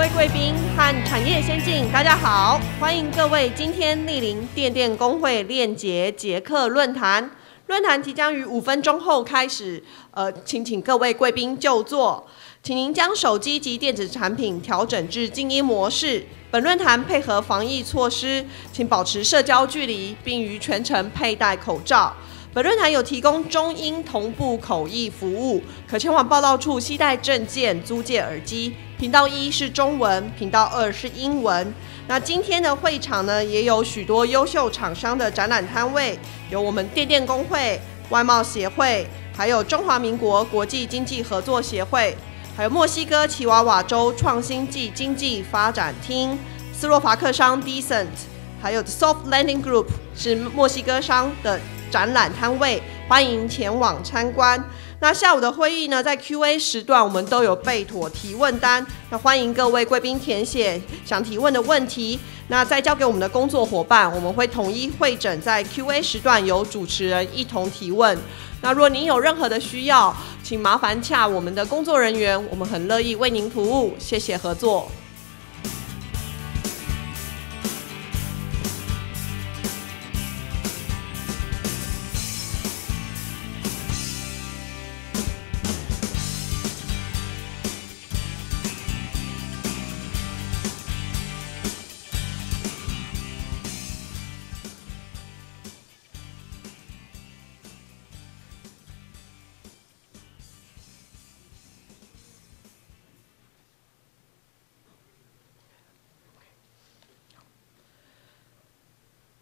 位贵宾和产业先进，大家好，欢迎各位今天莅临电电工会链结捷克论坛。论坛即将于5分钟后开始，请各位贵宾就座，请您将手机及电子产品调整至静音模式。本论坛配合防疫措施，请保持社交距离，并于全程佩戴口罩。本论坛有提供中英同步口译服务，可前往报到处携带证件、租借耳机。频道1是中文，频道2是英文。那今天的会场呢，也有许多优秀厂商的展览摊位，有我们电电工会、外贸协会，还有中华民国国际经济合作协会，还有墨西哥奇瓦瓦州创新暨经济发展厅、斯洛伐克商 Decent， 还有 The Soft Landing Group 是墨西哥商的展览摊位，欢迎前往参观。那下午的会议呢，在 Q&A 时段我们都有备妥提问单，那欢迎各位贵宾填写想提问的问题，那再交给我们的工作伙伴，我们会统一会诊，在 Q&A 时段由主持人一同提问。那如果您有任何的需要，请麻烦洽我们的工作人员，我们很乐意为您服务，谢谢合作。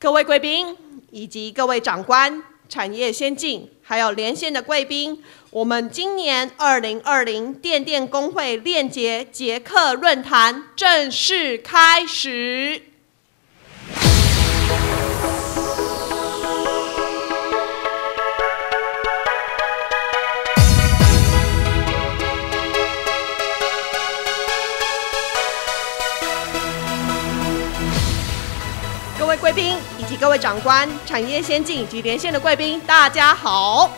各位贵宾以及各位长官、产业先进，还有连线的贵宾，我们今年2020电电工会链结捷克论坛正式开始。各位贵宾以及各位长官、产业先进以及连线的贵宾，大家好，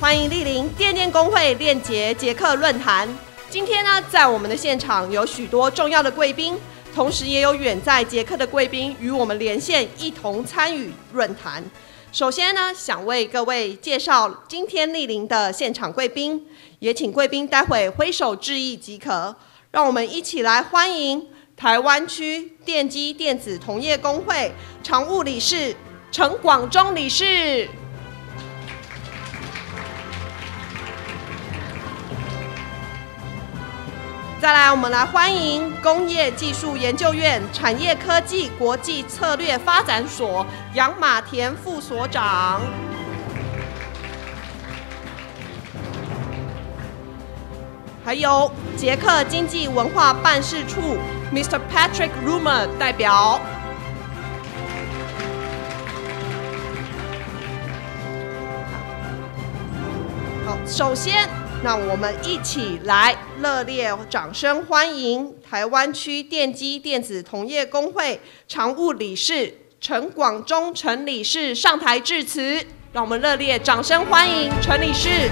欢迎莅临电电工会链结捷克论坛。今天呢，在我们的现场有许多重要的贵宾，同时也有远在捷克的贵宾与我们连线，一同参与论坛。首先呢，想为各位介绍今天莅临的现场贵宾，也请贵宾待会挥手致意即可。让我们一起来欢迎台湾区电机电子同业工会常务理事陈广忠理事，再来我们来欢迎工业技术研究院产业科技国际策略发展所杨马田副所长，还有捷克经济文化办事处 Mr. Patrick Rumor 代表。好，首先，那我们一起来热烈掌声欢迎台湾区电机电子同业工会常务理事陈广忠陈理事上台致辞，让我们热烈掌声欢迎陈理事。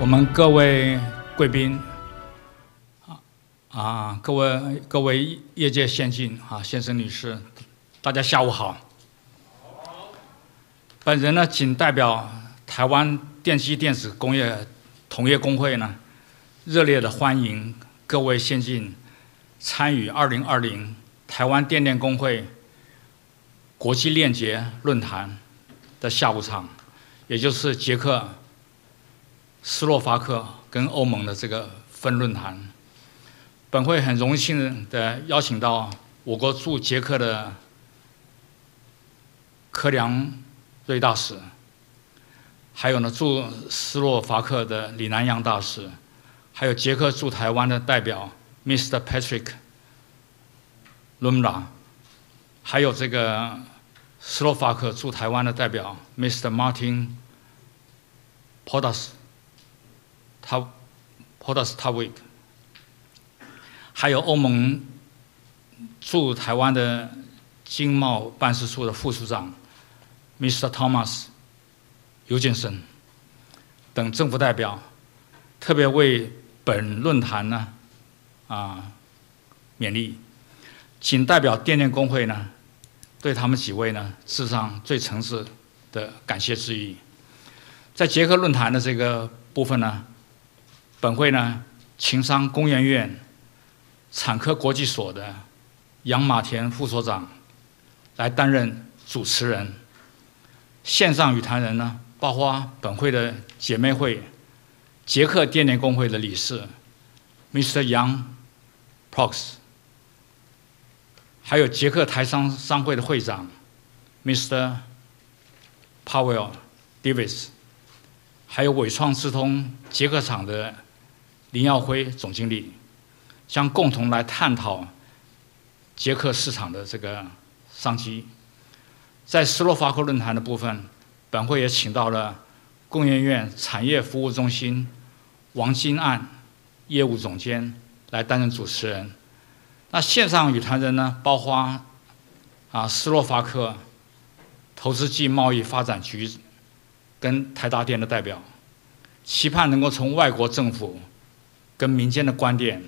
我们各位贵宾，各位业界先进先生女士，大家下午好。本人呢，仅代表台湾电机电子工业同业工会呢，热烈的欢迎各位先进参与2020台湾电电工会国际链结论坛的下午场，也就是捷克、斯洛伐克跟欧盟的这个分论坛。本会很荣幸的邀请到我国驻捷克的柯良瑞大使，还有呢驻斯洛伐克的李南阳大使，还有捷克驻台湾的代表 Mr. Patrick Rumor， 还有这个斯洛伐克驻台湾的代表 Mr. Martin Podastawik， 还有欧盟驻台湾的经贸办事处的副处长 Mr. Thomas Eugensen 等政府代表，特别为本论坛呢勉励，仅代表电电工会呢，对他们几位呢致上最诚挚的感谢之意。在捷克论坛的这个部分呢，本会呢情商工研院产科国际所的杨马田副所长来担任主持人。线上与谈人呢，包括本会的姐妹会捷克电电工会的理事 Mr. Jan Prox， 还有捷克台商会的会长 Mr. Pavel Davis， 还有伟创智通捷克厂的林耀辉总经理，将共同来探讨捷克市场的这个商机。在斯洛伐克论坛的部分，本会也请到了工研院产业服务中心王金岸业务总监来担任主持人。那线上与谈人呢，包括斯洛伐克投资暨贸易发展局跟台达电的代表，期盼能够从外国政府跟民间的观点，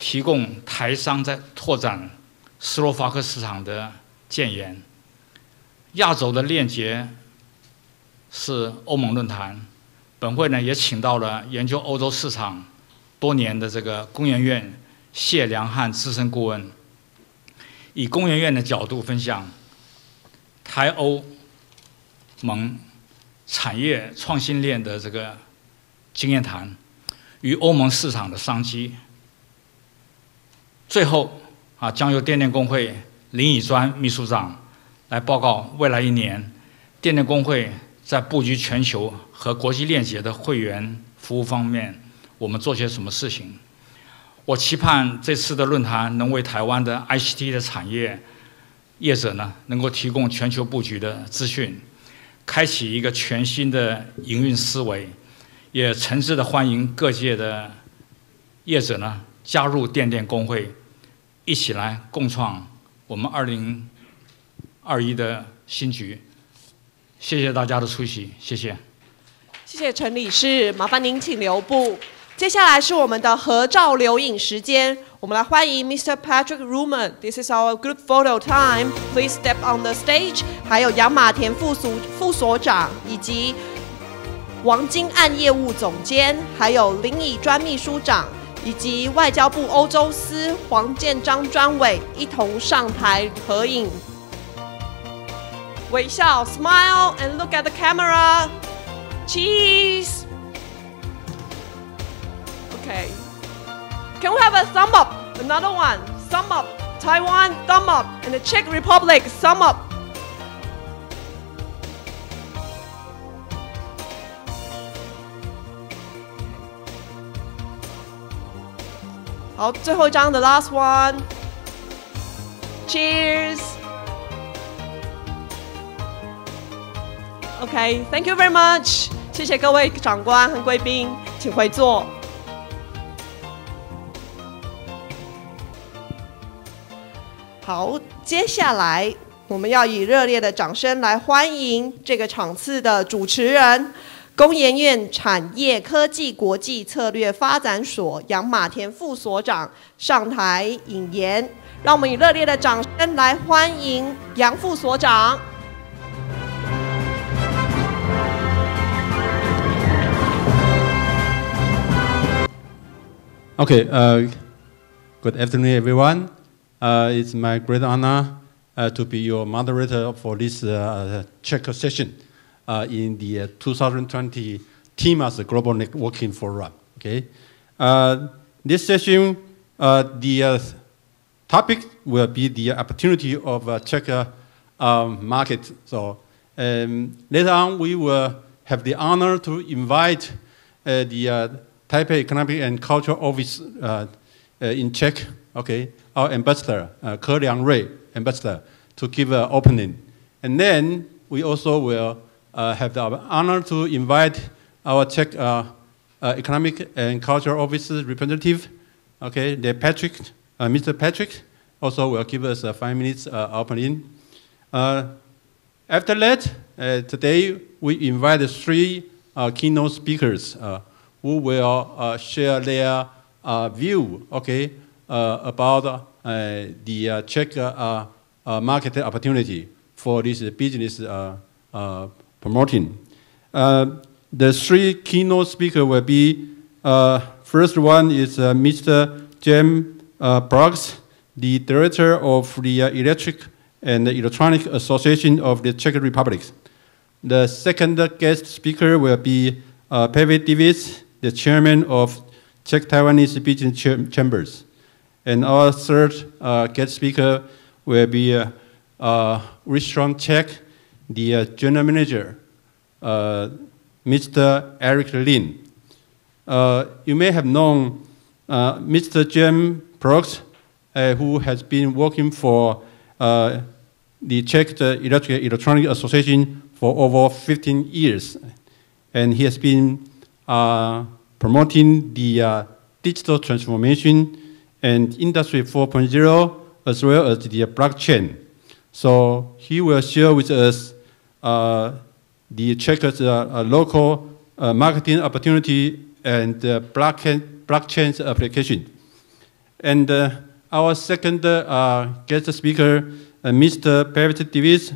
提供台商在拓展斯洛伐克市场的建言。亚洲的链接是欧盟论坛，本会呢也请到了研究欧洲市场多年的这个工研院谢良汉资深顾问，以工研院的角度分享台欧盟产业创新链的这个经验谈与欧盟市场的商机。最后将由电电工会林以专秘书长来报告未来1年电电工会在布局全球和国际链接的会员服务方面，我们做些什么事情。我期盼这次的论坛能为台湾的 ICT 的产业业者呢，能够提供全球布局的资讯，开启一个全新的营运思维，也诚挚的欢迎各界的业者呢加入电电工会，一起来共创我们2021的新局。谢谢大家的出席，谢谢。谢谢陈理事，麻烦您请留步。接下来是我们的合照留影时间，我们来欢迎 Mr. Patrick Ruman。This is our group photo time. Please step on the stage。还有杨马田副所长，以及王金岸业务总监，还有林以专秘书长，以及外交部欧洲司黄建章专委一同上台合影。微笑 ，smile and look at the camera. Cheese. Okay. Can we have a thumb up? Another one. Thumb up. Taiwan, thumb up. And the Czech Republic, thumb up. 好，最后一张 the last one. Cheers. OK, thank you very much. 谢谢各位长官和贵宾，请回座。好，接下来我们要以热烈的掌声来欢迎这个场次的主持人，工研院产业科技国际策略发展所杨马田副所长上台引言。让我们以热烈的掌声来欢迎杨副所长。Okay, good afternoon, everyone. It's my great honor to be your moderator for this Czech session in the 2020 TIMAS Global Networking Forum. Okay, this session, the topic will be the opportunity of Czech market. So later on, we will have the honor to invite the Taipei Economic and Cultural Office in Czech, okay, our ambassador, Ke Liang Rui, ambassador, to give an opening And then we also will have the honor to invite our Czech Economic and Cultural Office representative, okay, Mr. Patrick, also will give us 5 minutes opening. After that, today we invite 3 keynote speakers who will share their view, okay, about the Czech market opportunity for this business promoting. The 3 keynote speakers will be, first one is Mr. James Brooks, the director of the Electric and Electronic Association of the Czech Republic. The second guest speaker will be Pavel Davis, the chairman of Czech Taiwanese Business Chambers. And our third guest speaker will be Restaurant Czech, the general manager, Mr. Eric Lin. You may have known Mr. James Brooks, who has been working for the Czech Electronic Association for over 15 years. And he has been promoting the digital transformation and Industry 4.0, as well as the blockchain. So he will share with us the Czech's local marketing opportunity and blockchain application. And our second guest speaker, Mr. Pavel Davis,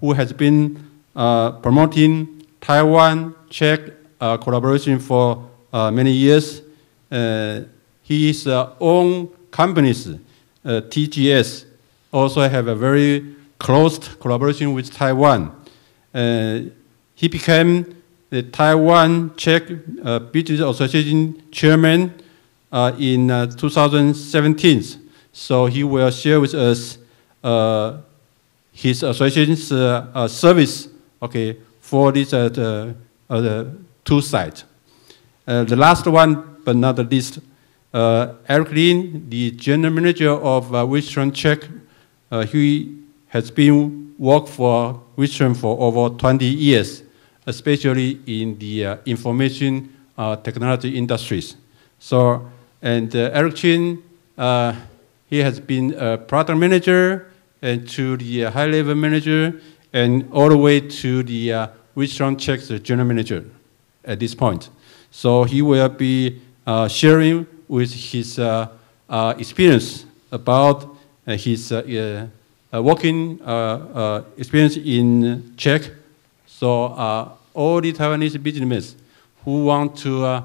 who has been promoting Taiwan-Czech collaboration for many years. His own companies, TGS, also have a very close collaboration with Taiwan. He became the Taiwan-Czech Business Association chairman in 2017. So he will share with us his association's service, okay, for these 2 sites. The last one, but not the least, Eric Lin, the general manager of Restaurant Czech. He has been worked for Restaurant for over 20 years, especially in the information technology industries. So, and Eric Chin, he has been a product manager and to the high-level manager and all the way to the Restaurant Czech's general manager at this point. So he will be sharing with his experience about his working experience in Czech. So all the Taiwanese businessmen who want to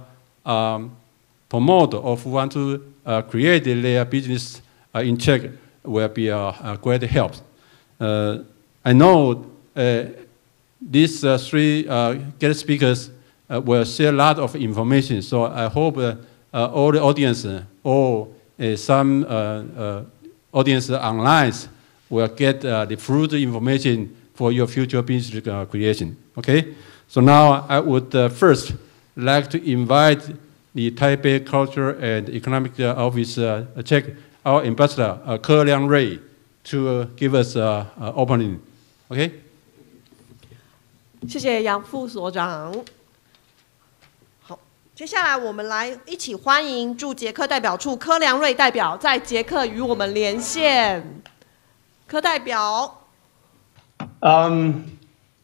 promote or who want to create their business in Czech will be a great help. I know these 3 guest speakers will share a lot of information, so I hope all the audience or some audience online will get the fruit information for your future business creation. Okay? So now I would first like to invite the Taipei Cultural and Economic Office Czech, our ambassador, Ke Liang Rui, to give us an opening. Okay? 谢谢杨副所长。好，接下来我们来一起欢迎驻捷克代表处柯良瑞代表在捷克与我们连线。柯代表。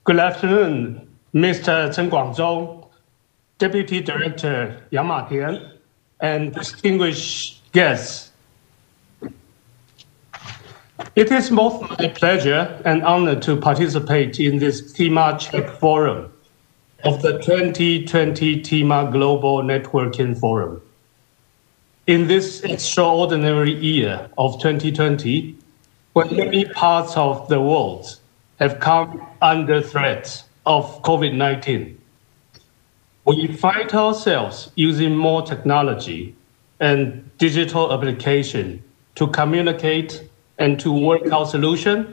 Good afternoon, Mr. Chen Guangzhou, Deputy Director Yang Matian, and distinguished guests. It is both my pleasure and honor to participate in this TIMA Czech Forum of the 2020 TIMA Global Networking Forum. In this extraordinary year of 2020, when many parts of the world have come under threat of COVID-19, we find ourselves using more technology and digital application to communicate and to work out solutions,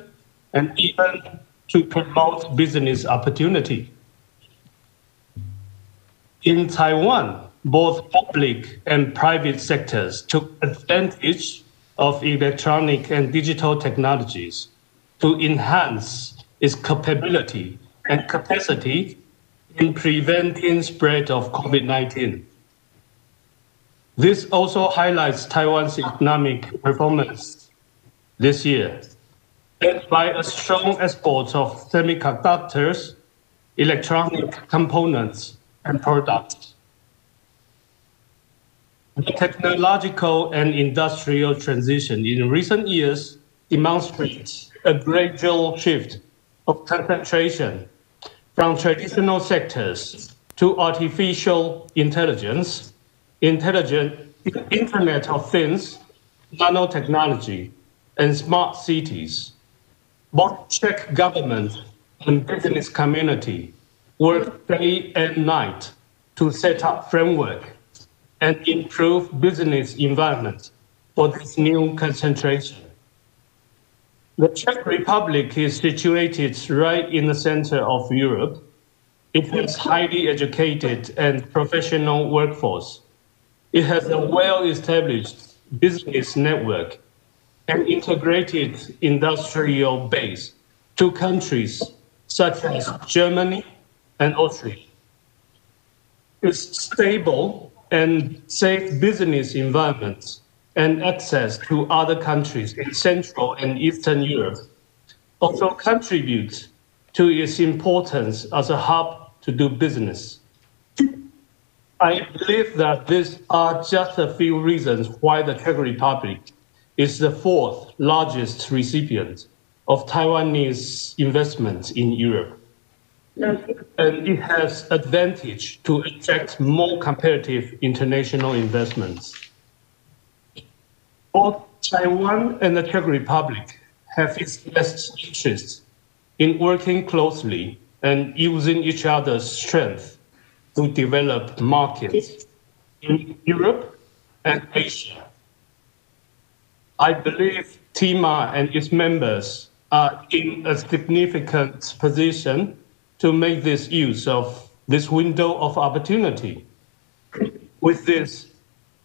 and even to promote business opportunity. In Taiwan, both public and private sectors took advantage of electronic and digital technologies to enhance its capability and capacity in preventing spread of COVID-19. This also highlights Taiwan's economic performance this year, led by a strong export of semiconductors, electronic components, and products. The technological and industrial transition in recent years demonstrates a gradual shift of concentration from traditional sectors to artificial intelligence, intelligent Internet of Things, nanotechnology, and smart cities. Both Czech government and business community work day and night to set up framework and improve business environment for this new concentration. The Czech Republic is situated right in the center of Europe. It has highly educated and professional workforce. It has a well-established business network and integrated industrial base to countries such as Germany and Austria. Its stable and safe business environment and access to other countries in Central and Eastern Europe also contribute to its importance as a hub to do business. I believe that these are just a few reasons why the Czech Republic is the fourth largest recipient of Taiwanese investments in Europe. And it has advantage to attract more competitive international investments. Both Taiwan and the Czech Republic have its best interests in working closely and using each other's strength to develop markets in Europe and Asia. I believe TIMA and its members are in a significant position to make this use of this window of opportunity. With this,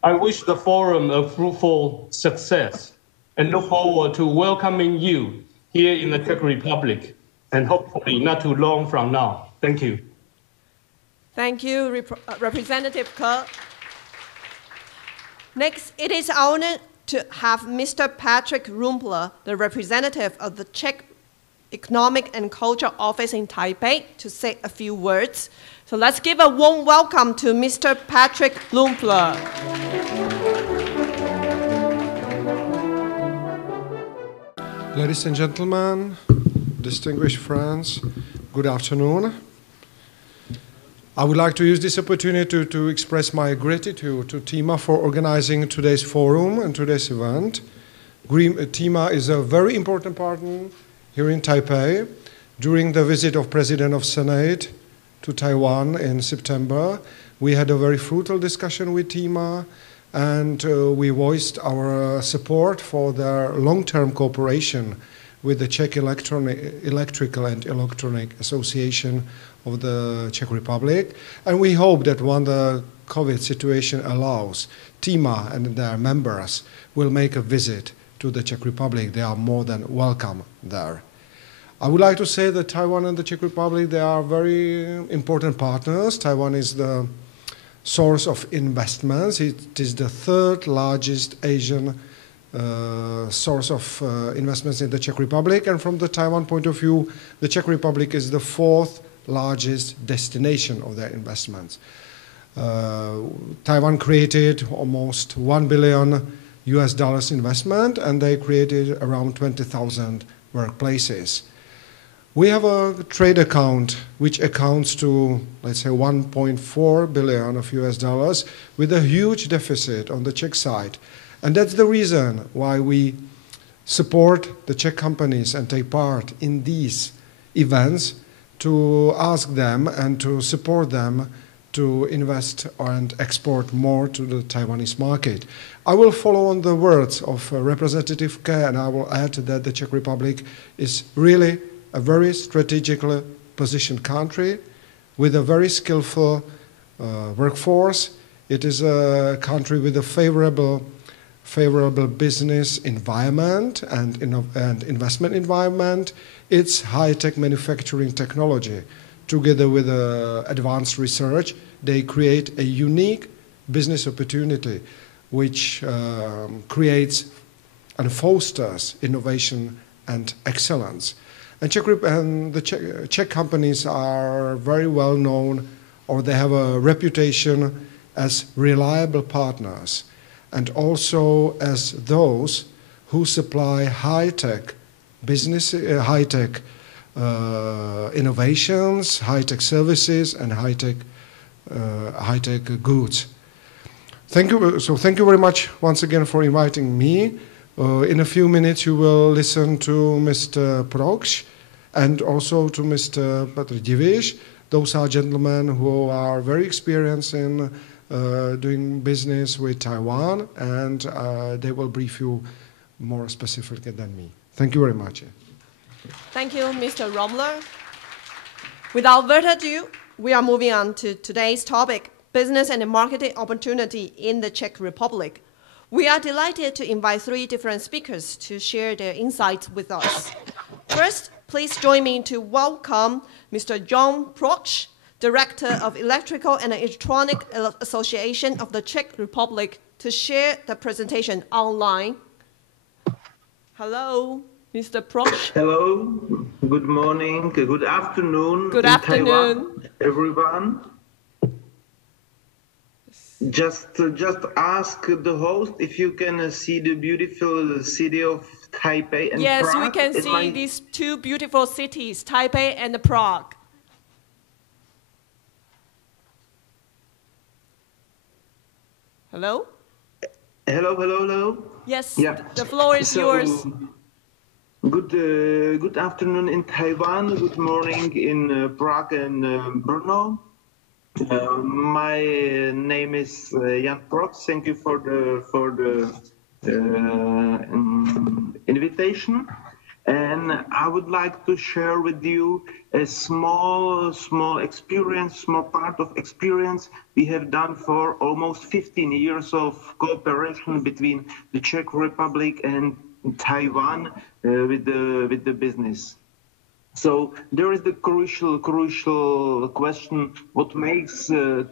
I wish the forum a fruitful success and look forward to welcoming you here in the Czech Republic, and hopefully not too long from now. Thank you. Thank you, Representative Ke. Next, it is our honor to have Mr. Patrick Rumpler, the representative of the Czech Economic and Cultural Office in Taipei, to say a few words. So let's give a warm welcome to Mr. Patrick Rumpler. Ladies and gentlemen, distinguished friends, good afternoon. I would like to use this opportunity to express my gratitude to TIMA for organizing today's forum and today's event. TIMA is a very important partner here in Taipei. During the visit of President of Senate to Taiwan in September, we had a very fruitful discussion with TIMA, and we voiced our support for their long-term cooperation with the Czech Electrical and Electronic Association of the Czech Republic. And we hope that when the COVID situation allows, TIMA and their members will make a visit to the Czech Republic. They are more than welcome there. I would like to say that Taiwan and the Czech Republic, they are very important partners. Taiwan is the source of investments. It is the third largest Asian source of investments in the Czech Republic. And from the Taiwan point of view, the Czech Republic is the fourth largest destination of their investments. Taiwan created almost $1 billion investment, and they created around 20,000 workplaces. We have a trade account which accounts to, let's say, $1.4 billion with a huge deficit on the Czech side. And that's the reason why we support the Czech companies and take part in these events, to ask them and to support them to invest and export more to the Taiwanese market. I will follow on the words of Representative Ke, and I will add that the Czech Republic is really a very strategically positioned country with a very skillful workforce. It is a country with a favorable favorable business environment and investment environment, it's high-tech manufacturing technology. Together with advanced research, they create a unique business opportunity which creates and fosters innovation and excellence. And the Czech companies are very well known, or they have a reputation as reliable partners, and also as those who supply high-tech business, high-tech innovations, high-tech services, and high-tech goods. Thank you. So thank you very much once again for inviting me. In a few minutes, you will listen to Mr. Proksch and also to Mr. Petr Diviš. Those are gentlemen who are very experienced in doing business with Taiwan, and they will brief you more specifically than me. Thank you very much. Thank you, Mr. Romler. Without further ado, we are moving on to today's topic, business and marketing opportunity in the Czech Republic. We are delighted to invite 3 different speakers to share their insights with us. First, please join me to welcome Mr. John Proksch, Director of Electrical and Electronic Association of the Czech Republic, to share the presentation online. Hello, Mr. Proksch. Hello, good morning, good afternoon. Good afternoon, Taiwan, everyone. Just ask the host if you can see the beautiful city of Taipei and yes, Prague. we can see these 2 beautiful cities, Taipei and Prague. Hello? Hello. Yes, yeah. The floor is yours. Good afternoon in Taiwan, good morning in Prague and Brno. My name is Jan Proksch. Thank you for the invitation, and I would like to share with you a small experience, small part of experience we have done for almost 15 years of cooperation between the Czech Republic and Taiwan with the business. So there is the crucial question: what makes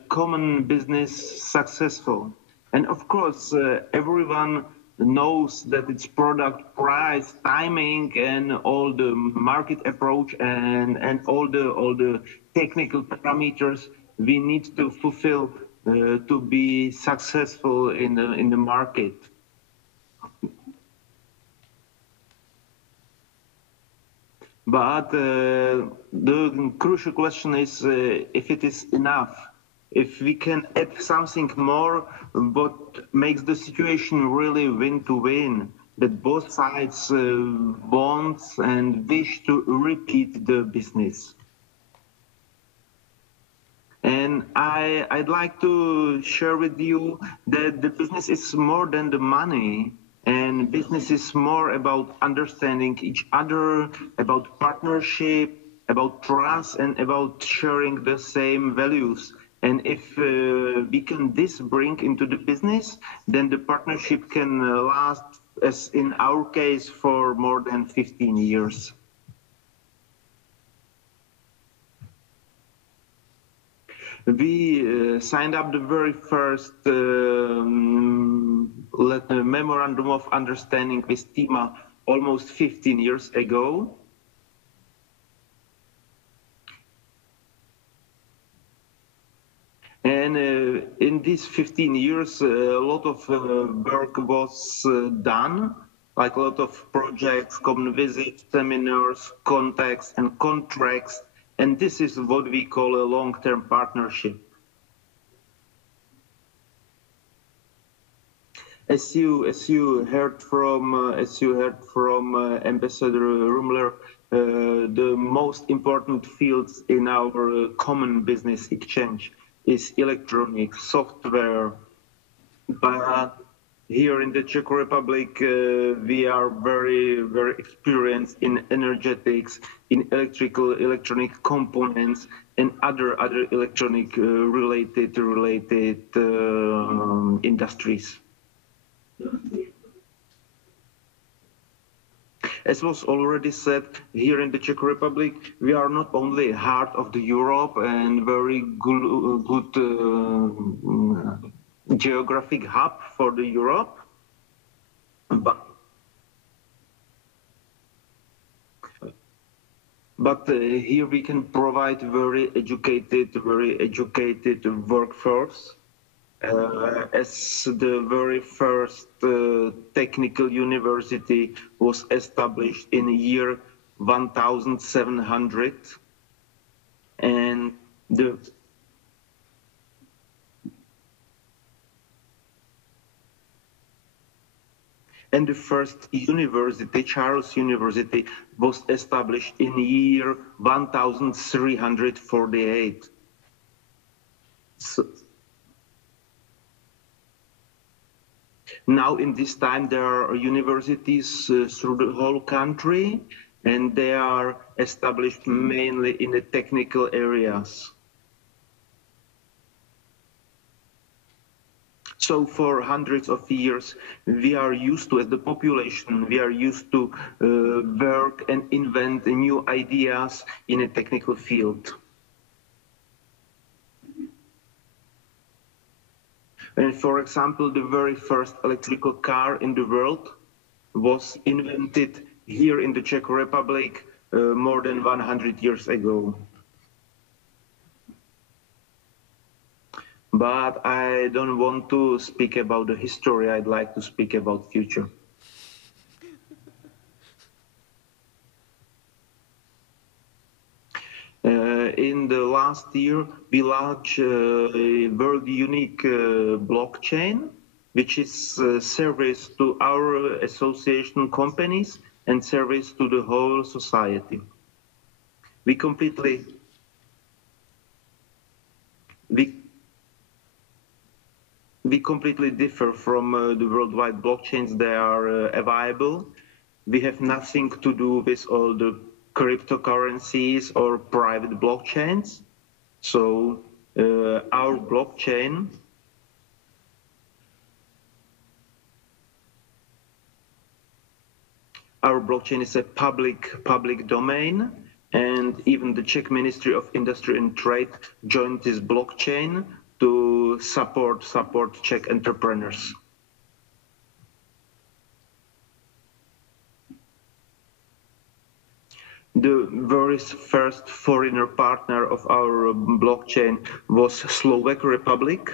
common business successful? And of course, everyone knows that it's product, price, timing, and all the market approach, and all the technical parameters we need to fulfill to be successful in the market. But the crucial question is if it is enough, if we can add something more, what makes the situation really win-to-win, that both sides want and wish to repeat the business. And I'd like to share with you that the business is more than the money. And business is more about understanding each other, about partnership, about trust, and about sharing the same values. And if we can bring into the business, then the partnership can last, as in our case, for more than 15 years. We signed up the very first memorandum of understanding with TIMA almost 15 years ago. And in these 15 years, a lot of work was done, like a lot of projects, common visits, seminars, contacts, and contracts. And this is what we call a long-term partnership. As you heard from Ambassador Rumler, the most important fields in our common business exchange is electronic software. But here in the Czech Republic, we are very, very experienced in energetics, in electronic components, and other electronic related industries. As was already said, here in the Czech Republic, we are not only heart of the Europe and very good geographic hub for the Europe, but here we can provide very educated workforce. As the very first technical university was established in the year 1700, and the first university, Charles University, was established in the year 1348. So, now in this time there are universities through the whole country, and they are established mainly in the technical areas. So for hundreds of years, we are used to, as the population, we are used to work and invent new ideas in a technical field. And for example, the very first electrical car in the world was invented here in the Czech Republic more than 100 years ago. But I don't want to speak about the history, I'd like to speak about future. In the last year, we launched a world unique blockchain, which is service to our association companies and service to the whole society. We completely differ from the worldwide blockchains. They are available. We have nothing to do with all the cryptocurrencies or private blockchains. So our blockchain is a public domain, and even the Czech Ministry of Industry and Trade joined this blockchain to support Czech entrepreneurs. The very first foreigner partner of our blockchain was Slovak Republic.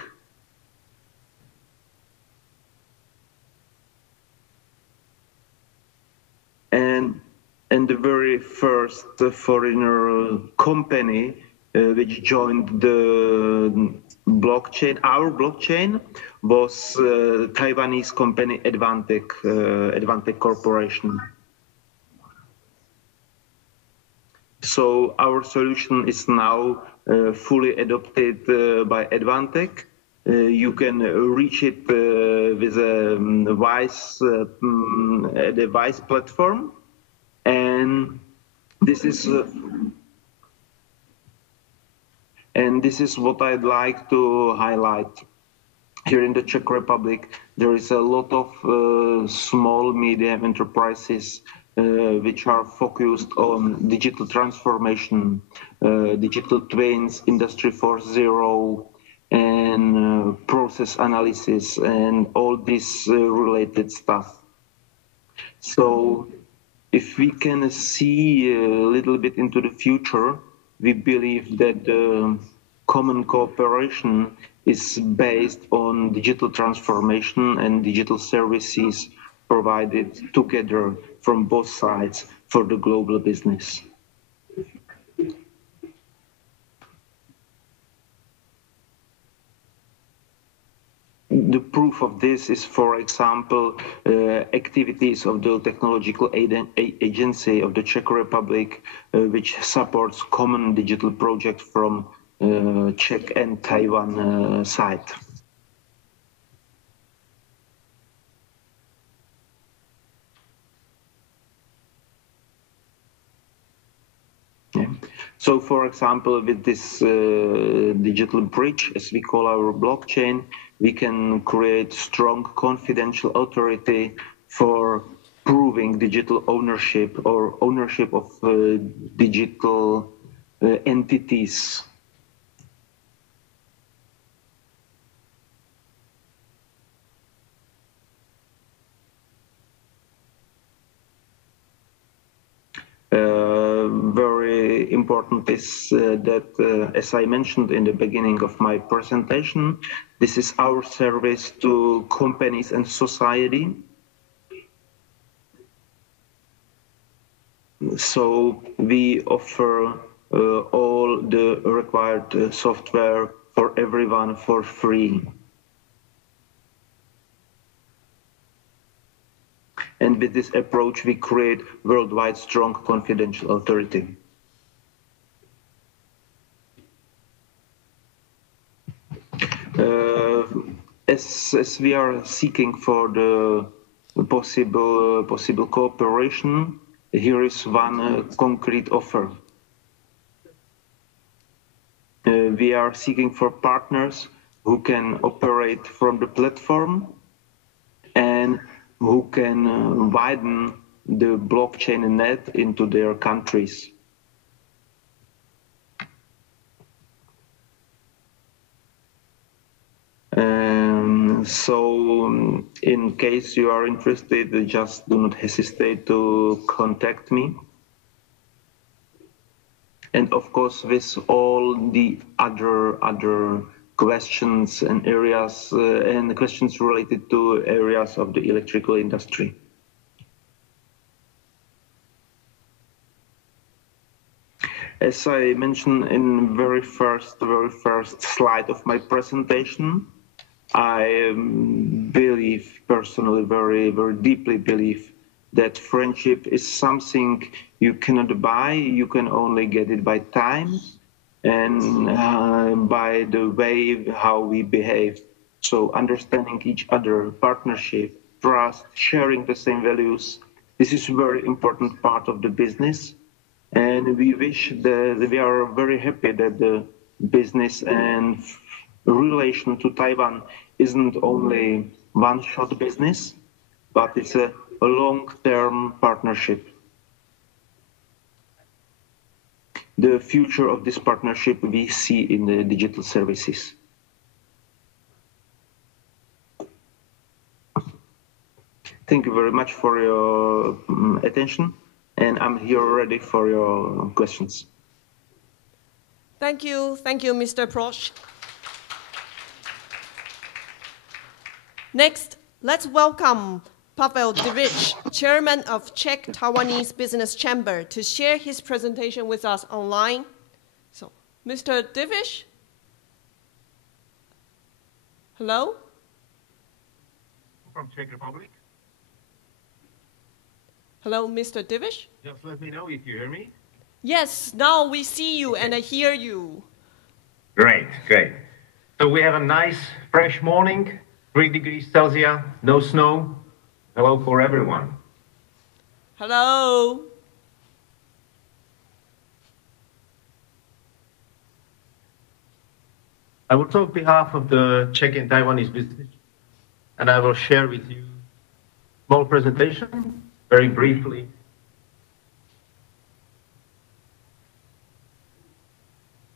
And the very first foreigner company which joined the blockchain, our blockchain, was Taiwanese company Advantech Corporation. So our solution is now fully adopted by Advantech. You can reach it with a device platform, and this is what I'd like to highlight. Here in the Czech Republic, there is a lot of small, medium enterprises which are focused on digital transformation, digital twins, Industry 4.0, and process analysis, and all this related stuff. So if we can see a little bit into the future, we believe that common cooperation is based on digital transformation and digital services provided together from both sides for the global business. The proof of this is, for example, activities of the Technological Agency of the Czech Republic, which supports common digital projects from Czech and Taiwan side. Yeah. So, for example, with this digital bridge, as we call our blockchain, we can create strong confidential authority for proving digital ownership or ownership of digital entities. Very important is that, as I mentioned in the beginning of my presentation, this is our service to companies and society. So we offer all the required software for everyone for free. And with this approach, we create worldwide strong confidential authority. As we are seeking for the possible cooperation, here is one concrete offer. We are seeking for partners who can operate from the platform and who can widen the blockchain net into their countries. So in case you are interested, just do not hesitate to contact me. And of course, with all the other questions and areas and questions related to areas of the electrical industry. As I mentioned in very first slide of my presentation, I believe personally, very deeply believe that friendship is something you cannot buy. You can only get it by time and by the way how we behave. So understanding each other, partnership, trust, sharing the same values. This is a very important part of the business. And we are very happy that the business and relation to Taiwan isn't only one-shot business, but it's a long-term partnership. The future of this partnership we see in the digital services. Thank you very much for your attention, and I'm here ready for your questions. Thank you, Mr. Proch. Next, let's welcome Pavel Divic, Chairman of Czech Taiwanese Business Chamber, to share his presentation with us online. So, Mr. Divic? Hello? From Czech Republic. Hello, Mr. Divic? Just let me know if you hear me. Yes, now we see you and I hear you. Great. So we have a nice fresh morning, 3 degrees Celsius, no snow. Hello for everyone. Hello. I will talk on behalf of the Czech and Taiwanese business, and I will share with you a small presentation, very briefly.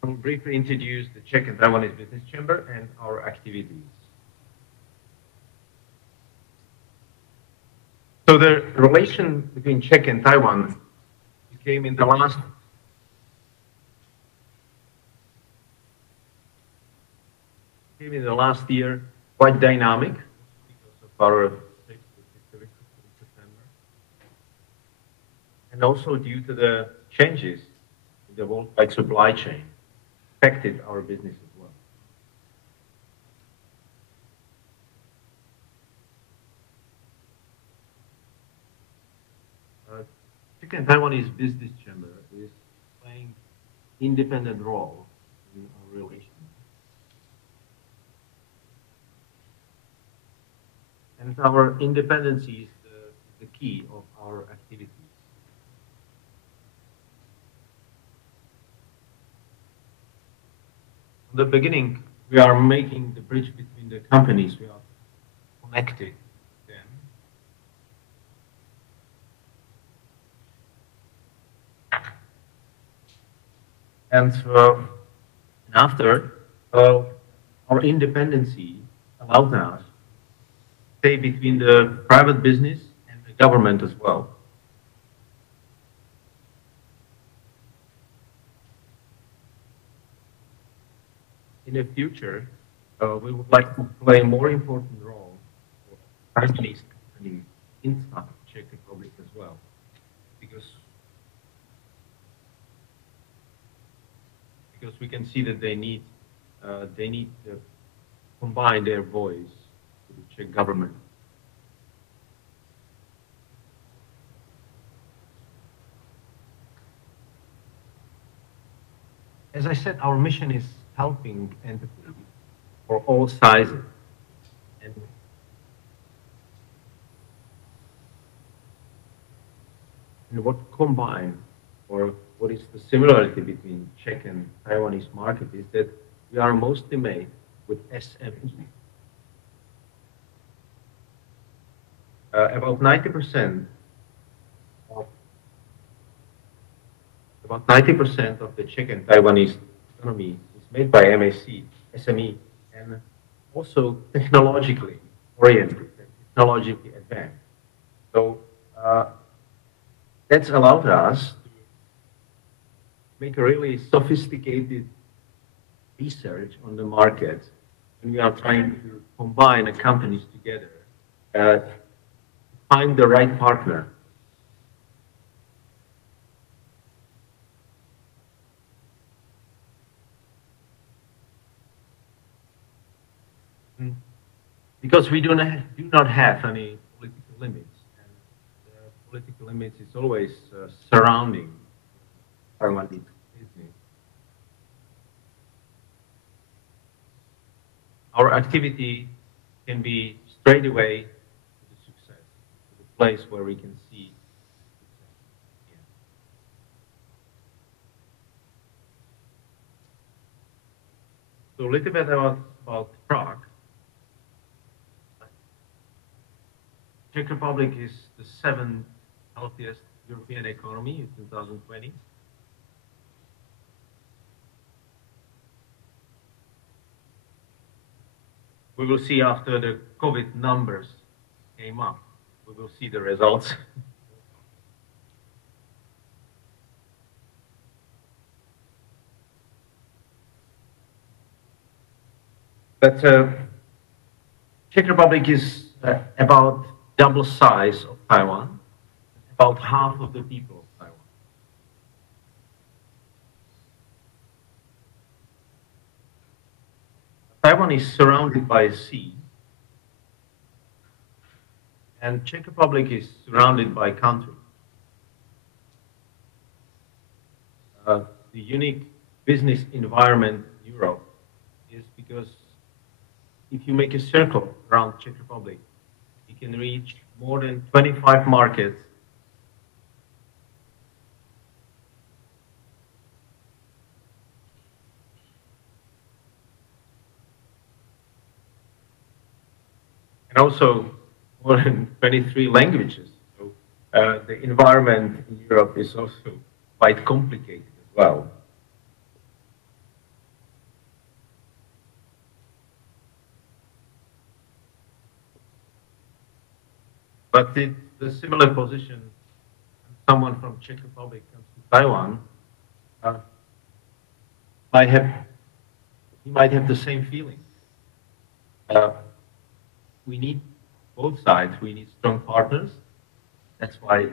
I will briefly introduce the Czech and Taiwanese Business Chamber and our activities. So the relation between Czech and Taiwan became in the last year quite dynamic because of our history in September, and also due to the changes in the worldwide supply chain affected our business as well. Czech and Taiwanese Business Chamber is playing independent role in our relations. And our independence is the key of our activities. From the beginning, we are making the bridge between the companies. We are connected with them. And after, our independency allowed us to stay between the private business and the government as well. In the future, we would like to play a more important role for Chinese companies inside the Czech Republic as well, because we can see that they need to combine their voice with the Czech government. As I said, our mission is helping entities for all sizes. And what combine, or what is the similarity between Czech and Taiwanese market is that we are mostly made with SME. About 90% of the Czech and Taiwanese economy is made by SME, and also technologically oriented, technologically advanced. So that's allowed us to make a really sophisticated research on the market, and we are trying to combine the companies together to find the right partner. Because we do not have any political limits, and the political limits is always surrounding Taiwanese business. Our activity can be straight away to the success, to the place where we can see success. Yeah. So a little bit about Prague. Czech Republic is the 7th healthiest European economy in 2020. We will see after the COVID numbers came up, we will see the results. But Czech Republic is about double size of Taiwan, about half of the people of Taiwan. Taiwan is surrounded by a sea, and Czech Republic is surrounded by countries. The unique business environment in Europe is because if you make a circle around Czech Republic, you can reach more than 25 markets. And also more than 23 languages. So the environment in Europe is also quite complicated as well. But it's a similar position. Someone from Czech Republic comes to Taiwan, he might have the same feeling. We need both sides. We need strong partners. That's why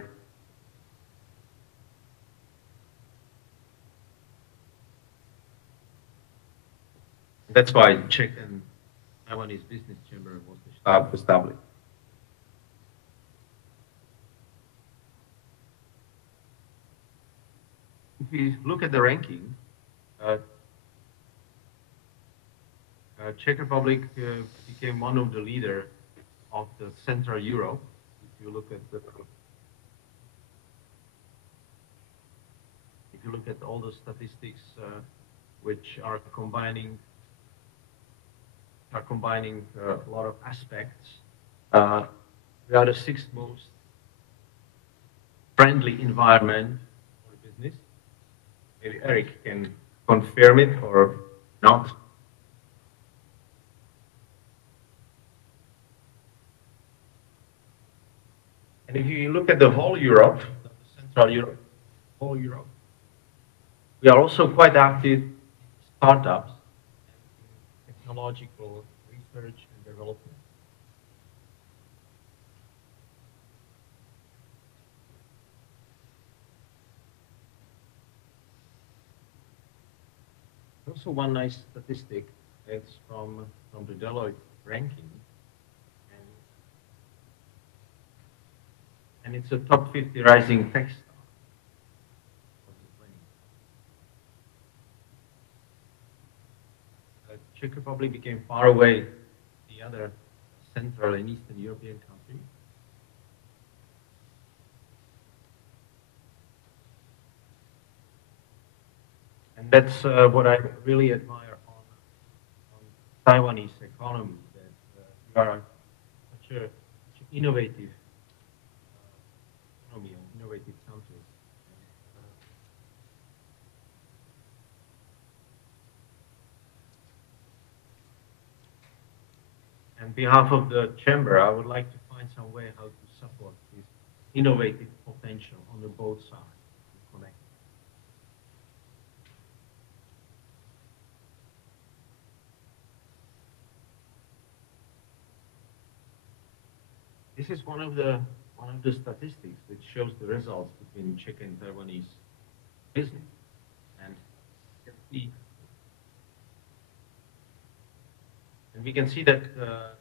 Czech and Taiwanese Business Chamber was established. If we look at the ranking, Czech Republic became one of the leaders of the Central Europe. If you look at all the statistics which are combining a lot of aspects, we are the 6th most friendly environment for business. Maybe Eric can confirm it or not. And if you look at the whole Europe, Central Europe, whole Europe, we are also quite active in startups and in technological research and development. Also, one nice statistic, it's from the Deloitte ranking, and it's a top 50 rising tech star. Czech Republic became far away the other Central and Eastern European countries. And that's what I really admire on Taiwanese economy, that we are such an innovative economy, an innovative country. On behalf of the Chamber, I would like to find some way how to support this innovative potential on the both sides. This is one of the statistics that shows the results between Czech and Taiwanese business. And we can see that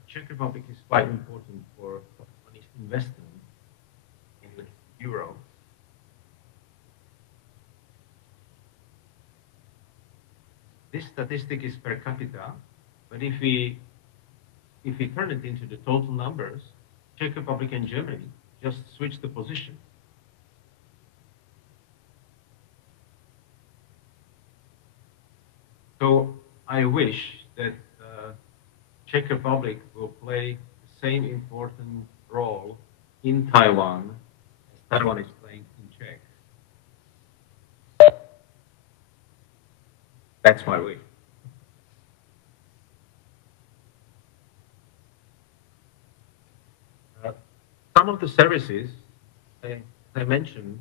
Czech Republic is quite important for Taiwanese investment in Europe. This statistic is per capita, but if we turn it into the total numbers, Czech Republic and Germany just switch the position. So I wish that Czech Republic will play the same important role in Taiwan as Taiwan is playing in Czech. That's my wish. Some of the services I mentioned,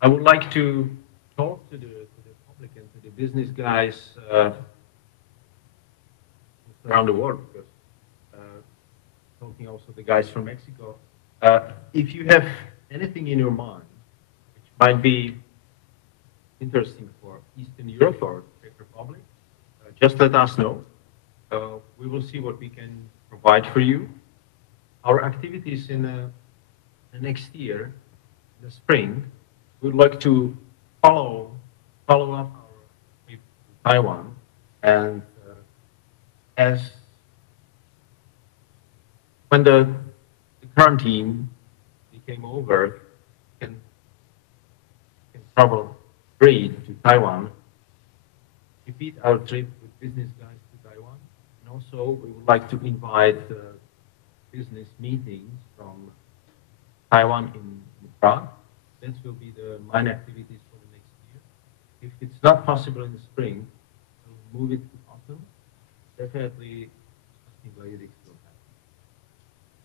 I would like to talk to the public and to the business guys around the world, because talking also to the guys from Mexico, if you have anything in your mind which might be interesting for Eastern Europe or Czech Republic, just let us know. We will see what we can provide for you. Our activities in the next year, in the spring, we'd like to follow up our trip to Taiwan, and as when the current team came over, can travel free to Taiwan, repeat our trip with business guys to Taiwan, and also we would like to invite business meetings from Taiwan in Prague. That will be the main activities for the next year. If it's not possible in the spring, we'll move it to autumn. Definitely something like this will happen.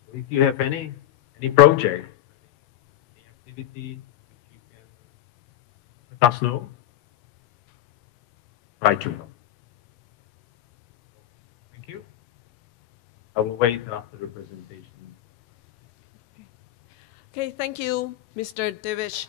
So if you have any project, any activity which you can let us know, try to help. Thank you. I will wait after the presentation. Okay, thank you, Mr. Davish.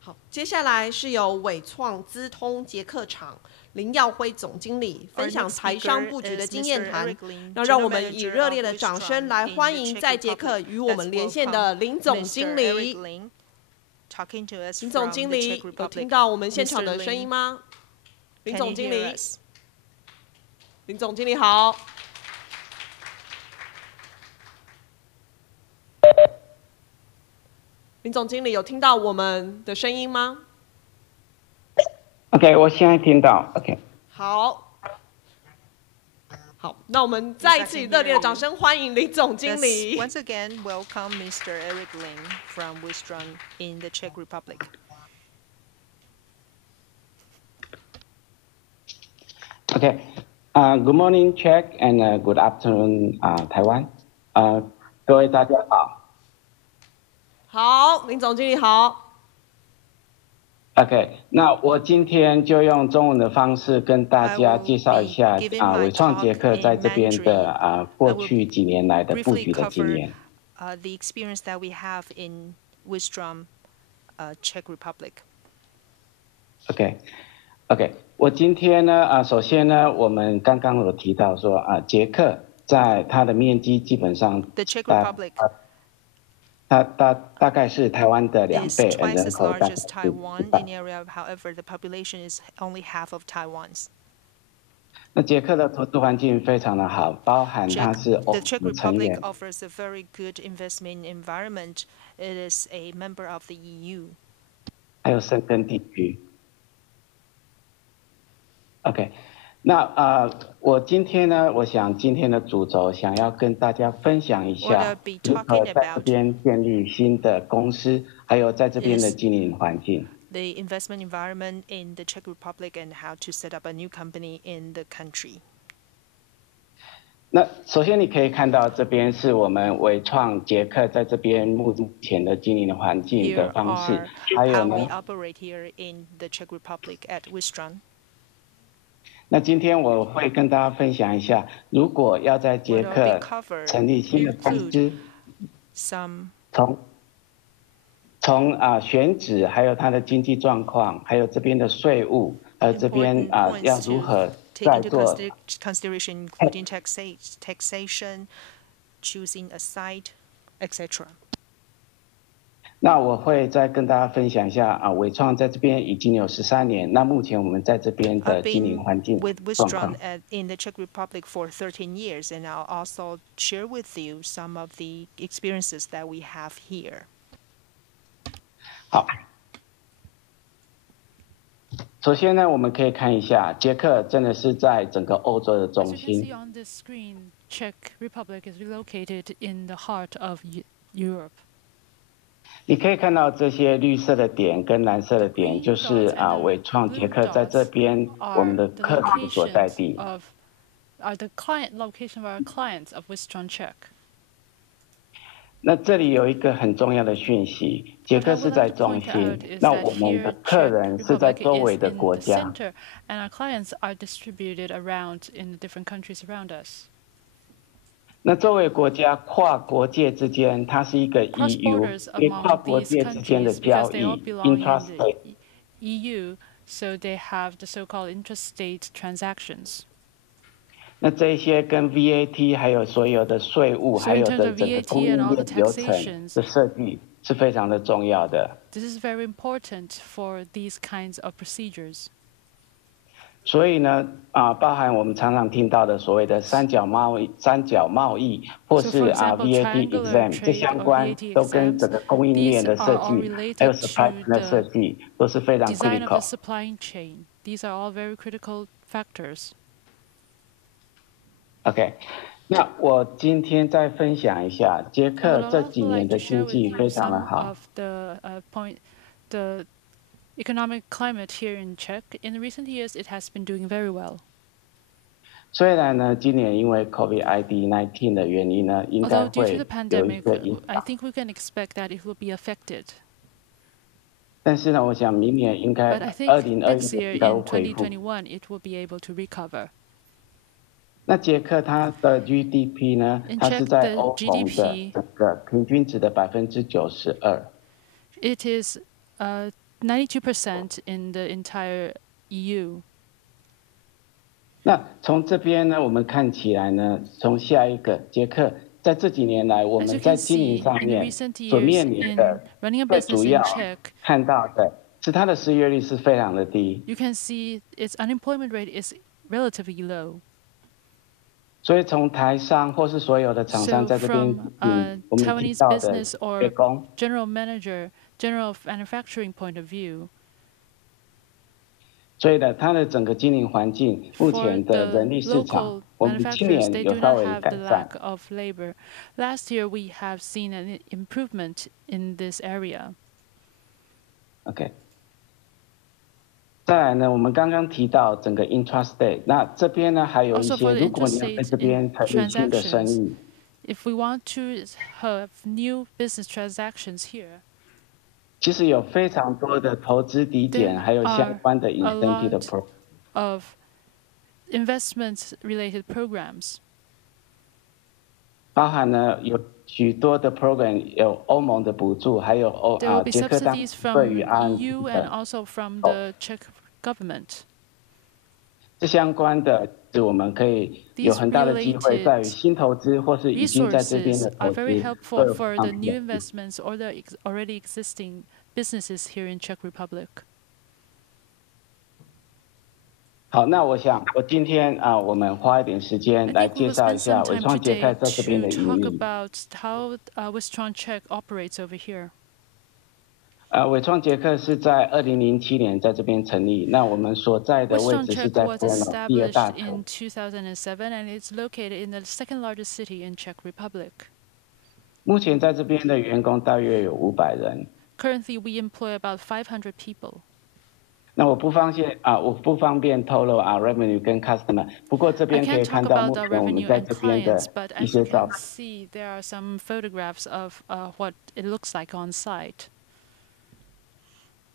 好，接下来是由伟创资通捷克厂林耀辉总经理分享台商布局的经验谈。那让我们以热烈的掌声来欢迎在捷克与我们连线的林总经理。林总经理，有听到我们现场的声音吗？林总经理，林总经理好。林总经理有听到我们的声音吗 ？OK， 我现在听到。OK。好，那我们再一次以热烈的掌声欢迎林总经理。Once again, welcome Mr. Eric Lin from Wistron in the Czech Republic. Okay. Good morning, Czech, and good afternoon, Taiwan. 各位大家好。好，林总经理好。OK， 那我今天就用中文的方式跟大家介绍一下伟创捷克在这边的过去几年来的布局的经验。The experience that we have in Wistrom, Czech Republic. OK， 我今天呢首先呢，我们刚刚有提到说捷克在它的面积基本上 The Czech Republic 它大概是台湾的2倍， is twice 人 as 口 large 大概 as 是Taiwan in area. However, the population is only half of Taiwan's. 那捷克的投资环境非常的好，包含它是 The Czech 的成 Republic 员， offers a very good investment environment. It is a member of the EU. 还有申根地区。OK， 那我今天呢，我想今天的主轴想要跟大家分享一下如何在这边建立新的公司，还有在这边的经营环境。The investment environment in the Czech Republic and how to set up a new company in the country. 那首先你可以看到这边是我们伟创捷克在这边目前的经营环境的方式，还有 How 呢 we operate here in the Czech Republic at Wistron. 那今天我会跟大家分享一下，如果要在捷克成立新的公司，从选址，还有它的经济状况，还有这边的税务，还有这边要如何在做 consideration, including taxation, choosing a site, etc. 那我会再跟大家分享一下伟创在这边已经有13年，那目前我们在这边的经营环境 with 状况。 Wistron in the Czech Republic for 13 years, and I'll also share with you some of the experiences that we have here. 好，首先呢，我们可以看一下，捷克真的是在整个欧洲的中心。 As you can see on this screen, Czech Republic is located in the heart of Europe. 你可以看到这些绿色的点跟蓝色的点，就是伟创捷克在这边我们的客户所在地。Are the client location of our clients of Wistron Czech? 那这里有一个很重要的讯息，捷克是在中心，那我们的客人是在周围的国家。 And our clients are distributed around in the different countries around us. 那周围国家跨国界之间，它是一个 EU， 因为跨国界之间的交易 intrastate EU, so they have the so-called interstate transactions. 那这些跟 VAT 还有所有的税务，还有的整个供应链流程的设计是非常的重要的。 This is very important for these kinds of procedures. 所以呢，包含我们常常听到的所谓的三角贸易，或是VAT exempt， 这相关都跟整个供应链的设计，还有 supply chain 的设计都是非常 critical。 These are all very critical factors. OK， 那我今天再分享一下捷克这几年的经济非常的好。 The economic climate here in Czech, in the recent years, it has been doing very well. 虽然呢，今年因为 COVID-19 的原因呢，应该 Although due 会 to the 有一 pandemic, 个影 I 响， think we can expect that it will be affected. 但是呢，我想明年应该 But I think 2021 next year, 应该会 in 恢复。 2021, it will be able to recover. 那捷克它的 GDP 呢， In 它是 Czech, 在 the 欧盟的 GDP 整个平均值的92%。 It is 92% in the entire EU. 那从这边呢，我们看起来呢，从下一个捷克在这几年来，我 As you 们在 can 经营 see, 上 in the 面 recent 所面 years, 临 in 的 running a 最 business 主 in 要 Czech, 看到的是它的失业率是非常的低， you can see its unemployment rate is relatively low. 所以从台商或是所有的厂商 So 在这边 from 我们听 Taiwanese 到的 business or 员工， general manufacturing point of view, 所以呢，它的整个经营环境目 for 前的 the 人力市场 local，我们今 manufacturers, 年 they 有 do 稍 not 微 have 改 the 善 lack。of labor. Last year, we have seen an improvement in this area. OK，再来呢，我们刚刚提到整个 intrastate， 那这边呢还有一些，如果你要在这边成立新的生意 ，if we want to have new business transactions here， 其实有非常多的投资抵点，还有相关的 incentive 的 program of investment-related programs， 包含呢有许多的 program， 有欧盟的补助，还有捷克当局对于EU and also from the Czech government。这相关的，我们可以有很大的机会，在于新投资或是已经在这边的投资， very helpful for the new investments or the already existing businesses here in Czech Republic。好，那我想我今天我们花一点时间来介绍一下伟创捷克在这边的营运。Talk about how Wistron Czech operates over here。伟创捷克是在2007年在这边成立，那我们所在的位置是在波兰第二大城。in 2007 and it's located in the second largest city in Czech Republic。目前在这边的员工大约有500人。Currently, we employ about 500 people。那我不方便透露revenue 跟 customer， 不过这边可以看到目前我们在这边的一些照片。See, there are some photographs of what it looks like on site。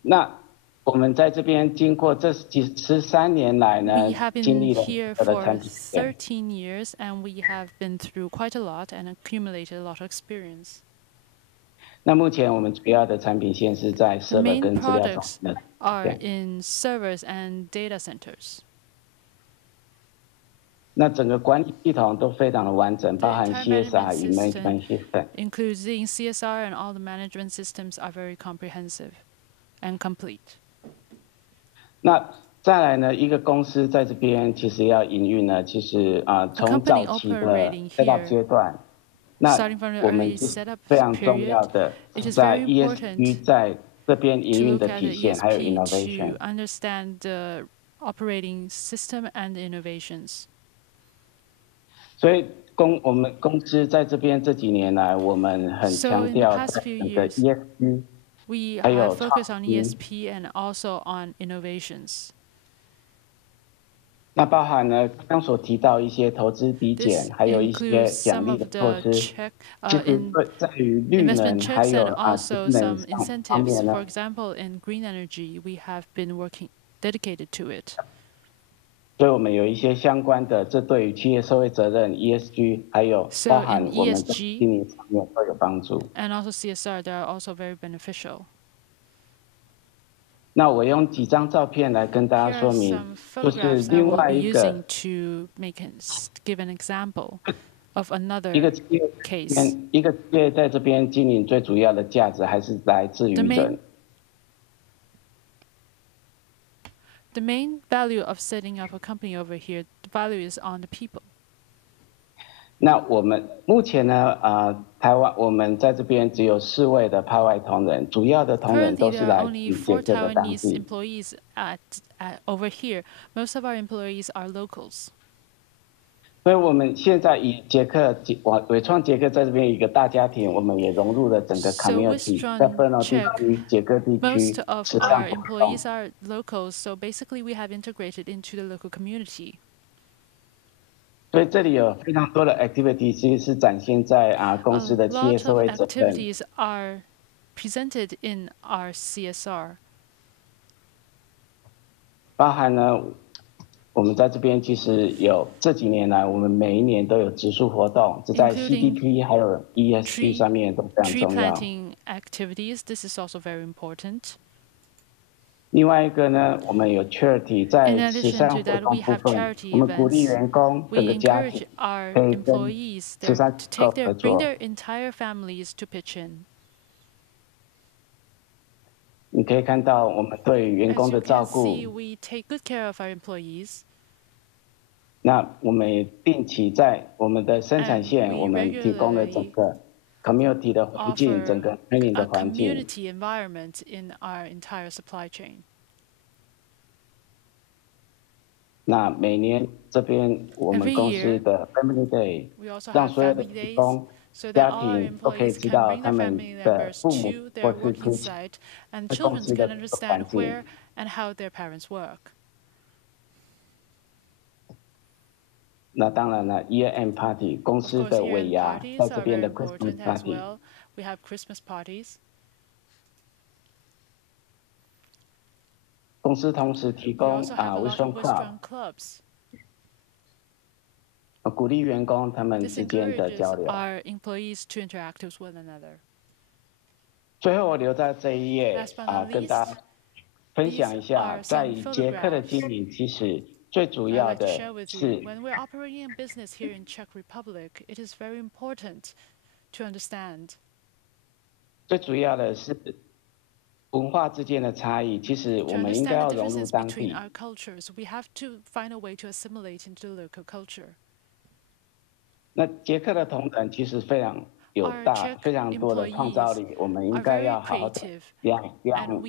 那我们在这边经过这13年来呢，经历了的产品线。13 years, and we have been through quite a lot and accumulated a lot of experience。那目前我们主要的产品线是在 server 跟资料中心。are in servers and data centers。那整个管理系统都非常的完整，包含 CSR 与 management system。Including CSR and all the management systems are very comprehensive and complete。那再来呢，一个公司在这边其实要营运呢，其实从早期的setup阶段。那我们非常重要的是在 ESG 在这边营运的体现，还有 innovation。To understand the operating system and innovations。所以我们公司在这边这几年来，我们很强调整个 ESG， 还有 focus on ESG and also on innovations。那包含呢，刚刚所提到一些投资抵减，还有一些奖励的措施，其实在于绿能还有also some incentives. For example, in green energy, we have been working dedicated to it. 所以我们有一些相关的，这对于企业社会责任 ESG， 还有包含我们的经营层面都有帮助。And also CSR, they are also very beneficial. 那我用几张照片来跟大家说明，就是另外一个 to give an example of another 一个企业在这边经营最主要的价值还是来自于人。The main value of setting up a company over here, the value is on the people. 那我们目前呢，台湾我们在这边只有4位的派外同仁，主要的同仁都是来自于捷克的当地。employees over here. Most of our employees are locals. 所以我们现在以伟创捷克在这边一个大家庭，我们也融入了整个 community， 在芬兰地区、捷克地区，Most of our employees are locals, so basically we have integrated into the local community. 所以这里有非常多的 activity， 其实是展现在公司的企业社会责任。Activities are presented in our CSR. 包含呢，我们在这边其实有这几年来，我们每一年都有植树活动，这在 CDP 还有 ESG 上面都非常重要。Tree planting activities, this is also very important. 另外一个呢，我们有 charity 在慈善活动部分，我们鼓励员工整个家庭可以跟慈善机构合作。 bring their entire families to pitch in. 你可以看到我们对员工的照顾。 As you can see, we take good care of our employees. 那我们也定期在我们的生产线，我们提供了整个 community 的环境，整个 training 的环境。Community environment in our entire supply chain. 那每年这边我们公司的 Family Day， 让所有的员工家庭都可以知道他们的父母或是亲戚在公司的环境。and how their parents work. 那当然了 ，year-end party 公司的尾牙，在这边的 Christmas party。We have Christmas parties. 公司同时提供Wisdom Clubs. 鼓励员工他们之间的交流。Our employees to interact with one another. 最后我留在这一页跟大家分享一下，在捷克的经营，其实最主要的是。When we're operating a business here in Czech Republic, it is very important to understand. 最主要的是文化之间的差异，其实我们应该要融入当地。Our cultures, we have to find a way to assimilate into the local culture. 那捷克的同仁其实非常非常多的创造力，我们应该要好好的让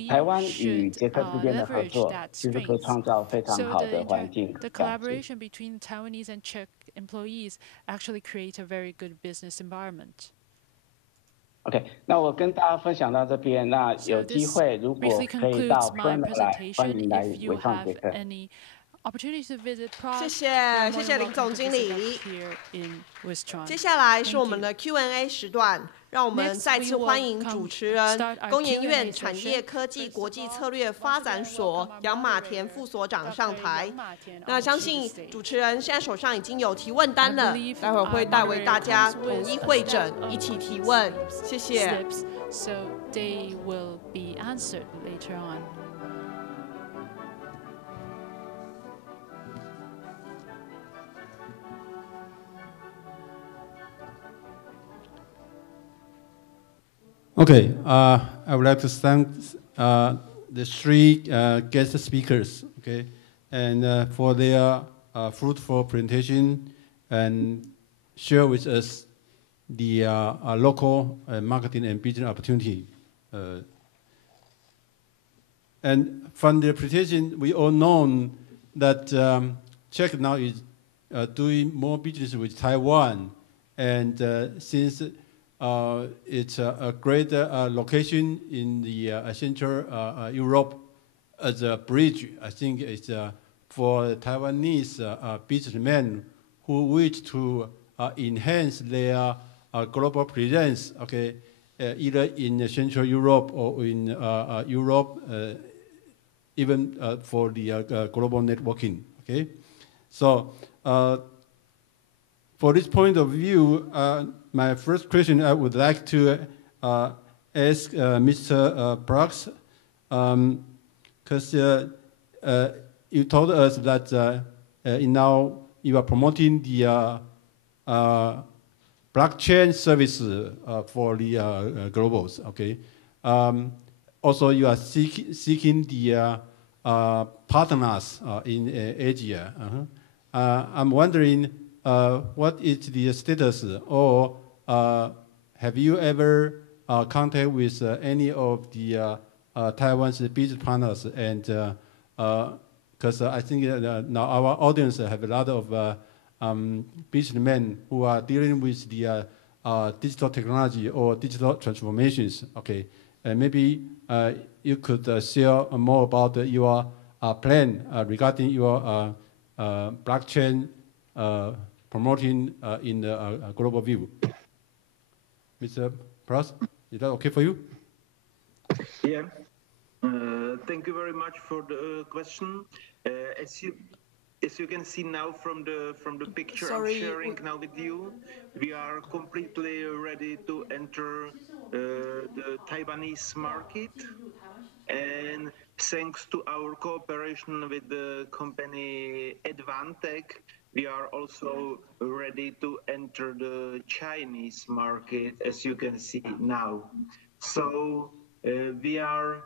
台湾与捷克之间的合作，其实可以创造非常好的环境。The collaboration between Taiwanese and Czech employees actually create a very good business environment. OK， 那我跟大家分享到这边，那有机会如果可以到芬兰来，欢迎来潍坊捷克。谢谢林总经理。接下来是我们的 Q&A 时段，让我们再次欢迎主持人工研院产业科技国际策略发展所杨马田副所长上台。那相信主持人现在手上已经有提问单了，待会儿会代为大家统一会诊，一起提问。谢谢。So they will be answered later on. Okay, I would like to thank the three guest speakers, okay, and for their fruitful presentation and share with us the local marketing and business opportunity. And from the presentation, we all know that Czech now is doing more business with Taiwan, and since it's a great location in the Central Europe as a bridge. I think it's for Taiwanese businessmen who wish to enhance their global presence, okay, either in Central Europe or in Europe, even for the global networking, okay? So for this point of view, my first question I would like to ask Mr. Brooks, because you told us that now you are promoting the blockchain service for the globals, okay? Also, you are seeking the partners in Asia. I'm wondering what is the status, or have you ever contact with any of the Taiwan's business partners? And because I think now our audience have a lot of businessmen who are dealing with the digital technology or digital transformations. Okay, maybe you could share more about your plan regarding your blockchain promoting in the global view. Mr. Pross, is that okay for you? Yeah. Thank you very much for the question. As you can see now from the picture I'm sharing now with you, we are completely ready to enter the Taiwanese market, and thanks to our cooperation with the company Advantech, we are also ready to enter the Chinese market, as you can see now. So we are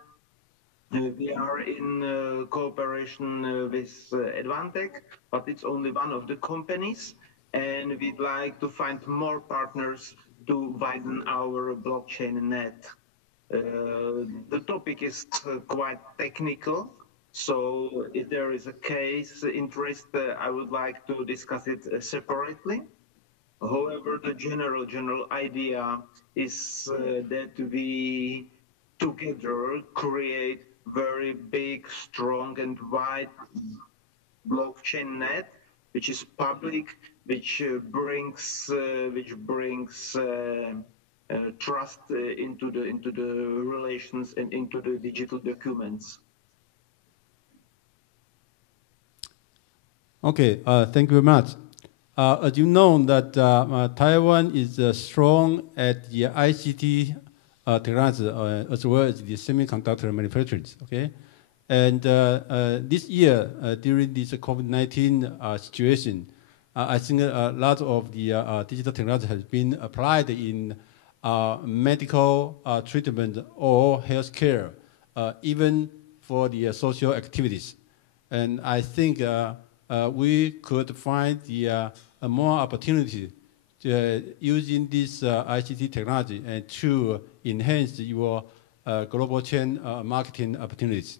in cooperation with Advantech, but it's only one of the companies, and we'd like to find more partners to widen our blockchain net. The topic is quite technical, so if there is a case interest, I would like to discuss it separately. However, the general idea is that we together create very big, strong, and wide blockchain net, which is public, which brings trust into the relations and into the digital documents. Okay, thank you very much. As you know, that Taiwan is strong at the ICT technology as well as the semiconductor manufacturing. Okay, and this year during this COVID-19 situation, I think a lot of the digital technology has been applied in medical treatment or healthcare, even for the social activities. And I think we could find the more opportunity using this ICT technology and to enhance your global chain marketing opportunities.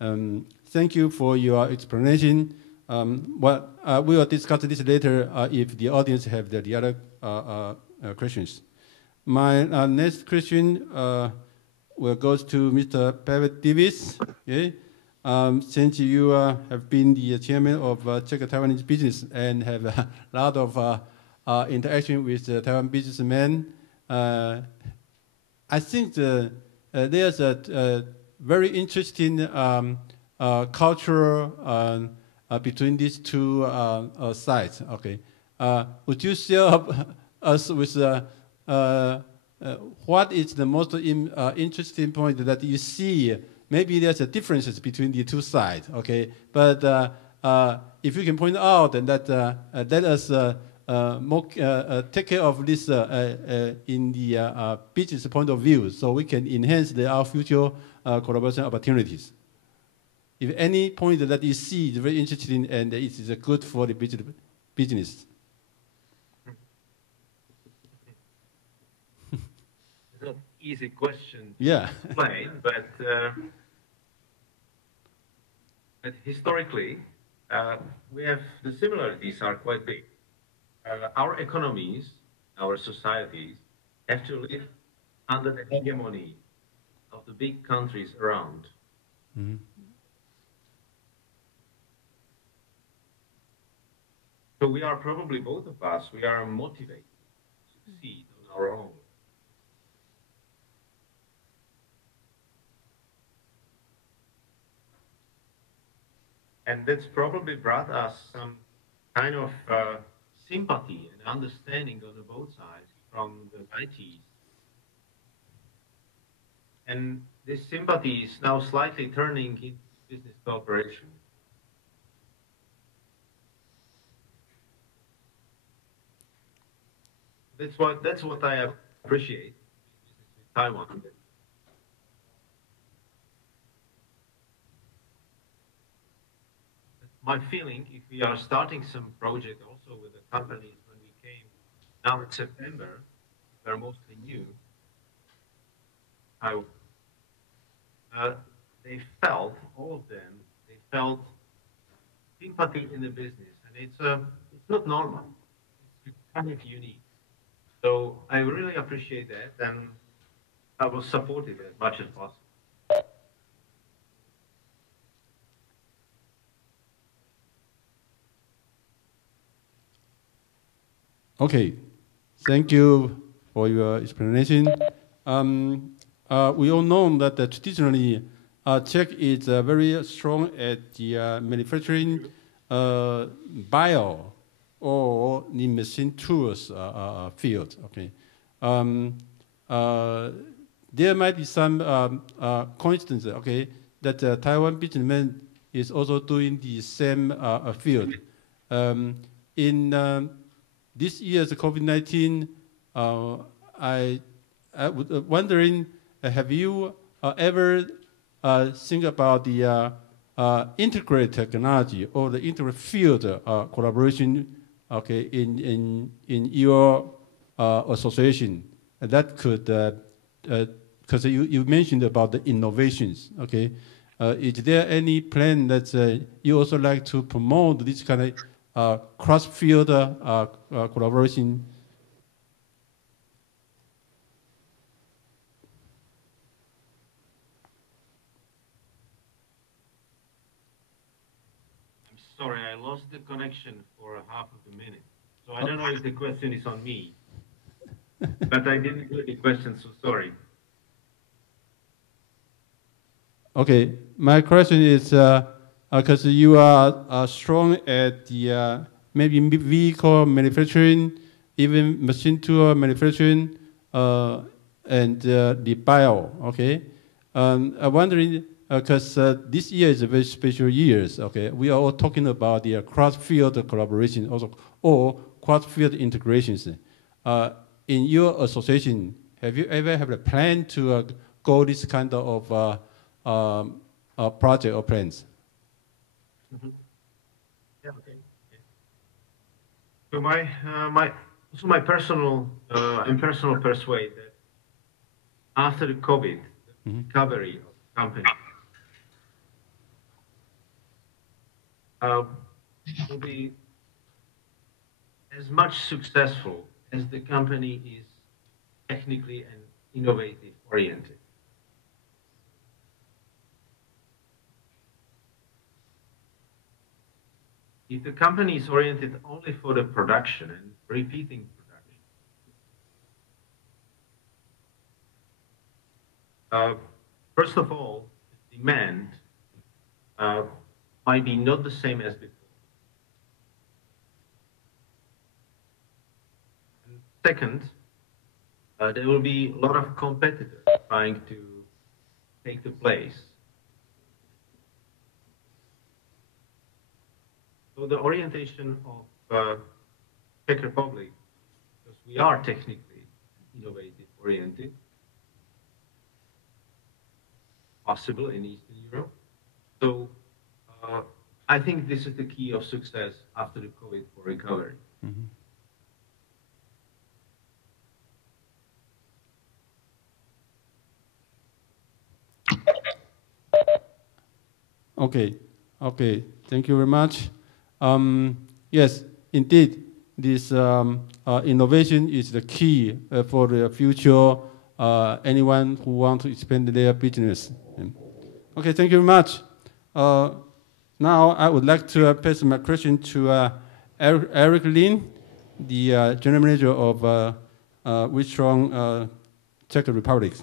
Thank you for your explanation. We will discuss this later if the audience have the other questions. My next question will go to Mr. Pavel Davis. Okay? Since you have been the chairman of Czech Taiwanese business and have a lot of interaction with Taiwan businessmen, I think there's a very interesting culture between these two sides. Okay, would you share us with what is the most interesting point that you see? Maybe there's a differences between the two sides. Okay, but if you can point out and that let us more take care of this in the business point of view, so we can enhance our future collaboration opportunities. If any point that you see is very interesting and it is good for the business. It's not easy question to explain, but historically, we have the similarities are quite big. Our economies, our societies have to live under the hegemony of the big countries around. Mm-hmm. So we are probably, both of us, we are motivated to succeed on our own. And that's probably brought us some kind of sympathy and understanding on the both sides from the ITs. And this sympathy is now slightly turning into business cooperation. That's what I appreciate in Taiwan. My feeling, if we are starting some project also with the companies when we came now in September, they're mostly new. They felt, all of them, they felt sympathy in the business, and it's not normal. It's kind of unique. So I really appreciate that, and I will support it as much as possible. Okay, thank you for your explanation. We all know that traditionally, Czech is very strong at the manufacturing, bio, or the machine tools field. Okay, there might be some coincidence. Okay, that Taiwan businessman is also doing the same field. In this year's COVID-19, I was wondering, have you ever think about the integrated technology or the integrated field collaboration? Okay, in your association, that could, because you mentioned about the innovations. Okay, is there any plan that you also like to promote this kind of cross-field collaboration? sorry, I lost the connection for half of the minute. So I don't know if the question is on me, but I didn't hear the question, so sorry. Okay, my question is, because you are strong at the maybe vehicle manufacturing, even machine tool manufacturing, and the bio, okay? I'm wondering, because this year is a very special year, okay? We are all talking about the cross-field collaboration also, or cross-field integrations. In your association, have you ever had a plan to go this kind of project or plans? Mm-hmm. Yeah, okay. So my personal persuade that after the COVID, the recovery of the company will be as much successful as the company is technically and innovative oriented. If the company is oriented only for the production and repeating production, first of all, the demand might be not the same as before. And second, there will be a lot of competitors trying to take the place. So the orientation of Czech Republic, because we are technically innovative oriented, possible in Eastern Europe. So I think this is the key of success after the COVID for recovery. Mm-hmm. Okay, thank you very much. Yes, indeed, this innovation is the key for the future, anyone who wants to expand their business. Okay, thank you very much. Now I would like to pass my question to Eric Lin, the General Manager of Wistron Czech Republic.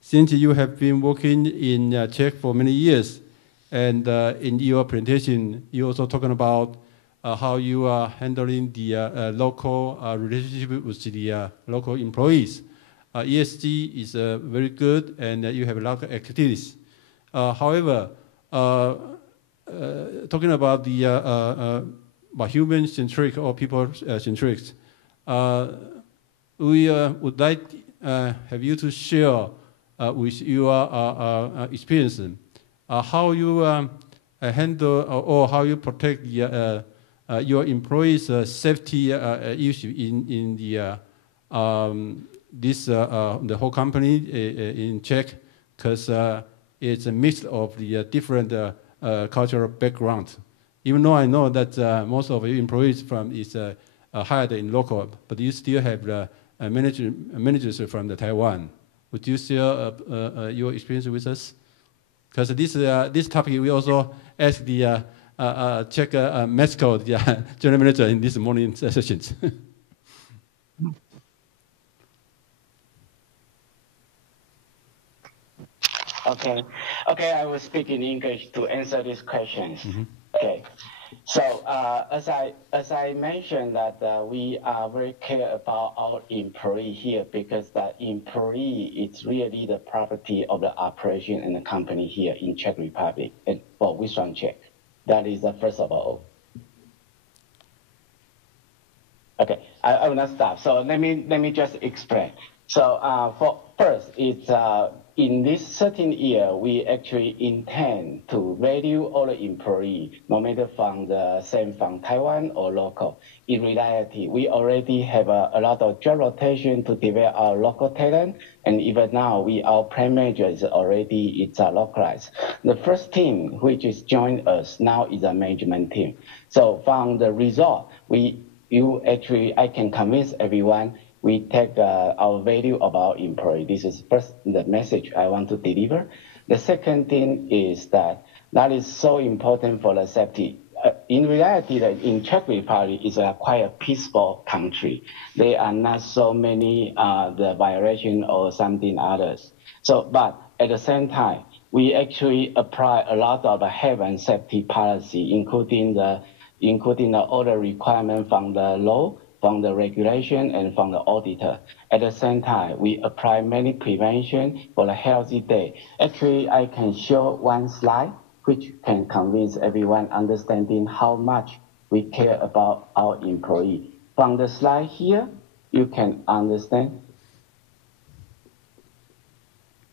Since you have been working in Czech for many years, and in your presentation, you also talking about how you are handling the local relationship with the local employees. ESG is very good, and you have a lot of activities. However, talking about the human-centric or people-centric, we would like have you to share with your experience how you handle or how you protect your employees' safety issue in the the whole company in Czech, because it's a mix of the different cultural background. Even though I know that most of your employees from is hired in local, but you still have managers from the Taiwan. Would you share your experience with us? Because this topic we also asked the Czech Mexico, the general manager in this morning sessions. Okay, I will speak in English to answer these questions. Mm-hmm. Okay, so as I mentioned that we are very care about our employee here, because the employee is really the property of the operation and the company here in Czech Republic and for Wistron Czech. That is the first of all. Okay, I will not stop. So let me just explain. So for first, it's in this certain year, we actually intend to value all the employees, no matter from Taiwan or local. In reality, we already have a lot of job rotation to develop our local talent, and even now, our plant manager is already localized. The first team which is joined us now is a management team. So from the result, I can convince everyone. We take our value of our employee. This is first the message I want to deliver. The second thing is that is so important for the safety. in reality, in Czech Republic, is quite a peaceful country. There are not so many the violation or something others. So, but at the same time, we actually apply a lot of health and safety policy, including all the requirements from the law, from the regulation, and from the auditor. At the same time, we apply many prevention for the healthy day. Actually, I can show one slide which can convince everyone understanding how much we care about our employee. From the slide here, you can understand.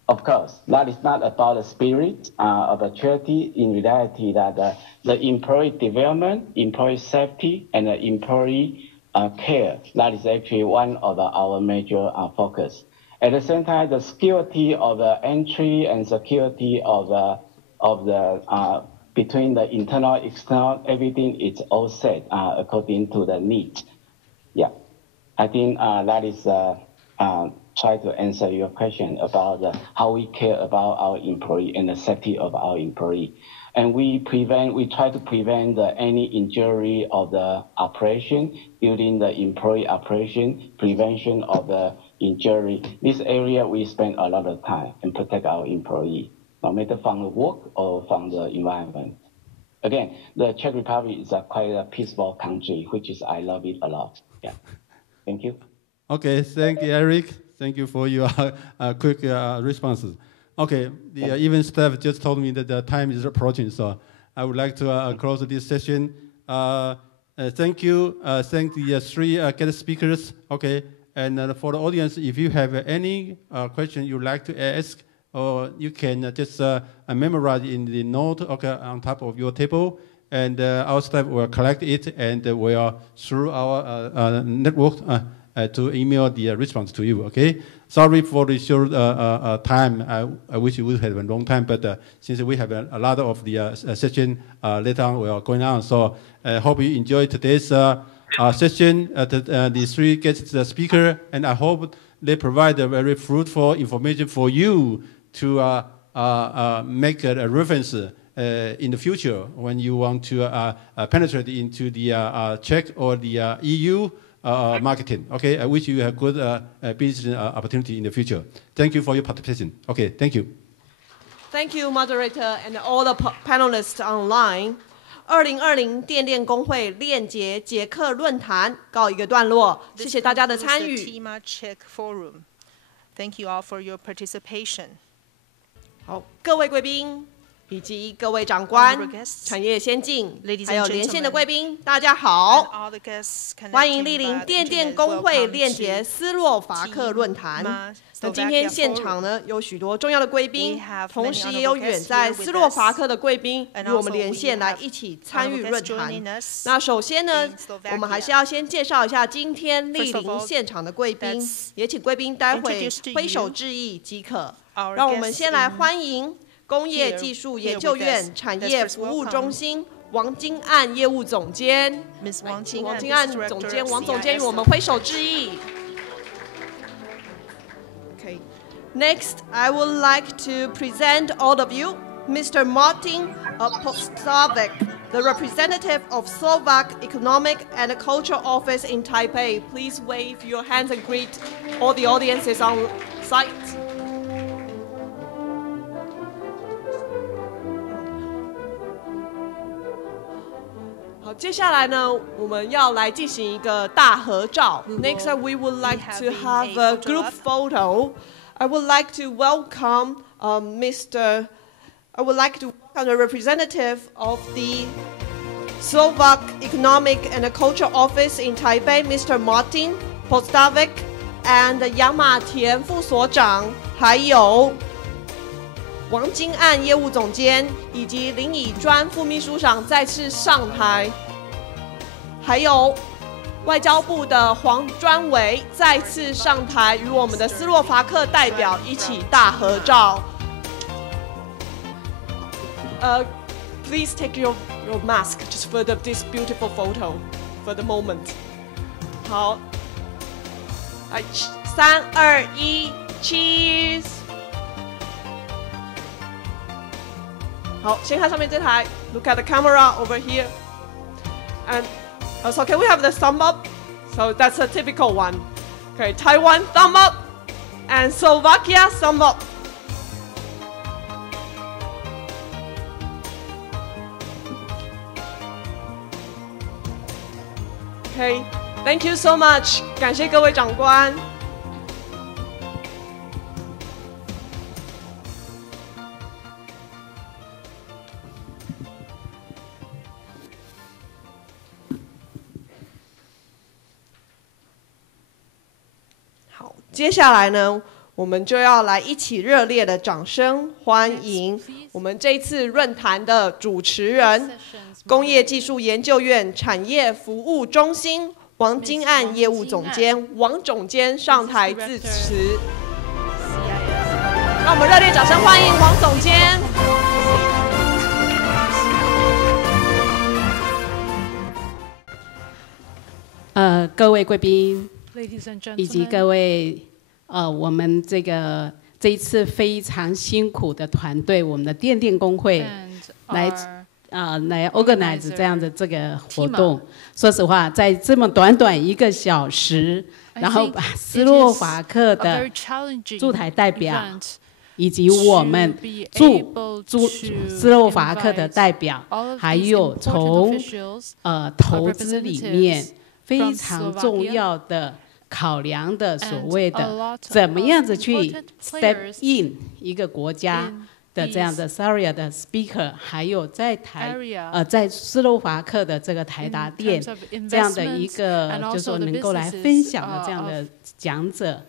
Of course, that is not about the spirit of a charity. In reality, that the employee development, employee safety, and the employee care, that is actually one of our major focus. At the same time, the security of the entry and security of the between the internal, external, everything is all set according to the need. Yeah, I think that is try to answer your question about how we care about our employee and the safety of our employee. And we try to prevent any injury of the operation during the employee operation, prevention of the injury. This area we spend a lot of time and protect our employee, no matter from the work or from the environment. Again, the Czech Republic is quite a peaceful country, which is I love it a lot. Yeah, thank you. Okay, thank you, Eric. Thank you for your quick responses. Okay, the event staff just told me that the time is approaching, so I would like to close this session. Thank you. Thank the three guest speakers. Okay, and for the audience, if you have any question you'd like to ask, or you can just memorize in the note on top of your table, and our staff will collect it and will through our network to email the response to you. Okay. Sorry for the short time. I wish we would have a long time, but since we have a lot of the session later on we are going on, so I hope you enjoyed today's session. The three guest speaker, and I hope they provide a very fruitful information for you to make a reference in the future when you want to penetrate into the Czech or the EU marketing. Okay, I wish you a good business opportunity in the future. Thank you for your participation. Okay, thank you. Thank you, moderator, and all the panelists online. 2020电电工会链接捷克论坛告一个段落，谢谢大家的参与。Thank you all for your participation. 好，各位贵宾以及各位长官、产业先进，还有连线的贵宾，大家好！欢迎莅临电电工会链接斯洛伐克论坛。那今天现场呢有许多重要的贵宾，同时也有远在斯洛伐克的贵宾与我们连线来一起参与论坛。那首先呢，我们还是要先介绍一下今天莅临现场的贵宾，也请贵宾待会挥手致意即可。让我们先来欢迎工业技术研究院产业服务中心王金岸业务总监，请王金岸总监王总监与我们挥手致意。Okay. Next, I would like to present all of you Mr. Martin Postlawek, the representative of Slovak Economic and Cultural Office in Taipei. Please wave your hands and greet all the audiences on site. 好，接下来呢，我们要来进行一个大合照。Next, we would like to have a group photo. I would like to welcome the representative of the Slovak Economic and Cultural Office in Taipei, Mr. Martin Postlawek, and 杨马田副所长，还有王金岸业务总监以及林以专副秘书长再次上台，还有外交部的黄专维再次上台与我们的斯洛伐克代表一起大合照。Please take your mask just for this beautiful photo for the moment. 好，来，3、2、1 ，Cheers！ 好，先看上面这台 ，Look at the camera over here. And so can we have the thumb up? So that's a typical one. Okay, Taiwan, thumb up. And Slovakia, thumb up. Okay, thank you so much. 感谢各位长官。好，接下来呢，我们就要来一起热烈的掌声欢迎我们这一次论坛的主持人。工业技术研究院产业服务中心王金岸业务总监王总监上台致辞。让我们热烈掌声欢迎王总监。各位贵宾，以及各位我们这一次非常辛苦的团队，我们的电电工会来 organize 这样的这个活动。说实话，在这么短1个小时，然后把斯洛伐克的驻台代表，以及我们驻斯洛伐克的代表，还有从投资里面非常重要的考量的所谓的怎么样子去 step in 一个国家的这样的 Syria 的 speaker， 还有在在斯洛伐克的这个台达电这样的一个，就是说能够来分享的这样的讲者，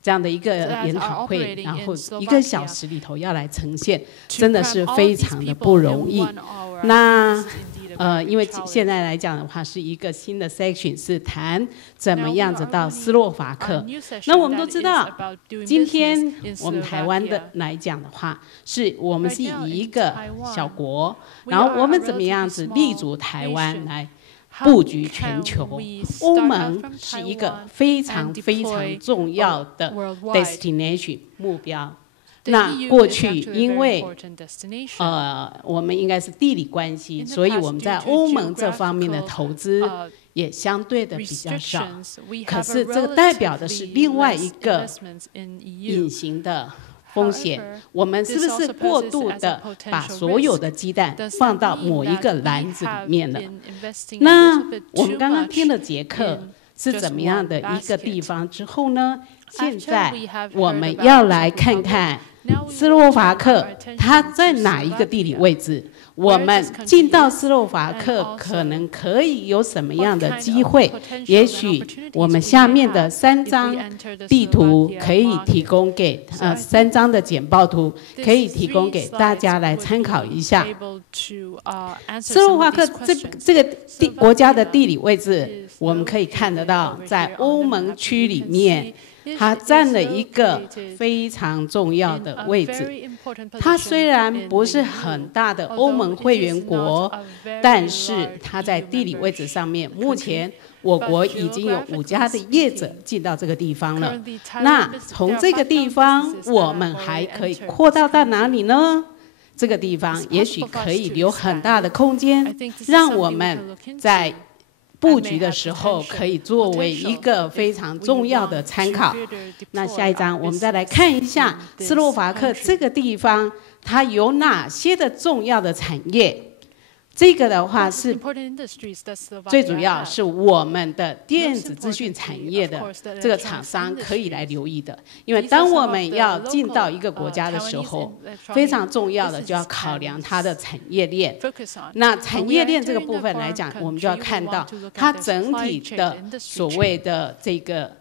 这样的一个研讨会，然后1个小时里头要来呈现，真的是非常的不容易。那因为现在来讲的话，是一个新的 section， 是谈怎么样子到斯洛伐克。那我们都知道，今天我们台湾的来讲的话，我们是以一个小国，然后我们怎么样子立足台湾来布局全球。欧盟是一个非常非常重要的 destination 目标。那过去因为我们应该是地理关系，所以我们在欧盟这方面的投资也相对的比较少。可是这个代表的是另外一个隐形的风险，我们是不是过度的把所有的鸡蛋放到某一个篮子里面了？那我们刚刚听了节课是怎么样的一个地方之后呢？现在我们要来看看斯洛伐克它在哪一个地理位置？我们进到斯洛伐克可能可以有什么样的机会？也许我们下面的3张地图可以提供给3张的简报图可以提供给大家来参考一下。斯洛伐克这个国家的地理位置，我们可以看得到，在欧盟区里面。它占了一个非常重要的位置。它虽然不是很大的欧盟会员国，但是它在地理位置上面，目前我国已经有5家的业者进到这个地方了。那从这个地方，我们还可以扩大到哪里呢？这个地方也许可以留很大的空间，让我们在布局的时候可以作为一个非常重要的参考。那下一章我们再来看一下斯洛伐克这个地方它有哪些的重要的产业。这个的话是最主要是我们的电子资讯产业的这个厂商可以来留意的，因为当我们要进到一个国家的时候，非常重要的就要考量它的产业链。那产业链这个部分来讲，我们就要看到它整体的所谓的这个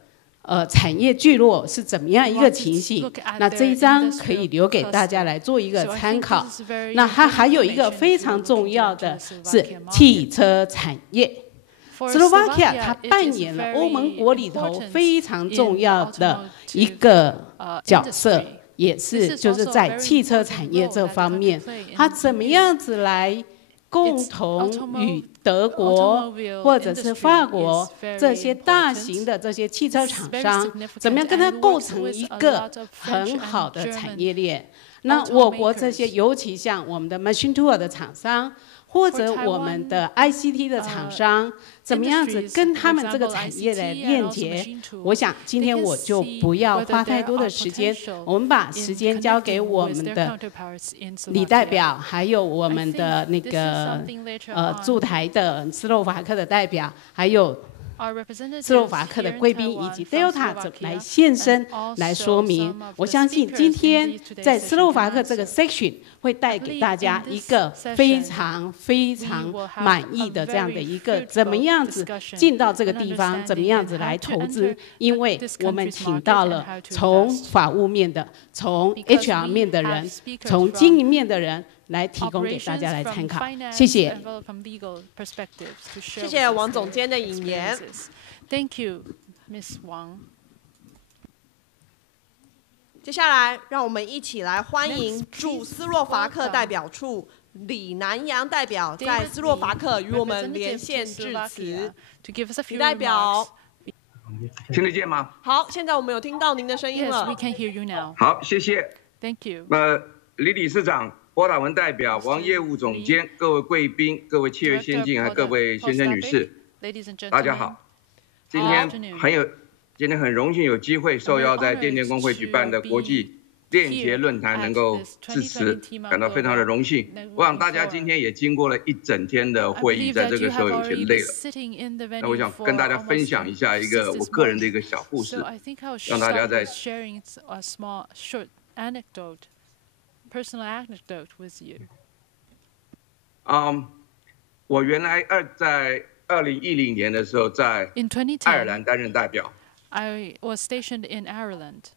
产业聚落是怎么样一个情形？那这一章可以留给大家来做一个参考。那它还有一个非常重要的是汽车产业。斯洛伐克它扮演了欧盟国里头非常重要的一个角色，也是就是在汽车产业这方面，它怎么样子来共同与德国或者是法国这些大型的这些汽车厂商，怎么样跟它构成一个很好的产业链？那我国这些，尤其像我们的 machine tool 的厂商，或者我们的 ICT 的厂商，怎么样子跟他们这个产业的链接？我想今天我就不要花太多的时间，我们把时间交给我们的李代表，还有我们的那个驻台的斯洛伐克的代表，还有斯洛伐克的贵宾以及 Delta 来现身来说明。我相信今天在斯洛伐克这个 section 会带给大家一个非常非常满意的这样的一个怎么样子进到这个地方，怎么样子来投资，因为我们请到了从法务面的、从 HR 面的人、从经营面的人。来提供给大家来参考，谢谢。谢谢王总监的引言。Thank you, Ms. Wang. 接下来，让我们一起来欢迎驻斯洛伐克代表处李南洋代表在斯洛伐克与我们连线致辞。李代表，听得见吗？好，现在我们有听到您的声音了。Yes, we can hear you now. 好，谢谢。Thank you. 李理事长。郭达文代表、王业务总监、各位贵宾、各位企业先进和各位先生女士，大家好。今天很荣幸有机会受邀在电电工会举办的国际链结论坛能够致辞，感到非常的荣幸。我想大家今天也经过了一整天的会议，在这个时候有些累了。那我想跟大家分享一下一个我个人的一个小故事，让大家在。Personal anecdote with you. 我原来在2010年的时候在爱尔兰担任代表。I was stationed in Ireland.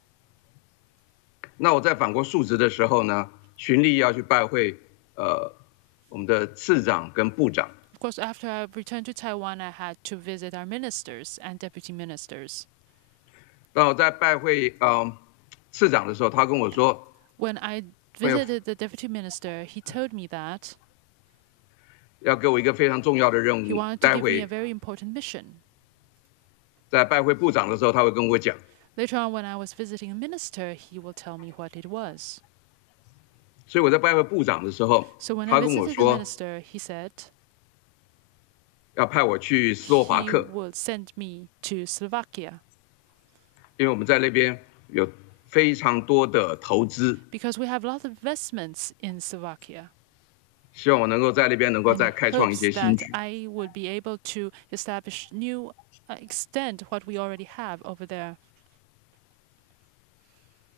那我在返国述职的时候呢，循例要去拜会我们的次长跟部长。Of course, after I returned to Taiwan, I had to visit our ministers and deputy ministers. 那我在拜会次长的时候，他跟我说 ，When I visited the deputy minister, he told me that 要给我一个非常重要的任务。he wanted to give me a very important mission. 在拜会部长的时候，他会跟我讲。Later on, when I was visiting a minister, he will tell me what it was. 所以我在拜会部长的时候，他跟我说 minister, he said 要派我去斯洛伐克。He will send me to Slovakia. 因为我们在那边有非常多的投资 ，because we have lots of investments in Slovakia. 希望我能够在那边能够再开创一些新局。I would be able to establish new, extend what we already have over there.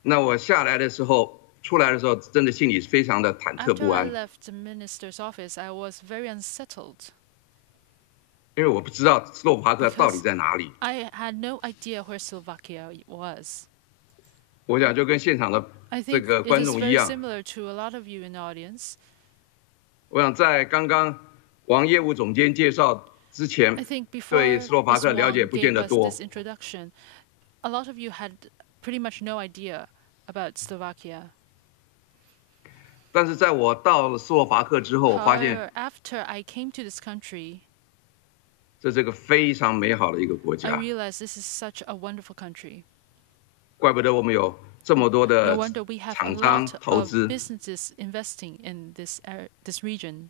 那我下来的时候，出来的时候，真的心里非常的忐忑不安。After I left the minister's office, I was very unsettled. 因为我不知道斯洛伐克到底在哪里。I had no idea where Slovakia was. 我想就跟现场的这个观众一样。我想在刚刚王业务总监介绍之前，对斯洛伐克了解不见得多。A lot of you had pretty much no idea about Slovakia. 但是在我到了斯洛伐克之后，我发现 after I came to this country, 这是个非常美好的一个国家。I realized this is such a wonderful country. 怪不得我们有这么多的厂商投资， businesses investing in this region.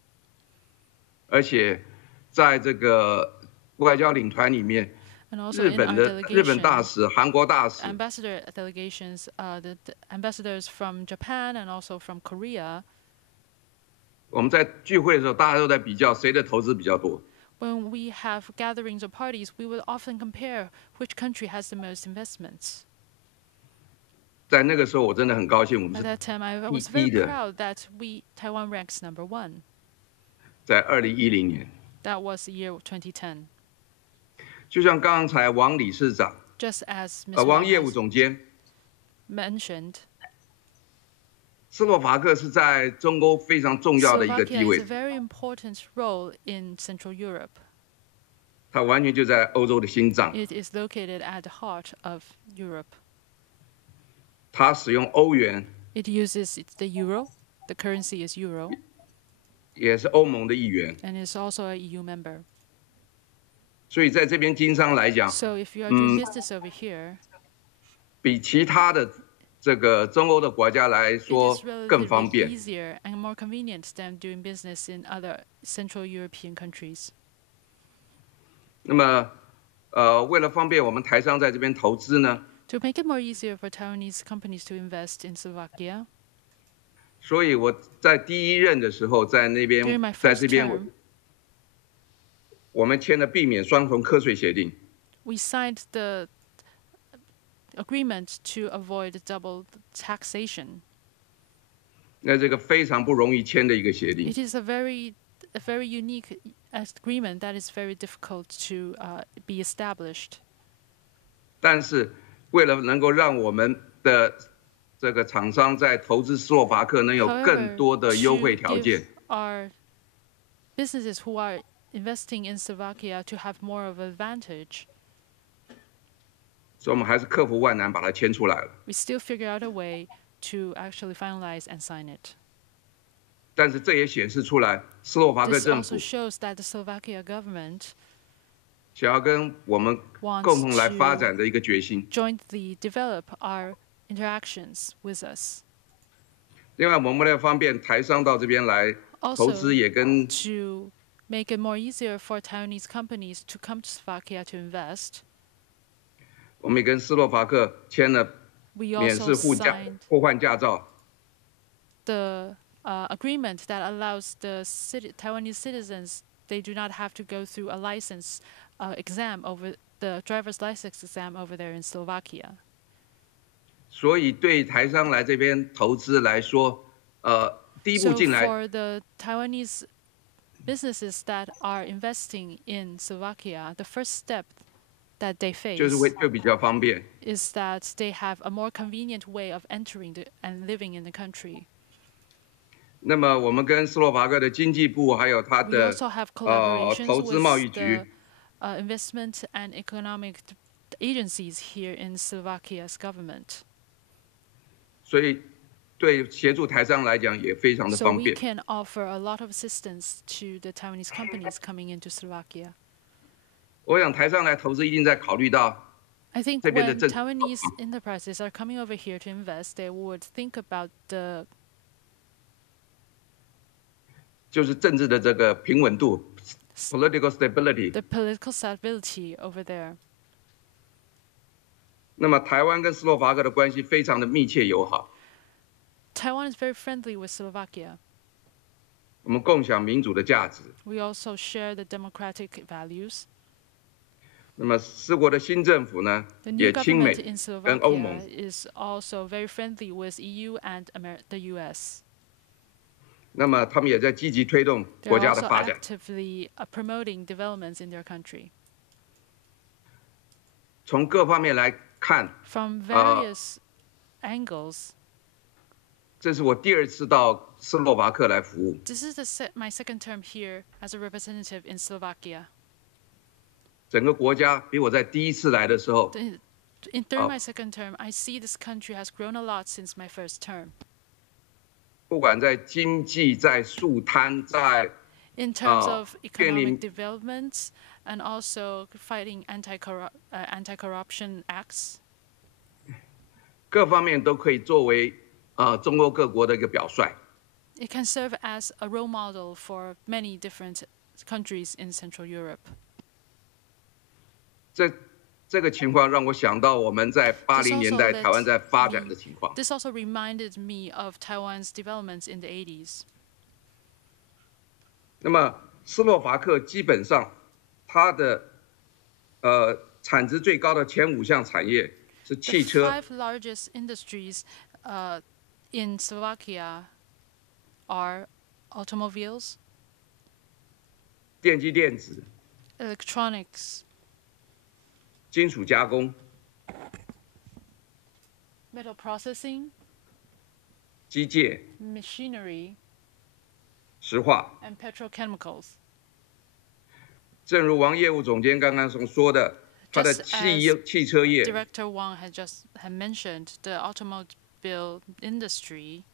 而且在这个外交领团里面，日本大使、韩国大使 ambassador delegations, the ambassadors from Japan and also from Korea. 我们在聚会的时候，大家都在比较谁的投资比较多。When we have gatherings or parties, we will often compare which country has the most investments. 在那个时候，我真的很高兴，我们是 At that time, I was very proud that Taiwan ranks #1. 在2010年。That was the year 2010. 就像刚才王理事长， Just as 王业务总监 mentioned, 斯洛伐克是在中欧非常重要的一个地位。Slovakia is a very important role in Central Europe. 它完全就在欧洲的心脏。It is located at the heart of Europe. 它使用欧元。It uses the euro. The currency is euro. 也是欧盟的一员。And is also a EU member. 所以在这边经商来讲， So if you are doing business over here, 比其他的这个中欧的国家来说更方便。easier and more convenient than doing business in other Central European countries. 那么，为了方便我们台商在这边投资呢， To make it more easier for Taiwanese companies to invest in Slovakia. 所以我在第一任的时候，在这边，我们签了避免双重课税协定。We signed the agreement to avoid double taxation. 那这个非常不容易签的一个协定。It is a very unique agreement that is very difficult to be established. 但是，为了能够让我们的这个厂商在投资斯洛伐克能有更多的优惠条件。Our businesses who are investing in Slovakia to have more of an advantage. 所以我们还是克服万难把它签出来了。We still figure out a way to actually finalize and sign it. 但是这也显示出来，斯洛伐克政府 This also shows that the Slovakia government 想要跟我们共同来发展的一个决心。Jointly develop our interactions with us. 另外，我们为了方便台商到这边来投资，也跟 to make it more easier for Taiwanese companies to come to Slovakia to invest. 我们也跟斯洛伐克签了免试互换驾照。The agreement that allows the Taiwanese citizens they do not have to go through a license exam over the driver's license exam over there in Slovakia. 所以对台商来这边投资来说，第一步进来。So for the Taiwanese businesses that are investing in Slovakia, the first step that they face 就比较方便 is that they have a more convenient way of entering and living in the country. 那么我们跟斯洛伐克的经济部还有它的投资贸易局 investment and economic agencies here in Slovakia's government. 所以对协助台商来讲也非常的方便。So we can offer a lot of assistance to the Taiwanese companies coming into Slovakia. 我想台商来投资一定在考虑到 I think when Taiwanese enterprises are coming over here to invest, they would think about the 就是政治的这个平稳度 ，political stability. The political stability over there. 那么台湾跟斯洛伐克的关系非常的密切友好。Taiwan is very friendly with Slovakia. 我们共享民主的价值。We also share the democratic values. 那么四国的新政府呢，也亲美跟欧盟。is also very friendly with EU and the US. 那么他们也在积极推动国家的发展。Actively promoting developments in their country. 从各方面来看 ，From various angles. 这是我第二次到斯洛伐克来服务。This is my second term here as a representative in Slovakia. 整个国家比我在第一次来的时候。During my second term, I see this country has grown a lot since my first term. 不管在经济、在树滩、在 in terms of economic development and also fighting anti-corruption acts. 各方面都可以作为中欧各国的一个表率。It can serve as a role model for many different countries in Central Europe. 这个情况让我想到我们在80年代台湾在发展的情况。This also reminded me of Taiwan's developments in the 80s. 那么斯洛伐克基本上它的产值最高的前5项产业是汽车。The 5 largest industries in Slovakia are automobiles, 电机电子 electronics, 金属加工 metal processing, 机械 machinery, 石化 and petrochemicals. 正如王业务总监刚刚所说的，他的汽车业 Director Wang had mentioned the automobile industry.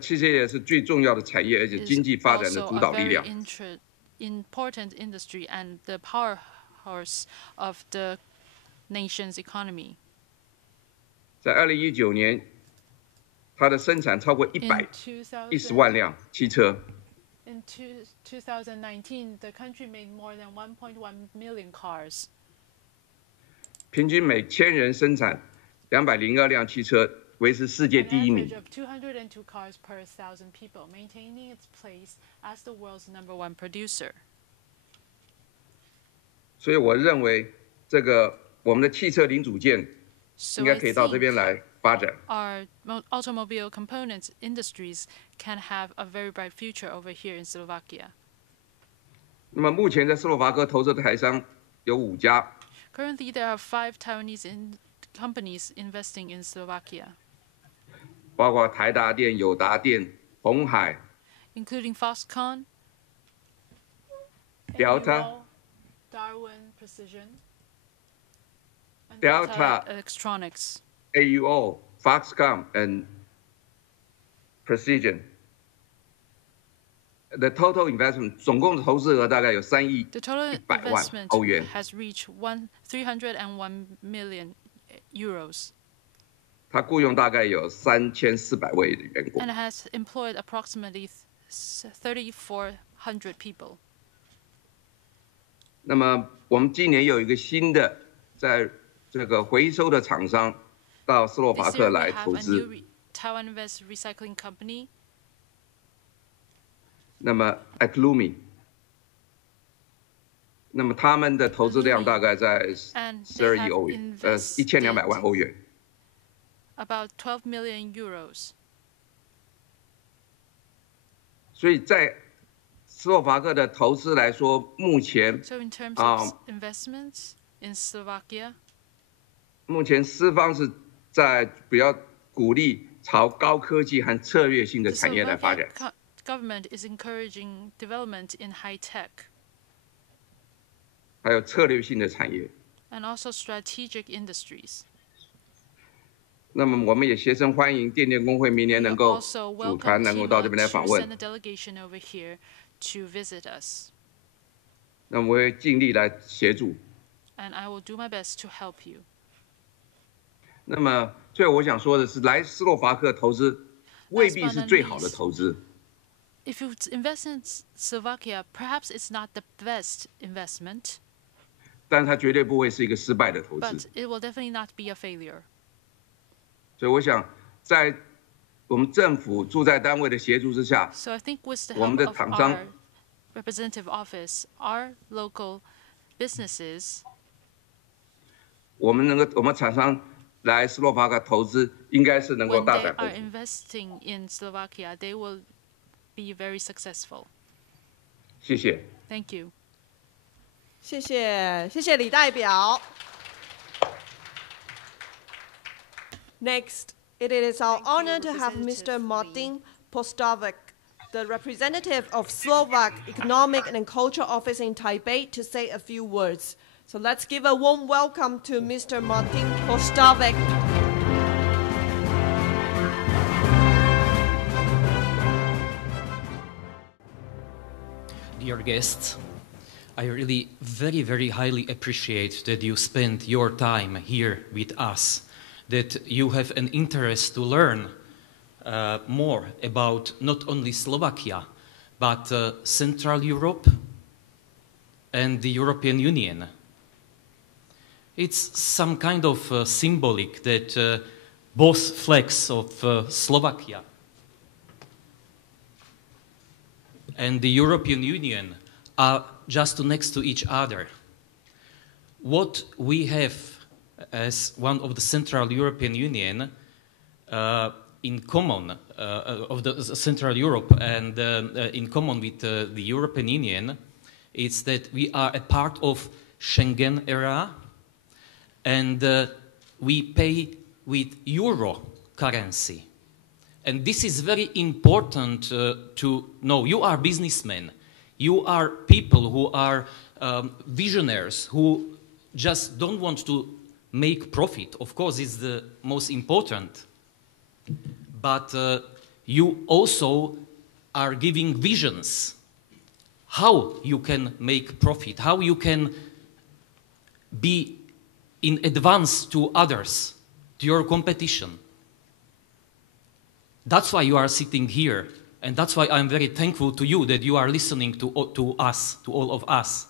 汽车业是最重要的产业，而且经济发展的主导力量。Important industry and the powerhouse of the nation's economy. 在2019年，它的生产超过110万辆汽车。In 2019, the country made more than 1.1 million cars. 平均每1000人生产202辆汽车，维持世界第1名。An average of 202 cars per 1,000 people, maintaining its place as the world's #1 producer. 所以我认为，我们的汽车零组件应该可以到这边来发展。Our automobile components industries can have a very bright future over here in Slovakia. 那么目前在斯洛伐克投资的台商有5家。Currently, there are 5 Taiwanese companies investing in Slovakia. 包括台达电、友达电、鸿海 ，including Foxconn, Delta, Darwin Precision, and Delta Electronics, AUO, Foxconn, and Precision. The total investment 总共的投资额大概有3亿100万欧元。has reached 301 million euros. 它雇佣大概有3400位的员工。And has employed approximately 3,400 people. 那么我们今年有一个新的在这个回收的厂商到斯洛伐克来投资。Taiwan Invest Recycling Company. 那么 Aklumi， 那么他们的投资量大概在12亿欧元，1200万欧元。About 12 million euros. 所以在斯洛伐克的投资来说，目前 So in terms of investments in Slovakia, 目前资方是在比较鼓励朝高科技和策略性的产业来发展。Government is encouraging development in high tech. 还有策略性的产业。And also strategic industries. 那么我们也协声欢迎电电工会明年能够组团能够到这边来访问。那我会尽力来协助。And I will do my best to help you. 那么最后我想说的是，来斯洛伐克投资未必是最好的投资。If you invest in Slovakia, perhaps it's not the best investment. 但它绝对不会是一个失败的投资。But it will definitely not be a failure. 所以我想，在我们政府驻在单位的协助之下， So I think with the 我们的 help of 厂商 our representative office, our local businesses, 我们厂商来斯洛伐克投资，应该是能够 when 大 they 展宏 are 图。 investing in Slovakia, they will be very successful. 谢谢。Thank you. 谢谢，谢谢李代表。Next, it is our honor to have Mr. Martin Postavec, the representative of Slovak Economic and Cultural Office in Taipei, to say a few words. So let's give a warm welcome to Mr. Martin Postavec. Dear guests, I really very, very highly appreciate that you spend your time here with us, that you have an interest to learn more about not only Slovakia, but Central Europe and the European Union. It's some kind of symbolic that both flags of Slovakia and the European Union are just next to each other. What we have as one of the Central European Union in common, of the Central Europe and in common with the European Union, is that we are a part of Schengen era and we pay with euro currency. And this is very important to know. You are businessmen. You are people who are visionaries, who just don't want to make profit. Of course, it's the most important. But you also are giving visions. How you can make profit, how you can be in advance to others. to your competition. That's why you are sitting here, and that's why I'm very thankful to you that you are listening to us, to all of us.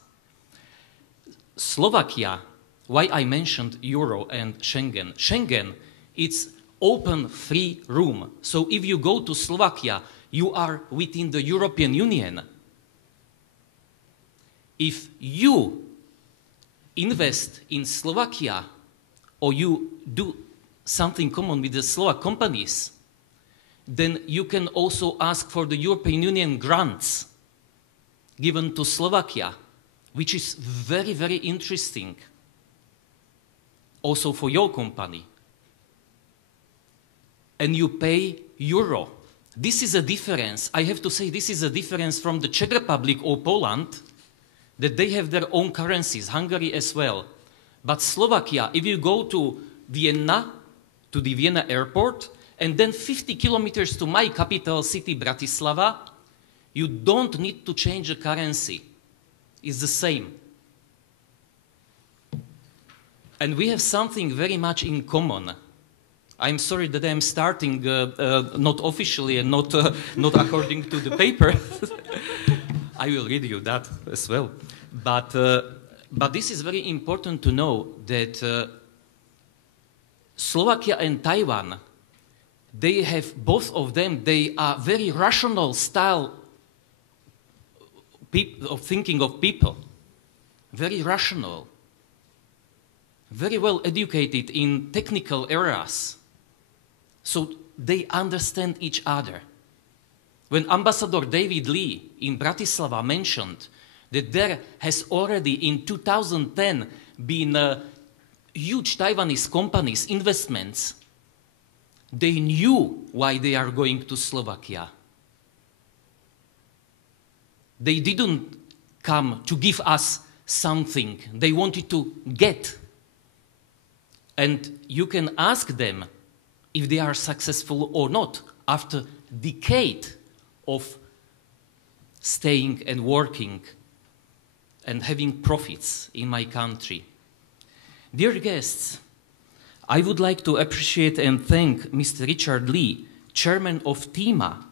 Slovakia, why I mentioned Euro and Schengen. Schengen, it's open, free room. So if you go to Slovakia, you are within the European Union. If you invest in Slovakia or you do something common with the Slovak companies, then you can also ask for the European Union grants given to Slovakia, which is very, very interesting also for your company. And you pay euro. This is a difference. I have to say this is a difference from the Czech Republic or Poland, that they have their own currencies, Hungary as well. But Slovakia, if you go to Vienna, to the Vienna airport, and then 50 kilometers to my capital city, Bratislava, you don't need to change the currency. It's the same. And we have something very much in common. I'm sorry that I'm starting not officially and not according to the paper. I will read you that as well. But this is very important to know that Slovakia and Taiwan, they have, both of them, they are very rational style of thinking of people. Very rational. Very well educated in technical areas. So they understand each other. When Ambassador David Lee in Bratislava mentioned that there has already in 2010 been huge Taiwanese companies' investments, they knew why they are going to Slovakia. They didn't come to give us something. They wanted to get. And you can ask them if they are successful or not after a decade of staying and working and having profits in my country. Dear guests, I would like to appreciate and thank Mr. Richard Lee, Chairman of TIMA,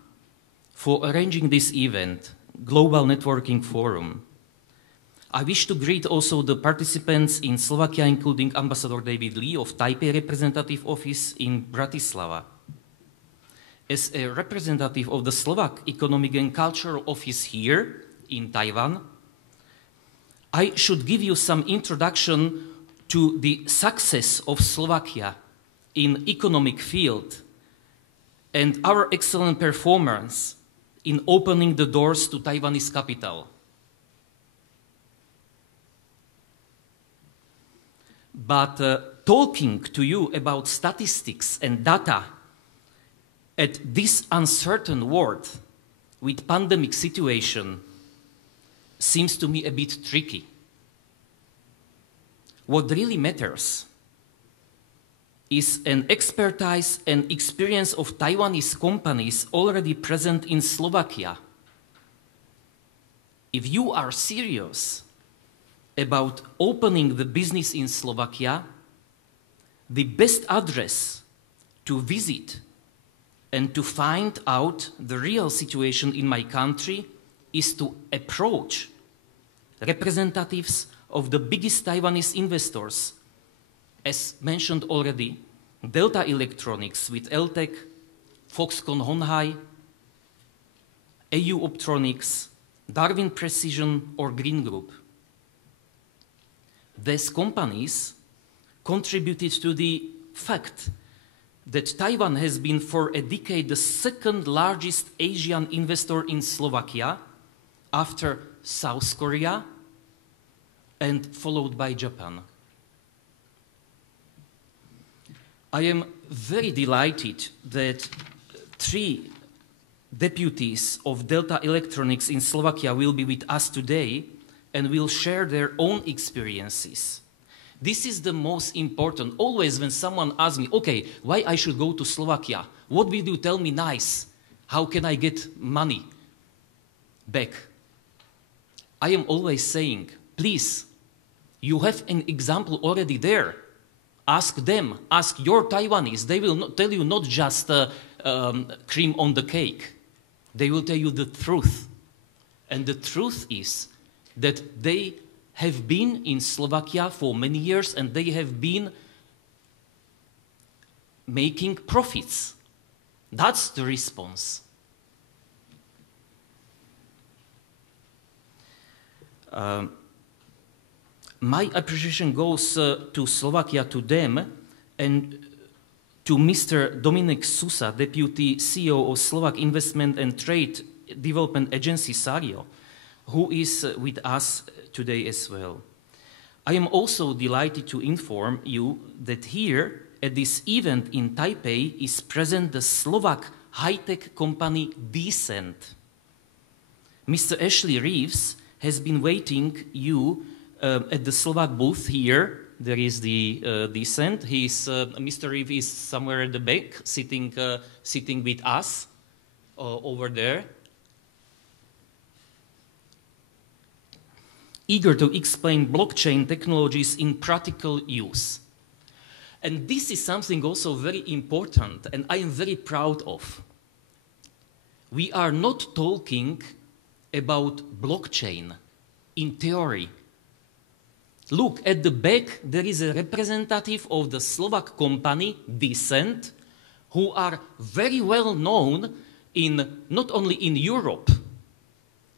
for arranging this event, Global Networking Forum. I wish to greet also the participants in Slovakia, including Ambassador David Lee of Taipei Representative Office in Bratislava. As a representative of the Slovak Economic and Cultural Office here in Taiwan, I should give you some introduction to the success of Slovakia in economic field and our excellent performance in opening the doors to Taiwanese capital. But talking to you about statistics and data at this uncertain world with pandemic situation seems to me a bit tricky. What really matters is an expertise and experience of Taiwanese companies already present in Slovakia. If you are serious about opening the business in Slovakia, the best address to visit and to find out the real situation in my country is to approach representatives of the biggest Taiwanese investors, as mentioned already, Delta Electronics with Eltec, Foxconn Honhai, AU Optronics, Darwin Precision or Green Group. These companies contributed to the fact that Taiwan has been for a decade the second largest Asian investor in Slovakia after South Korea and followed by Japan. I am very delighted that 3 deputies of Delta Electronics in Slovakia will be with us today and will share their own experiences. This is the most important. Always when someone asks me, okay, why I should go to Slovakia? What will you tell me nice? How can I get money back? I am always saying, please, you have an example already there. Ask them, ask your Taiwanese. They will tell you not just cream on the cake. They will tell you the truth. And the truth is that they have been in Slovakia for many years and they have been making profits. That's the response. My appreciation goes to Slovakia, to them, and to Mr. Dominik Susa, Deputy CEO of Slovak Investment and Trade Development Agency, SARIO, who is with us today as well. I am also delighted to inform you that here at this event in Taipei is present the Slovak high-tech company Decent. Mr. Ashley Reeves has been waiting you at the Slovak booth here. There is the Decent. Mr. Reeves is somewhere at the back, sitting with us over there. Eager to explain blockchain technologies in practical use. And this is something also very important, and I am very proud of. We are not talking about blockchain in theory. Look, at the back, there is a representative of the Slovak company, Decent, who are very well known not only in Europe,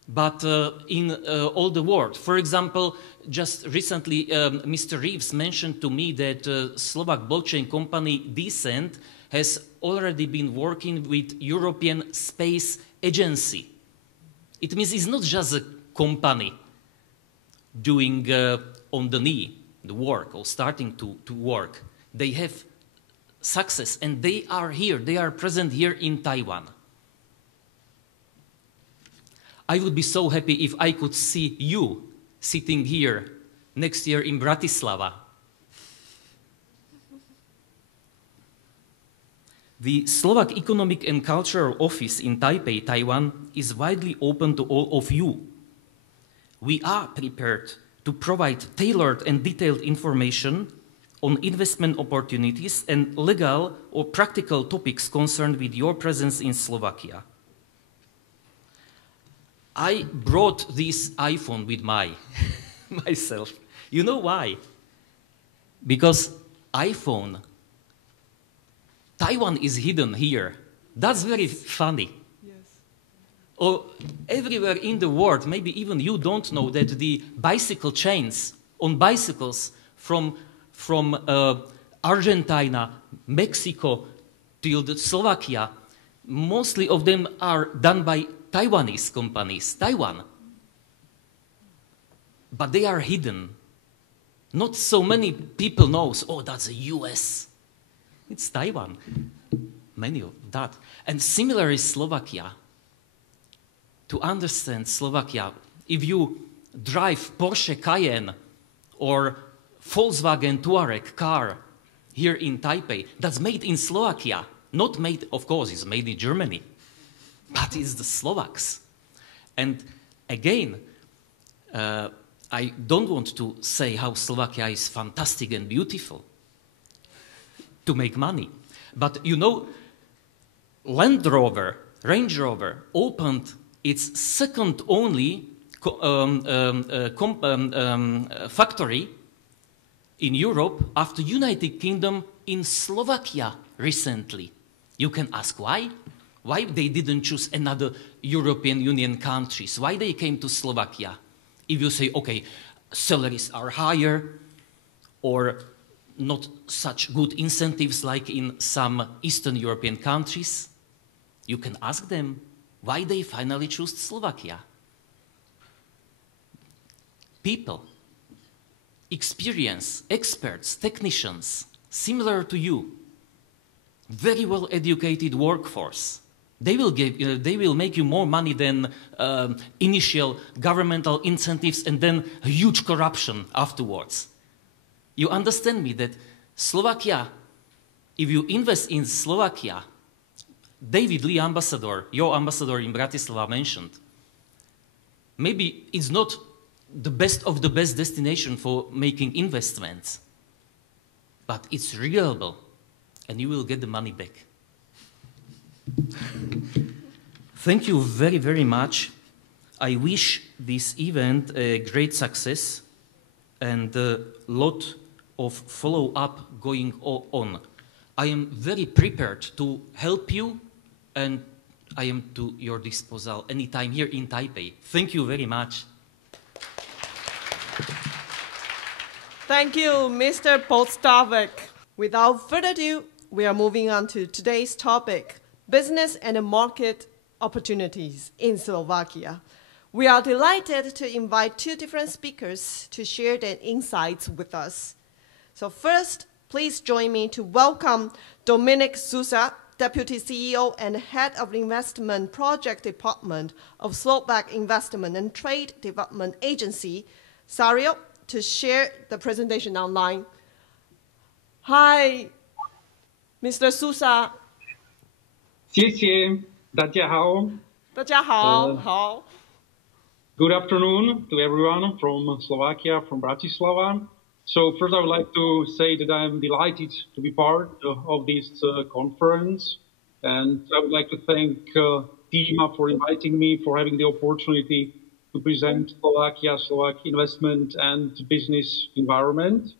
but in all the world. For example, just recently, Mr. Reeves mentioned to me that Slovak blockchain company Decent has already been working with European Space Agency. It means it's not just a company doing on the knee the work or starting to work. They have success and they are here, they are present here in Taiwan. I would be so happy if I could see you sitting here next year in Bratislava. The Slovak Economic and Cultural Office in Taipei, Taiwan, is widely open to all of you. We are prepared to provide tailored and detailed information on investment opportunities and legal or practical topics concerned with your presence in Slovakia. I brought this iPhone with myself. You know why? Because iPhone, Taiwan is hidden here. That's very funny. Yes. Or everywhere in the world, maybe even you don't know that the bicycle chains on bicycles from Argentina, Mexico, till Slovakia, mostly of them are done by Taiwanese companies, Taiwan. But they are hidden. Not so many people know, oh, that's the US. It's Taiwan. Many of that. And similarly, Slovakia. To understand Slovakia, if you drive Porsche Cayenne or Volkswagen Touareg car here in Taipei, that's made in Slovakia. Not made, of course, it's made in Germany. But it's the Slovaks. And again, I don't want to say how Slovakia is fantastic and beautiful to make money. But you know, Range Rover opened its second only factory in Europe after United Kingdom in Slovakia recently. You can ask why? Why they didn't choose another European Union countries? Why they came to Slovakia? If you say, okay, salaries are higher or not such good incentives like in some Eastern European countries, you can ask them why they finally chose Slovakia. People, experience, experts, technicians, similar to you, very well educated workforce. They will make you more money than initial governmental incentives and then huge corruption afterwards. You understand me that Slovakia, if you invest in Slovakia, David Lee, ambassador, your ambassador in Bratislava mentioned, maybe it's not the best of the best destination for making investments. but it's reliable, and you will get the money back. Thank you very, very much. I wish this event a great success and a lot of follow-up going on. I am very prepared to help you, and I am to your disposal anytime here in Taipei. Thank you very much. Thank you, Mr. Podstavek. Without further ado, we are moving on to today's topic, business and market opportunities in Slovakia. We are delighted to invite two different speakers to share their insights with us. So first, please join me to welcome Dominik Sousa, Deputy CEO and Head of Investment Project Department of Slovak Investment and Trade Development Agency, Sario, to share the presentation online. Hi, Mr. Sousa. 谢谢，大家好。大家好，好。Good afternoon to everyone from Slovakia, from Bratislava. So first I would like to say that I'm delighted to be part of this conference. And I would like to thank TIMA for inviting me, for having the opportunity to present Slovak investment and business environment.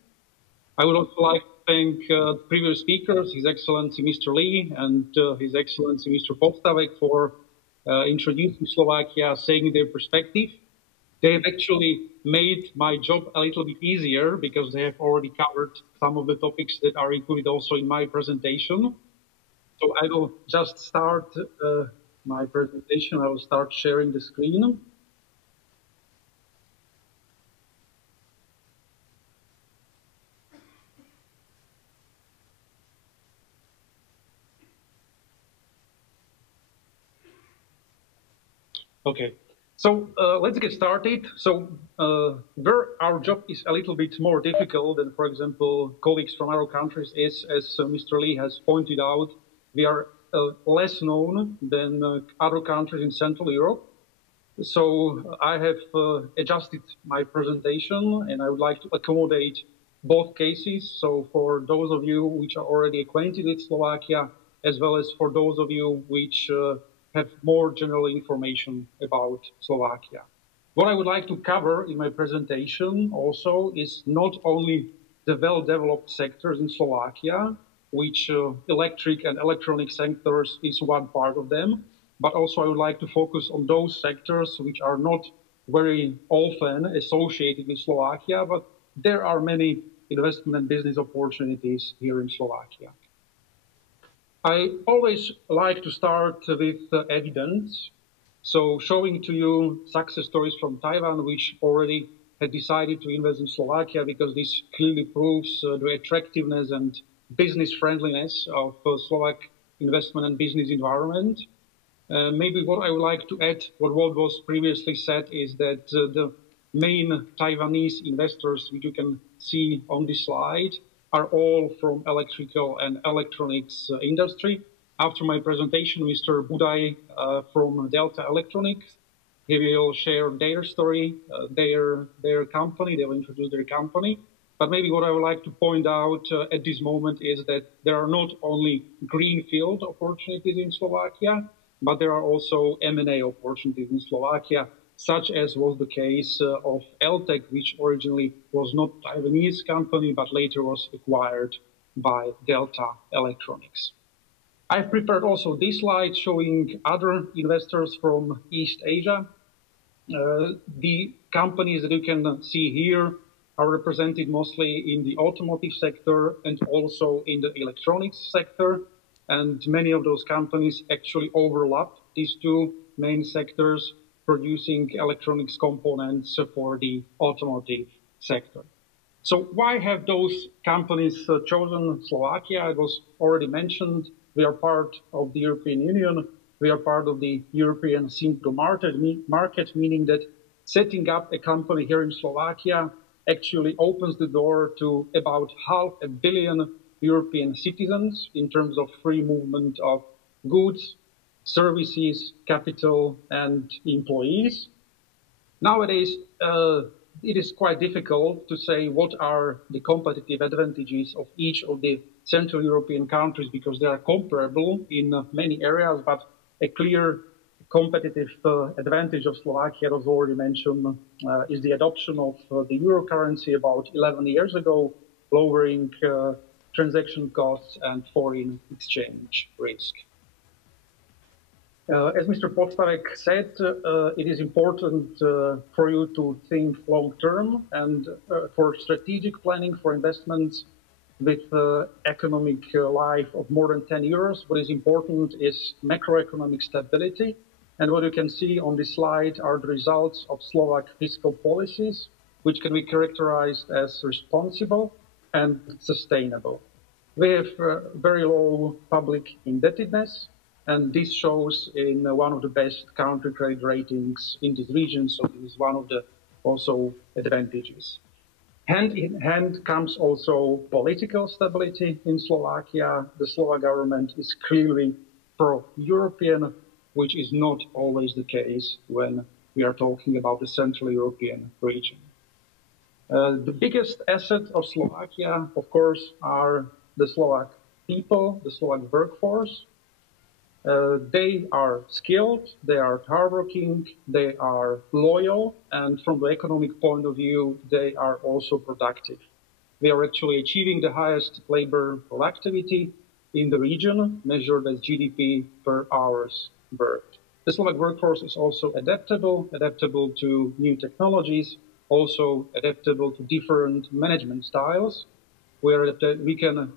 I would also like to thank previous speakers, His Excellency Mr. Lee and His Excellency Mr. Podstavek for introducing Slovakia, saying their perspective. They have actually made my job a little bit easier because they have already covered some of the topics that are included also in my presentation. So I will just start my presentation. I will start sharing the screen. Okay, so let's get started. So where our job is a little bit more difficult than, for example, colleagues from other countries is, as Mr. Lee has pointed out, we are less known than other countries in Central Europe. So I have adjusted my presentation and I would like to accommodate both cases. So for those of you which are already acquainted with Slovakia, as well as for those of you which have more general information about Slovakia. What I would like to cover in my presentation also is not only the well-developed sectors in Slovakia, which electric and electronic sectors is one part of them, but also I would like to focus on those sectors which are not very often associated with Slovakia, but there are many investment and business opportunities here in Slovakia. I always like to start with evidence, so showing to you success stories from Taiwan, which already had decided to invest in Slovakia, because this clearly proves the attractiveness and business friendliness of Slovak investment and business environment. Maybe what I would like to add, what was previously said, is that the main Taiwanese investors, which you can see on this slide, are all from electrical and electronics industry. After my presentation, Mr. Budaj from Delta Electronics, he will share their story, their company, they will introduce their company. But maybe what I would like to point out at this moment is that there are not only greenfield opportunities in Slovakia, but there are also M&A opportunities in Slovakia, such as was the case of LTEC, which originally was not a Taiwanese company, but later was acquired by Delta Electronics. I've prepared also this slide showing other investors from East Asia. The companies that you can see here are represented mostly in the automotive sector and also in the electronics sector. And many of those companies actually overlap these two main sectors, producing electronics components for the automotive sector. So why have those companies chosen Slovakia? It was already mentioned. We are part of the European Union. We are part of the European single market, meaning that setting up a company here in Slovakia actually opens the door to about 500 million European citizens in terms of free movement of goods, services, capital, and employees. Nowadays, it is quite difficult to say what are the competitive advantages of each of the Central European countries, because they are comparable in many areas, but a clear competitive advantage of Slovakia, as already mentioned, is the adoption of the euro currency about 11 years ago, lowering transaction costs and foreign exchange risk. As Mr. Podstavek said, it is important for you to think long-term, and for strategic planning for investments with economic life of more than 10 years, what is important is macroeconomic stability. And what you can see on this slide are the results of Slovak fiscal policies, which can be characterized as responsible and sustainable. We have very low public indebtedness, and this shows in one of the best country credit ratings in this region, so this is one of the also advantages. Hand in hand comes also political stability in Slovakia. The Slovak government is clearly pro-European, which is not always the case when we are talking about the Central European region. The biggest asset of Slovakia, of course, are the Slovak people, the Slovak workforce. They are skilled, they are hardworking, they are loyal, and from the economic point of view, they are also productive. We are actually achieving the highest labor productivity in the region, measured as GDP per hours worked. The Slovak workforce is also adaptable to new technologies, also adaptable to different management styles, where we can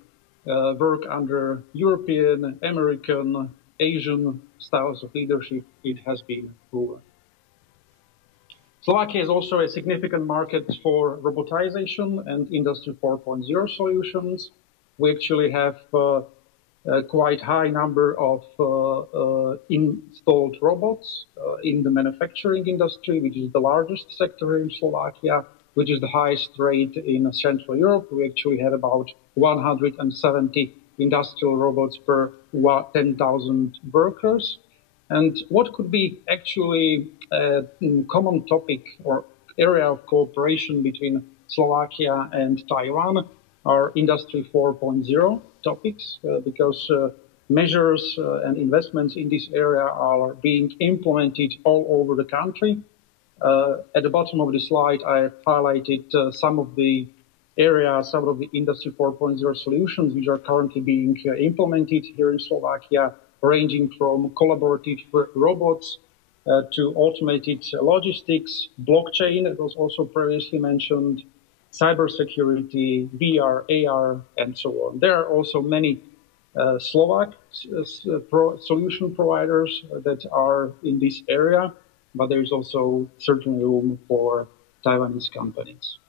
work under European, American, Asian styles of leadership. It has been proven. Slovakia is also a significant market for robotization and Industry 4.0 solutions. We actually have a quite high number of installed robots in the manufacturing industry, which is the largest sector in Slovakia, which is the highest rate in Central Europe. We actually have about 170 industrial robots per 10,000 workers. And what could be actually a common topic or area of cooperation between Slovakia and Taiwan are Industry 4.0 topics, because measures and investments in this area are being implemented all over the country. At the bottom of the slide, I have highlighted some of the areas, some of the Industry 4.0 solutions which are currently being implemented here in Slovakia, ranging from collaborative robots to automated logistics, blockchain, that was also previously mentioned, cybersecurity, VR, AR, and so on. There are also many Slovak solution providers that are in this area, but there is also certainly room for Taiwanese companies.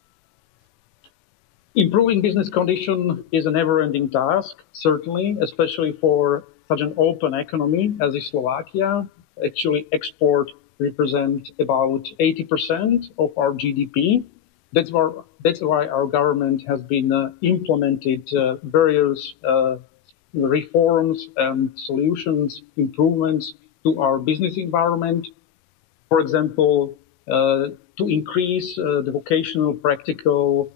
Improving business condition is a never-ending task, certainly, especially for such an open economy as is Slovakia. Actually, export represents about 80% of our GDP. That's why our government has been implemented various reforms and solutions, improvements to our business environment. For example, to increase the vocational practical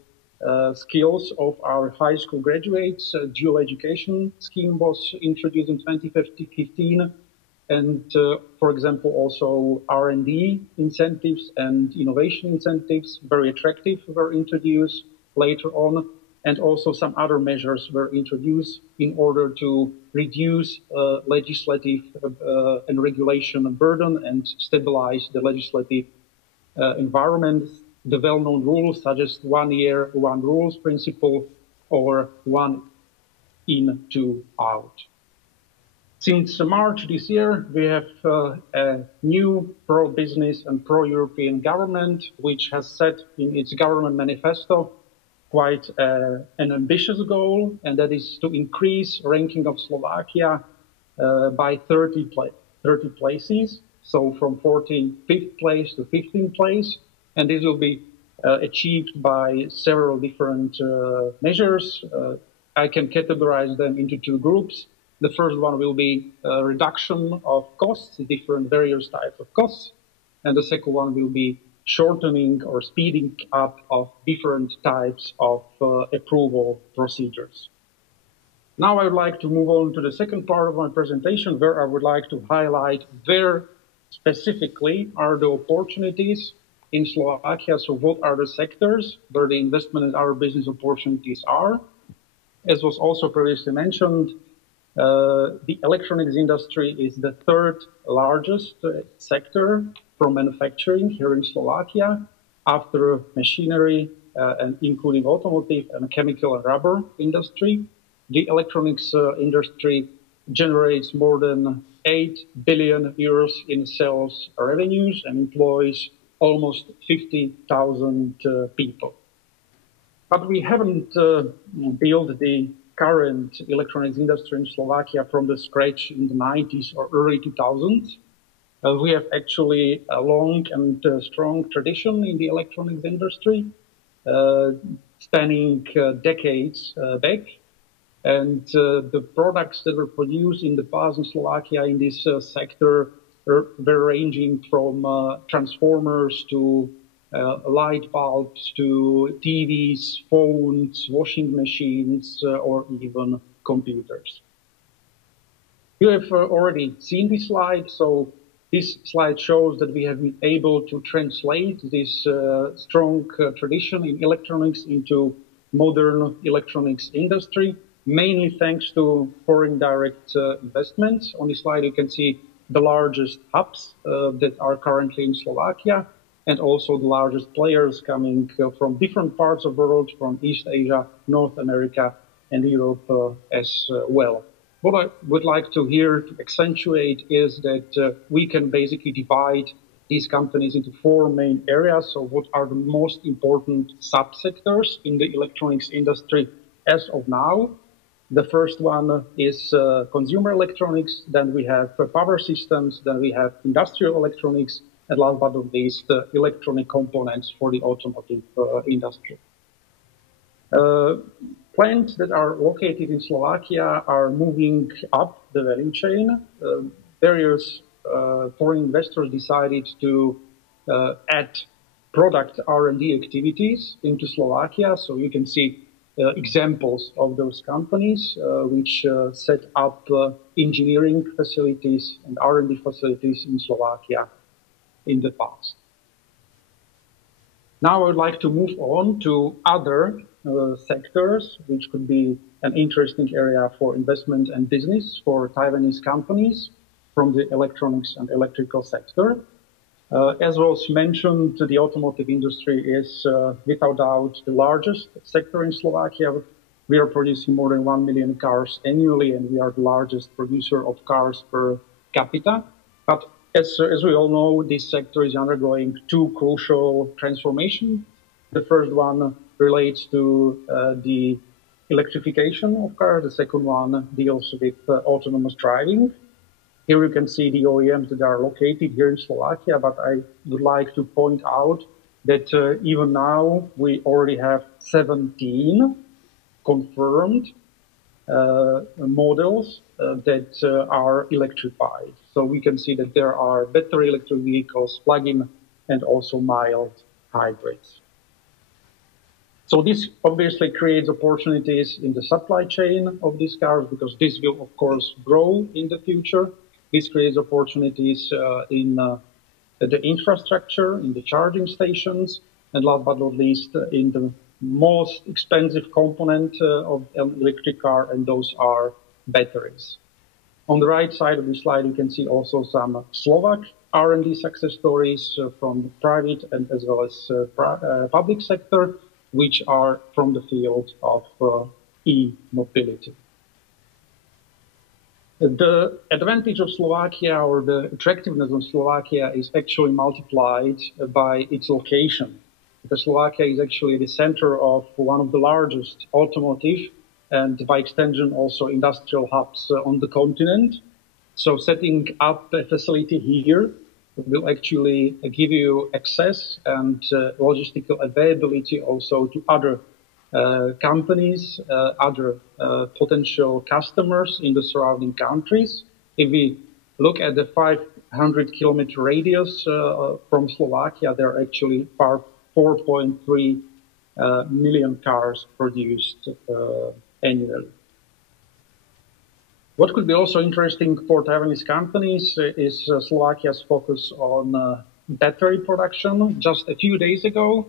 skills of our high school graduates. A dual education scheme was introduced in 2015. And, for example, also R&D incentives and innovation incentives, very attractive, were introduced later on. And also some other measures were introduced in order to reduce legislative and regulation burden and stabilize the legislative environment. The well-known rules such as 1 year, 1 rules principle, or 1 in, 2 out. Since March this year, we have a new pro-business and pro-European government, which has set in its government manifesto quite an ambitious goal, and that is to increase ranking of Slovakia by 30 places, so from 45th place to 15th place. And this will be achieved by several different measures. I can categorize them into 2 groups. The first one will be reduction of costs, different various types of costs. And the second one will be shortening or speeding up of different types of approval procedures. Now I would like to move on to the second part of my presentation, where I would like to highlight where specifically are the opportunities in Slovakia. So what are the sectors where the investment and our business opportunities are? As was also previously mentioned, the electronics industry is the third largest sector from manufacturing here in Slovakia, after machinery and including automotive and chemical and rubber industry. The electronics industry generates more than 8 billion euros in sales revenues and employs almost 50,000 people. But we haven't built the current electronics industry in Slovakia from the scratch in the 90s or early 2000s. We have actually a long and strong tradition in the electronics industry, spanning decades back. And the products that were produced in the past in Slovakia in this sector were ranging from transformers to light bulbs to TVs, phones, washing machines, or even computers. You have already seen this slide, so this slide shows that we have been able to translate this strong tradition in electronics into modern electronics industry, mainly thanks to foreign direct investments. On this slide you can see the largest hubs that are currently in Slovakia, and also the largest players coming from different parts of the world, from East Asia, North America, and Europe as well. What I would like to here to accentuate is that we can basically divide these companies into four main areas. So what are the most important subsectors in the electronics industry as of now? The first one is consumer electronics, then we have power systems, then we have industrial electronics, and last but not least, electronic components for the automotive industry. Plants that are located in Slovakia are moving up the value chain. Various foreign investors decided to add product R&D activities into Slovakia. So you can see examples of those companies which set up engineering facilities and R&D facilities in Slovakia in the past. Now I would like to move on to other sectors, which could be an interesting area for investment and business for Taiwanese companies from the electronics and electrical sector. As was mentioned, the automotive industry is without doubt the largest sector in Slovakia. We are producing more than 1 million cars annually, and we are the largest producer of cars per capita. But as we all know, this sector is undergoing two crucial transformations. The first one relates to the electrification of cars. The second one deals with autonomous driving. Here you can see the OEMs that are located here in Slovakia, but I would like to point out that even now we already have 17 confirmed models that are electrified. So we can see that there are battery electric vehicles, plug-in, and also mild hybrids. So this obviously creates opportunities in the supply chain of these cars, because this will, of course, grow in the future. This creates opportunities in the infrastructure, in the charging stations, and last but not least, in the most expensive component of an electric car, and those are batteries. On the right side of the slide, you can see also some Slovak R&D success stories from private and as well as public sector, which are from the field of e-mobility. The advantage of Slovakia, or the attractiveness of Slovakia, is actually multiplied by its location. Because Slovakia is actually the center of one of the largest automotive and by extension also industrial hubs on the continent. So setting up a facility here will actually give you access and logistical availability also to other companies, other potential customers in the surrounding countries. If we look at the 500 100-kilometer radius from Slovakia, there are actually 4.3 million cars produced annually. What could be also interesting for Taiwanese companies is Slovakia's focus on battery production. Just a few days ago,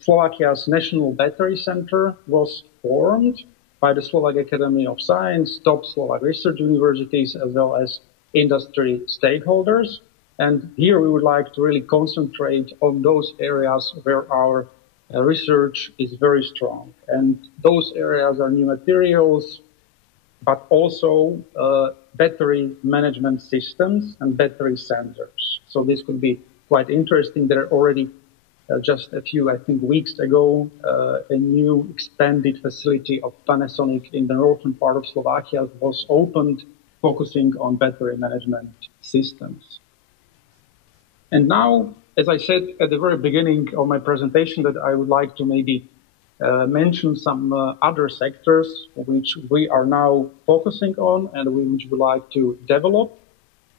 Slovakia's National Battery Center was formed by the Slovak Academy of Science, top Slovak research universities, as well as industry stakeholders. And here we would like to really concentrate on those areas where our research is very strong. And those areas are new materials, but also battery management systems and battery sensors. So this could be quite interesting. There are already just a few, I think, weeks ago, a new expanded facility of Panasonic in the northern part of Slovakia was opened, focusing on battery management systems. And now, as I said at the very beginning of my presentation, that I would like to maybe mention some other sectors which we are now focusing on and which we would like to develop.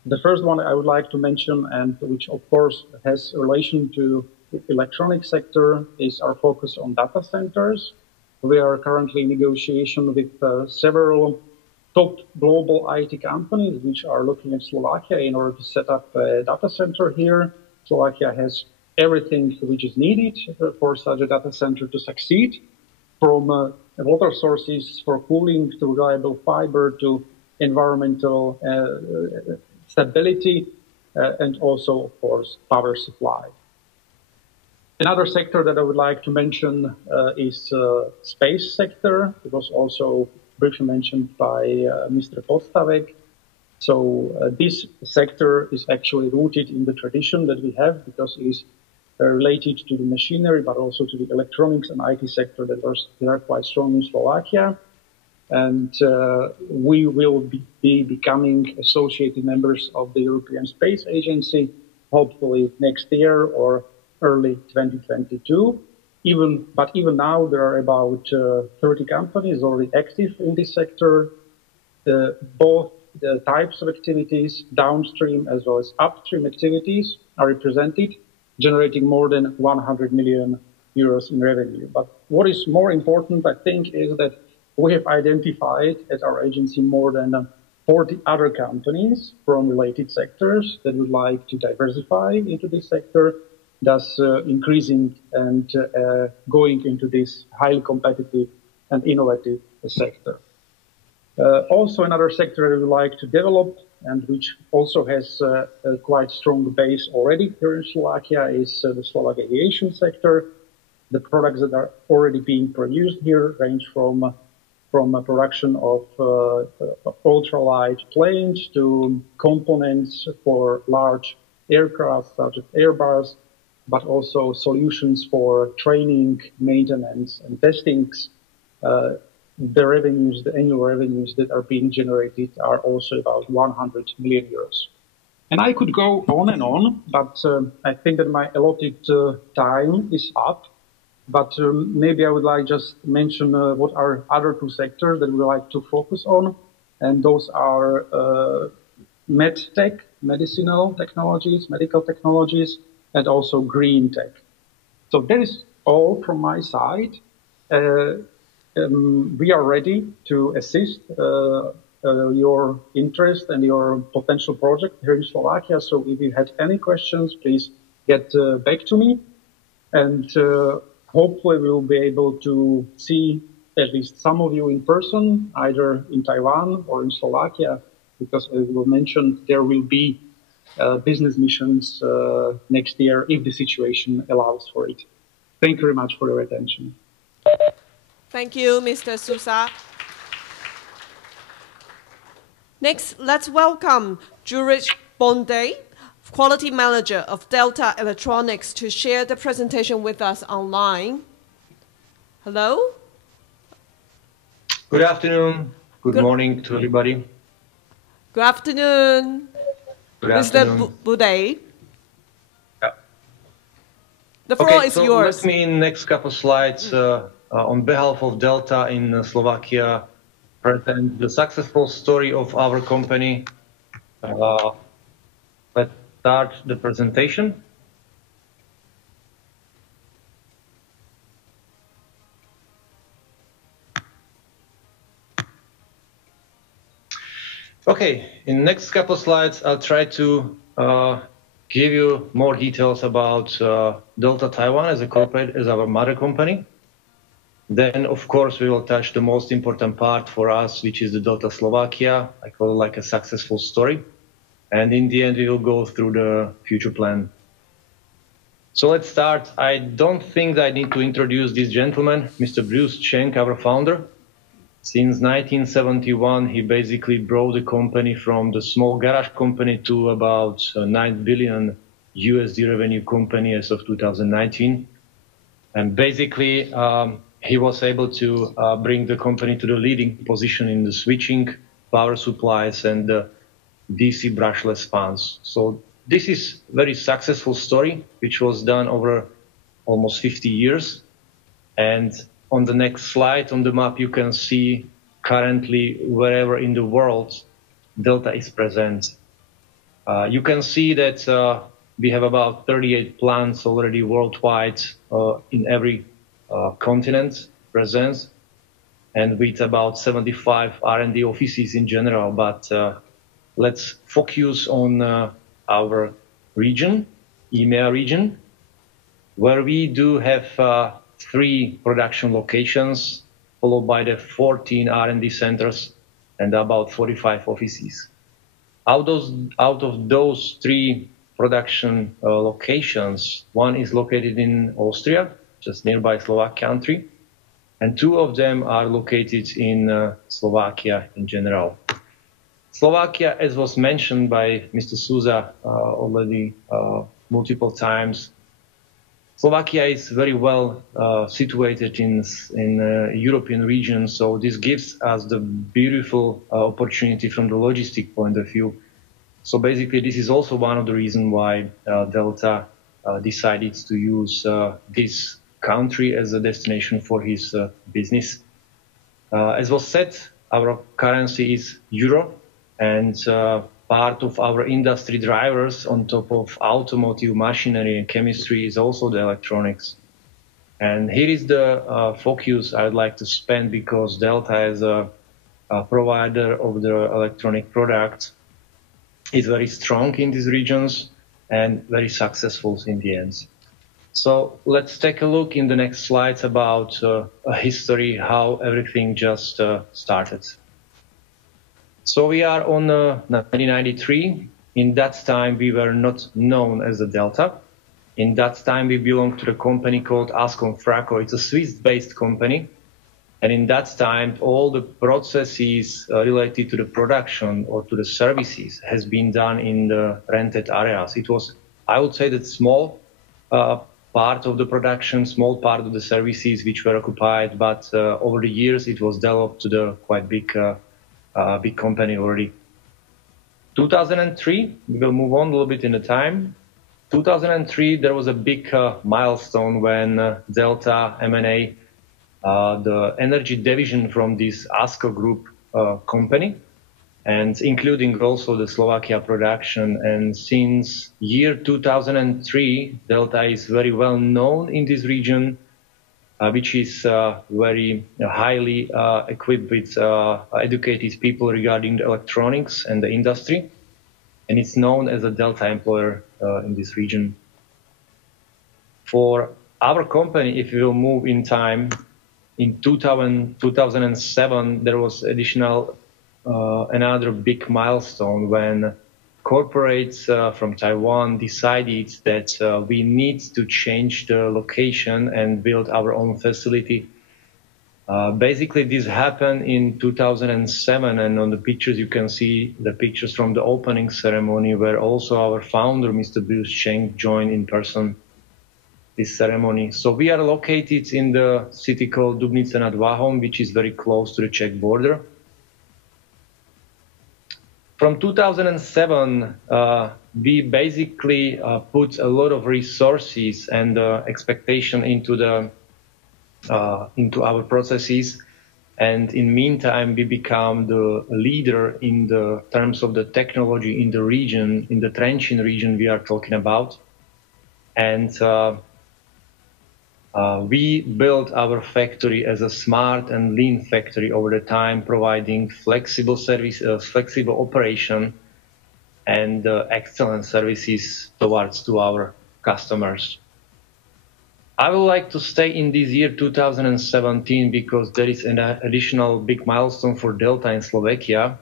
The first one I would like to mention, and which of course has relation to the electronic sector, is our focus on data centers. We are currently in negotiation with several top global IT companies which are looking at Slovakia in order to set up a data center here. Slovakia has everything which is needed for such a data center to succeed, from water sources for cooling to reliable fiber to environmental stability and also, of course, power supply. Another sector that I would like to mention is space sector. It was also briefly mentioned by Mr. Podstavek. So this sector is actually rooted in the tradition that we have, because it is related to the machinery, but also to the electronics and IT sector that are quite strong in Slovakia. And we will be becoming associated members of the European Space Agency, hopefully next year or early 2022. But even now, there are about 30 companies already active in this sector. Both the types of activities, downstream as well as upstream activities, are represented, generating more than 100 million euros in revenue. But what is more important, I think, is that we have identified at our agency more than 40 other companies from related sectors that would like to diversify into this sector, thus increasing and going into this highly competitive and innovative sector. Also, another sector that we would like to develop, and which also has a quite strong base already here in Slovakia, is the Slovak aviation sector. The products that are already being produced here range from a production of ultralight planes to components for large aircraft such as Airbus, but also solutions for training, maintenance, and testings. The annual revenues that are being generated are also about 100 million euros. And I could go on and on, but I think that my allotted time is up. But maybe I would like just mention what are other two sectors that we would like to focus on. And those are medtech, medicinal technologies, medical technologies, and also green tech. So that is all from my side. We are ready to assist your interest and your potential project here in Slovakia. So if you had any questions, please get back to me. And hopefully we will be able to see at least some of you in person, either in Taiwan or in Slovakia, because as we mentioned, there will be business missions next year if the situation allows for it. Thank you very much for your attention. Thank you, Mr. Sousa. Next, let's welcome Jurij Bonday, Quality Manager of Delta Electronics, to share the presentation with us online. Hello? Good afternoon. Good morning to everybody. Good afternoon, Mr. Bonday. The floor is yours. Let me, in the next couple of slides, on behalf of Delta in Slovakia, present the successful story of our company. Let's start the presentation. Okay, in the next couple of slides, I'll try to give you more details about Delta Taiwan as a corporate, as our mother company. Then, of course, we will touch the most important part for us, which is the Delta Slovakia. I call it like a successful story. And in the end, we will go through the future plan. So let's start. I don't think that I need to introduce this gentleman, Mr. Bruce Cheng, our founder. Since 1971, he basically brought the company from the small garage company to about $9 billion USD revenue company as of 2019. And basically, he was able to bring the company to the leading position in the switching, power supplies, and DC brushless fans. So this is a very successful story, which was done over almost 50 years. And on the next slide on the map, you can see currently wherever in the world Delta is present. You can see that we have about 38 plants already worldwide in every continent present, and with about 75 R&D offices in general. But let's focus on our region, EMEA region, where we do have 3 production locations, followed by the 14 R&D centers and about 45 offices. Out of those 3 production locations, 1 is located in Austria, just nearby Slovak country, and 2 of them are located in Slovakia in general. Slovakia, as was mentioned by Mr. Souza already multiple times, Slovakia is very well situated in European region, so this gives us the beautiful opportunity from the logistic point of view. So basically, this is also one of the reasons why Delta decided to use this country as a destination for his business. As was said, our currency is euro, and part of our industry drivers on top of automotive machinery and chemistry is also the electronics. And here is the focus I'd like to spend, because Delta as a provider of the electronic product is very strong in these regions and very successful in the end. So let's take a look in the next slides about a history, how everything just started. So we are on 1993. In that time, we were not known as a Delta. In that time, we belonged to a company called Ascom Fraco. It's a Swiss-based company. And in that time, all the processes related to the production or to the services has been done in the rented areas. It was, I would say, that small part of the production, small part of the services which were occupied, but over the years, it was developed to the quite big company already. 2003, we will move on a little bit in the time. 2003, there was a big milestone when Delta M&A, the energy division from this ASCO group company, and including also the Slovakia production. And since year 2003, Delta is very well known in this region, which is very highly equipped with educated people regarding the electronics and the industry. And it's known as a Delta employer in this region. For our company, if we will move in time, in 2007, there was another big milestone when corporates from Taiwan decided that we need to change the location and build our own facility. Basically, this happened in 2007, and on the pictures you can see the pictures from the opening ceremony, where also our founder, Mr. Bruce Cheng, joined in person this ceremony. So we are located in the city called Dubnica nad Váhom, which is very close to the Czech border. From 2007, we basically put a lot of resources and expectation into our processes, And in meantime, we become the leader in the terms of the technology in the region, in the trenching region we are talking about. And we built our factory as a smart and lean factory over the time, providing flexible service, flexible operation, and excellent services towards to our customers. I would like to stay in this year 2017 because there is an additional big milestone for Delta in Slovakia.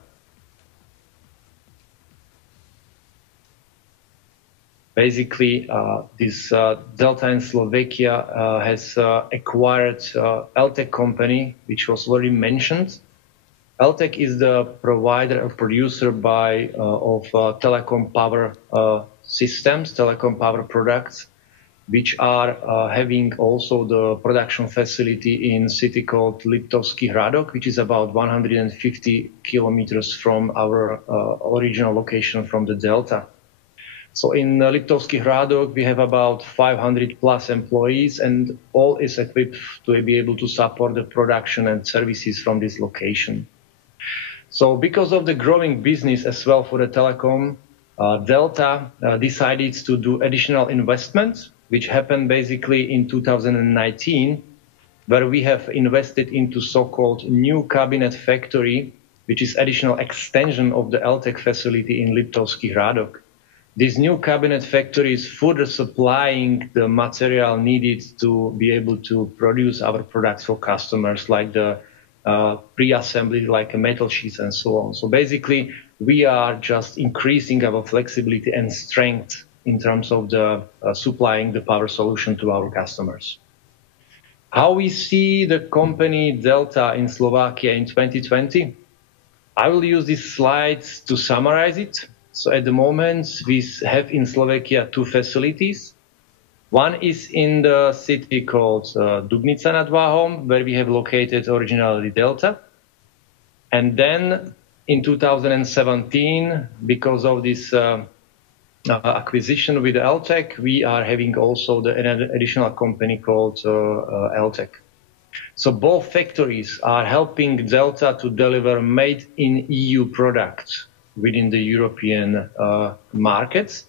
Basically, this Delta in Slovakia has acquired LTEC company, which was already mentioned. LTEC is the provider or producer of telecom power systems, telecom power products, which are having also the production facility in a city called Liptovský Hrádok, which is about 150 kilometers from our original location from the Delta. So in Liptovský Hrádok, we have about 500 plus employees, and all is equipped to be able to support the production and services from this location. So because of the growing business as well for the telecom, Delta decided to do additional investments, which happened basically in 2019, where we have invested into so-called new cabinet factory, which is additional extension of the LTEC facility in Liptovský Hrádok. This new cabinet factory is further supplying the material needed to be able to produce our products for customers, like the pre-assembly, like metal sheets and so on. So basically, we are just increasing our flexibility and strength in terms of the supplying the power solution to our customers. How we see the company Delta in Slovakia in 2020? I will use these slides to summarize it. So at the moment, we have in Slovakia two facilities. One is in the city called Dubnica nad Váhom, where we have located originally Delta. And then in 2017, because of this acquisition with LTEC, we are having also an additional company called LTEC. So both factories are helping Delta to deliver made in EU products within the European markets.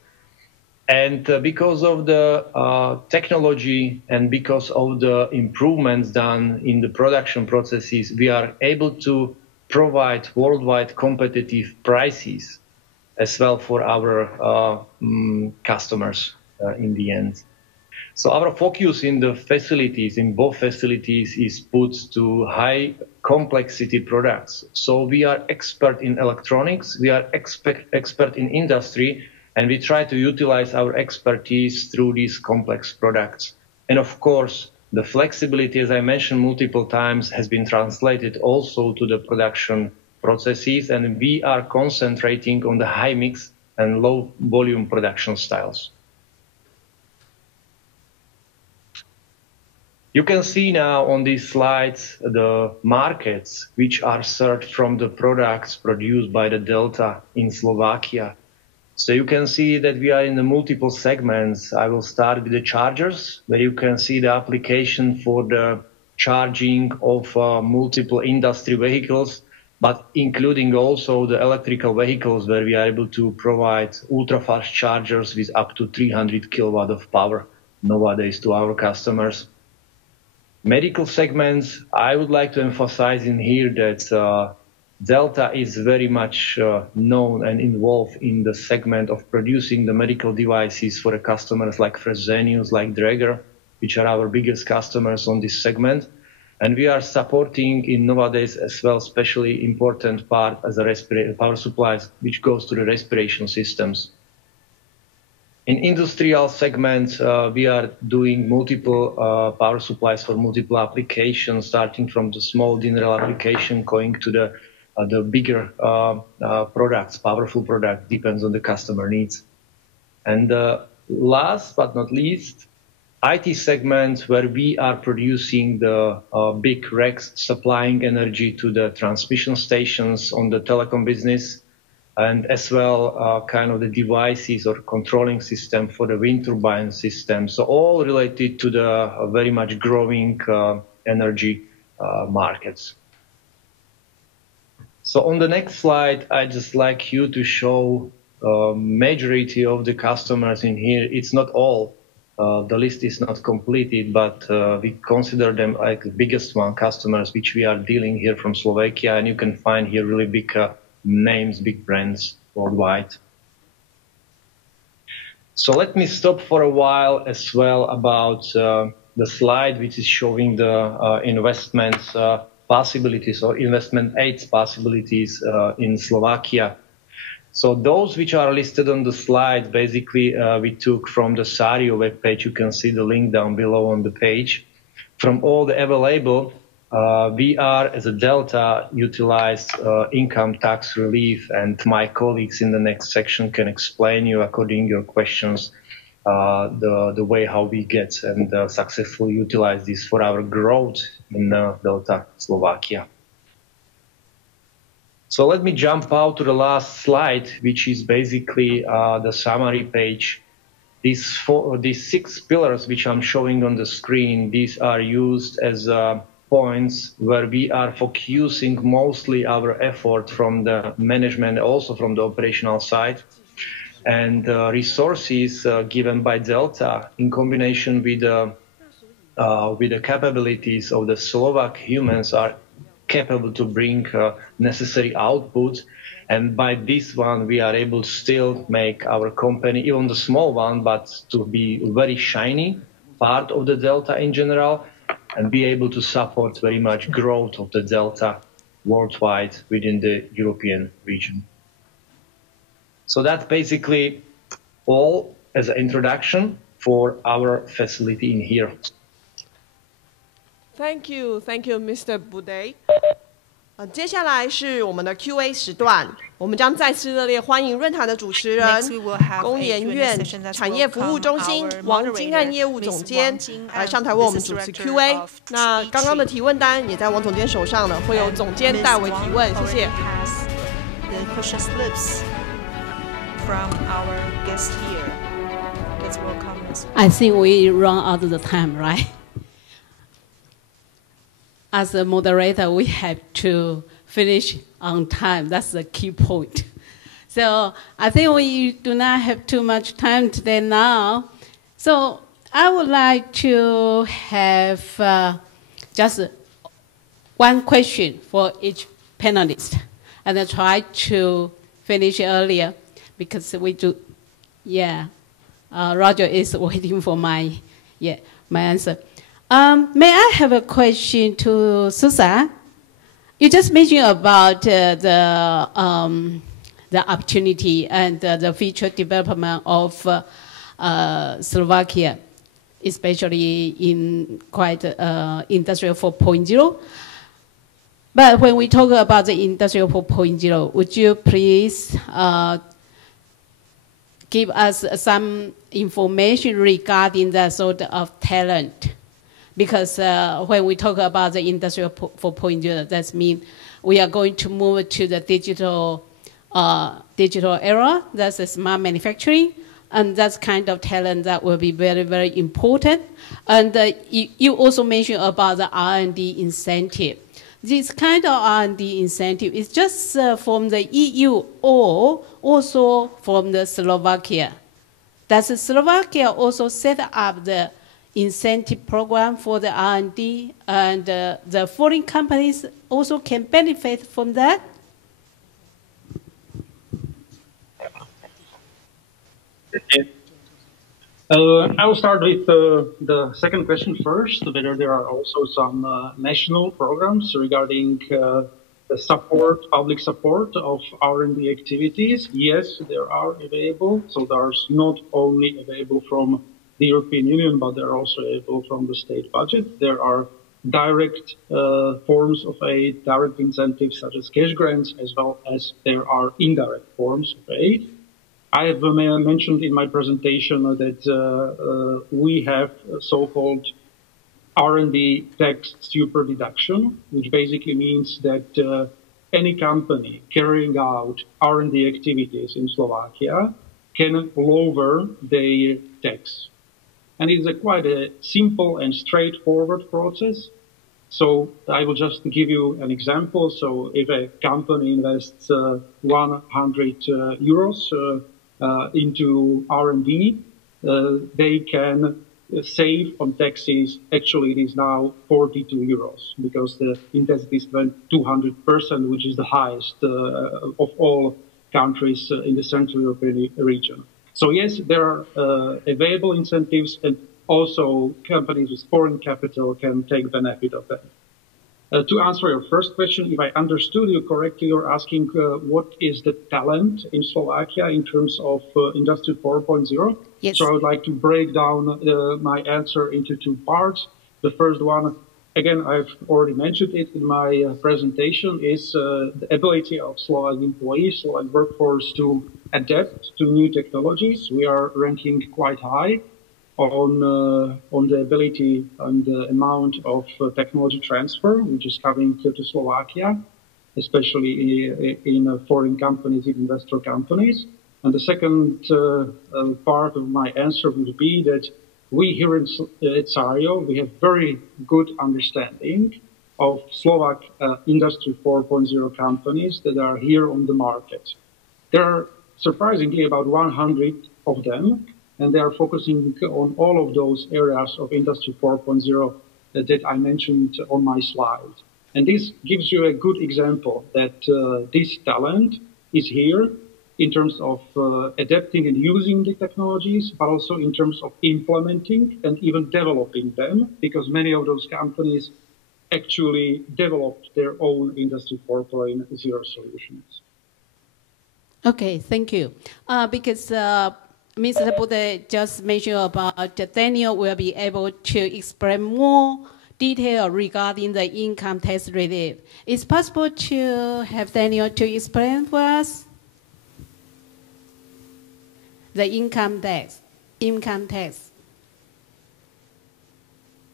And because of the technology and because of the improvements done in the production processes, we are able to provide worldwide competitive prices as well for our customers in the end. So our focus in the facilities, in both facilities, is put to high complexity products. So we are expert in electronics, we are expert in industry, and we try to utilize our expertise through these complex products. And of course, the flexibility, as I mentioned multiple times, has been translated also to the production processes, and we are concentrating on the high mix and low volume production styles. You can see now on these slides the markets which are served from the products produced by the Delta in Slovakia. So you can see that we are in the multiple segments. I will start with the chargers, where you can see the application for the charging of multiple industry vehicles, but including also the electrical vehicles, where we are able to provide ultra-fast chargers with up to 300 kilowatt of power nowadays to our customers. Medical segments, I would like to emphasize in here that Delta is very much known and involved in the segment of producing the medical devices for the customers like Fresenius, like Dräger, which are our biggest customers on this segment. And we are supporting in nowadays as well, especially important part as a power supplies, which goes to the respiration systems. In industrial segments, we are doing multiple power supplies for multiple applications, starting from the small general application, going to the bigger products, powerful products, depends on the customer needs. And last but not least, IT segment, where we are producing the big racks supplying energy to the transmission stations on the telecom business, and as well kind of the devices or controlling system for the wind turbine system. So all related to the very much growing energy markets. So on the next slide, I just like you to show majority of the customers in here. It's not all. The list is not completed, but we consider them like the biggest one customers which we are dealing here from Slovakia, and you can find here really big names, big brands worldwide. So let me stop for a while as well about the slide which is showing the investments possibilities or investment aids possibilities in Slovakia. So those which are listed on the slide, basically we took from the SARIO webpage. You can see the link down below on the page. From all the available, we are, as a Delta, utilized income tax relief, and my colleagues in the next section can explain you, according to your questions, the way how we get and successfully utilize this for our growth in Delta Slovakia. So let me jump out to the last slide, which is basically the summary page. These 6 pillars which I'm showing on the screen, these are used as points where we are focusing mostly our effort from the management, also from the operational side. And resources given by Delta in combination with the capabilities of the Slovak humans are capable to bring necessary output. And by this one, we are able to still make our company, even the small one, but to be very shiny part of the Delta in general, and be able to support very much growth of the Delta worldwide within the European region. So that's basically all as an introduction for our facility in here. Thank you, Mr. Budey。接下来是我们的 Q&A 时段，我们将再次热烈欢迎论坛的主持人，工研院产业服务中心王金汉业务总监来上台为我们主持 Q&A。那刚刚的提问单也在王总监手上了，会由总监代为提问，谢谢。I think we run out of the time, right? As a moderator, we have to finish on time. That's the key point. So I think we do not have too much time today now. So I would like to have just one question for each panelist, and I try to finish earlier because we do. Yeah, Roger is waiting for my answer. May I have a question to Susan? You just mentioned about the opportunity and the future development of Slovakia, especially in quite Industrial 4.0. But when we talk about the Industrial 4.0, would you please give us some information regarding the sort of talent? Because when we talk about the Industrial 4.0, that means we are going to move to the digital era. That's a smart manufacturing, and that's kind of talent that will be very, very important. And you also mentioned about the R&D incentive. This kind of R&D incentive is just from the EU or also from the Slovakia. Does Slovakia also set up the incentive program for the R&D, and the foreign companies also can benefit from that? I will start with the second question first, whether there are also some national programs regarding the support, public support of R&D activities. Yes, there are available. So there's not only available from the European Union, but they're also able from the state budget. There are direct forms of aid, direct incentives such as cash grants, as well as there are indirect forms of aid. I have mentioned in my presentation that we have so-called R&D tax super deduction, which basically means that any company carrying out R&D activities in Slovakia can lower their tax. And it's quite a simple and straightforward process. So I will just give you an example. So if a company invests 100 euros into R&D, they can save on taxes. Actually, it is now 42 euros because the intensity is 200%, which is the highest of all countries in the Central European region. So yes, there are available incentives, and also companies with foreign capital can take benefit of them. To answer your first question, if I understood you correctly, you're asking what is the talent in Slovakia in terms of Industry 4.0? Yes. So I would like to break down my answer into two parts. The first one, again, I've already mentioned it in my presentation, is the ability of Slovak employees, Slovak workforce to adapt to new technologies. We are ranking quite high on the ability and the amount of technology transfer, which is coming to Slovakia, especially in foreign companies, in investor companies. And the second part of my answer would be that we here at Sario, we have very good understanding of Slovak Industry 4.0 companies that are here on the market. There are surprisingly about 100 of them, and they are focusing on all of those areas of Industry 4.0 that I mentioned on my slide. And this gives you a good example that this talent is here in terms of adapting and using the technologies, but also in terms of implementing and even developing them, because many of those companies actually developed their own Industry 4.0 solutions. Okay, thank you. Because Mr. Bude just mentioned about Daniel will be able to explain more detail regarding the income tax relief. Is it possible to have Daniel to explain for us the income tax? Income tax.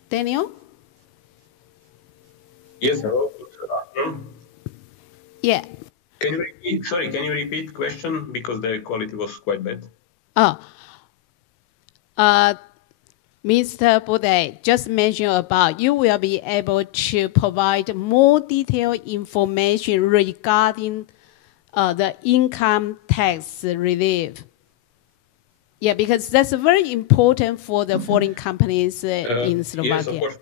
Daniel? Yes, hello. Yeah. Can you repeat? Sorry, can you repeat the question because the quality was quite bad? Mr. Bude just mentioned about you will be able to provide more detailed information regarding the income tax relief. Yeah, because that's very important for the foreign companies in Slovakia. Yes, of course.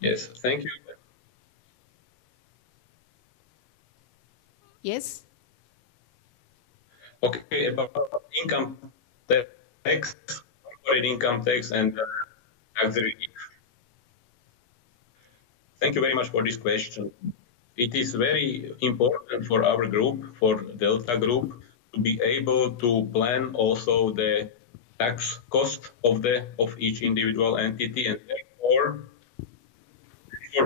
Yes, thank you. Yes. Okay, about income tax, corporate income tax, and tax relief. Thank you very much for this question. It is very important for our group, for Delta Group, to be able to plan also the tax cost of each individual entity, and therefore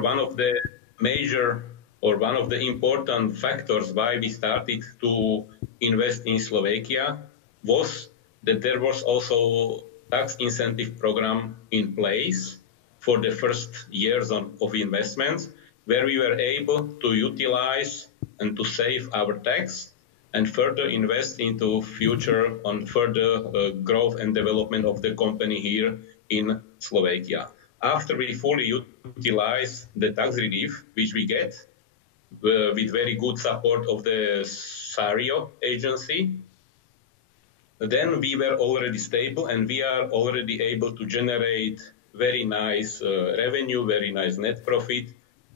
one of the major or one of the important factors why we started to invest in Slovakia was that there was also tax incentive program in place for the first years of investments, where we were able to utilize and to save our tax and further invest into future on further growth and development of the company here in Slovakia. After we fully utilize the tax relief, which we get with very good support of the Sario agency, then we were already stable and we are already able to generate very nice revenue, very nice net profit,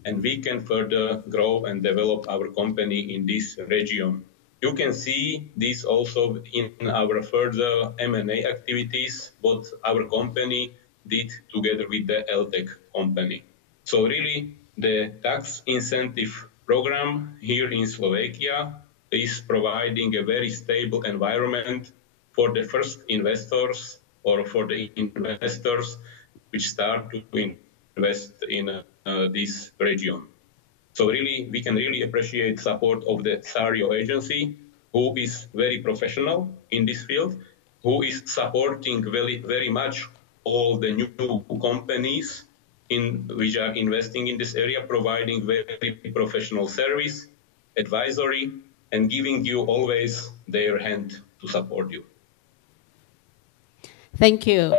and we can further grow and develop our company in this region. You can see this also in our further M&A activities, what our company did together with the LTEC company. So really, the tax incentive program here in Slovakia is providing a very stable environment for the first investors or for the investors which start to invest in this region. So really, we can really appreciate support of the Sario agency, who is very professional in this field, who is supporting very, very much all the new companies which are investing in this area, providing very professional service, advisory, and giving you always their hand to support you. Thank you.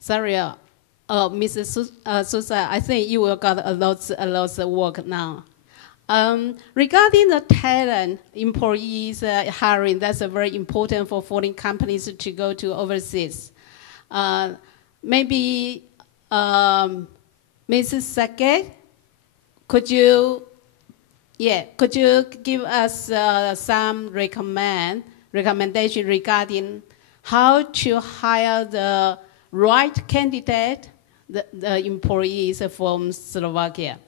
Sario, Mrs. Sousa, I think you will got a lot of work now. Regarding the talent, employees hiring, that's very important for foreign companies to go to overseas. Maybe Mrs. Sake, could you give us some recommendation regarding how to hire the right candidate, the employees from Slovakia?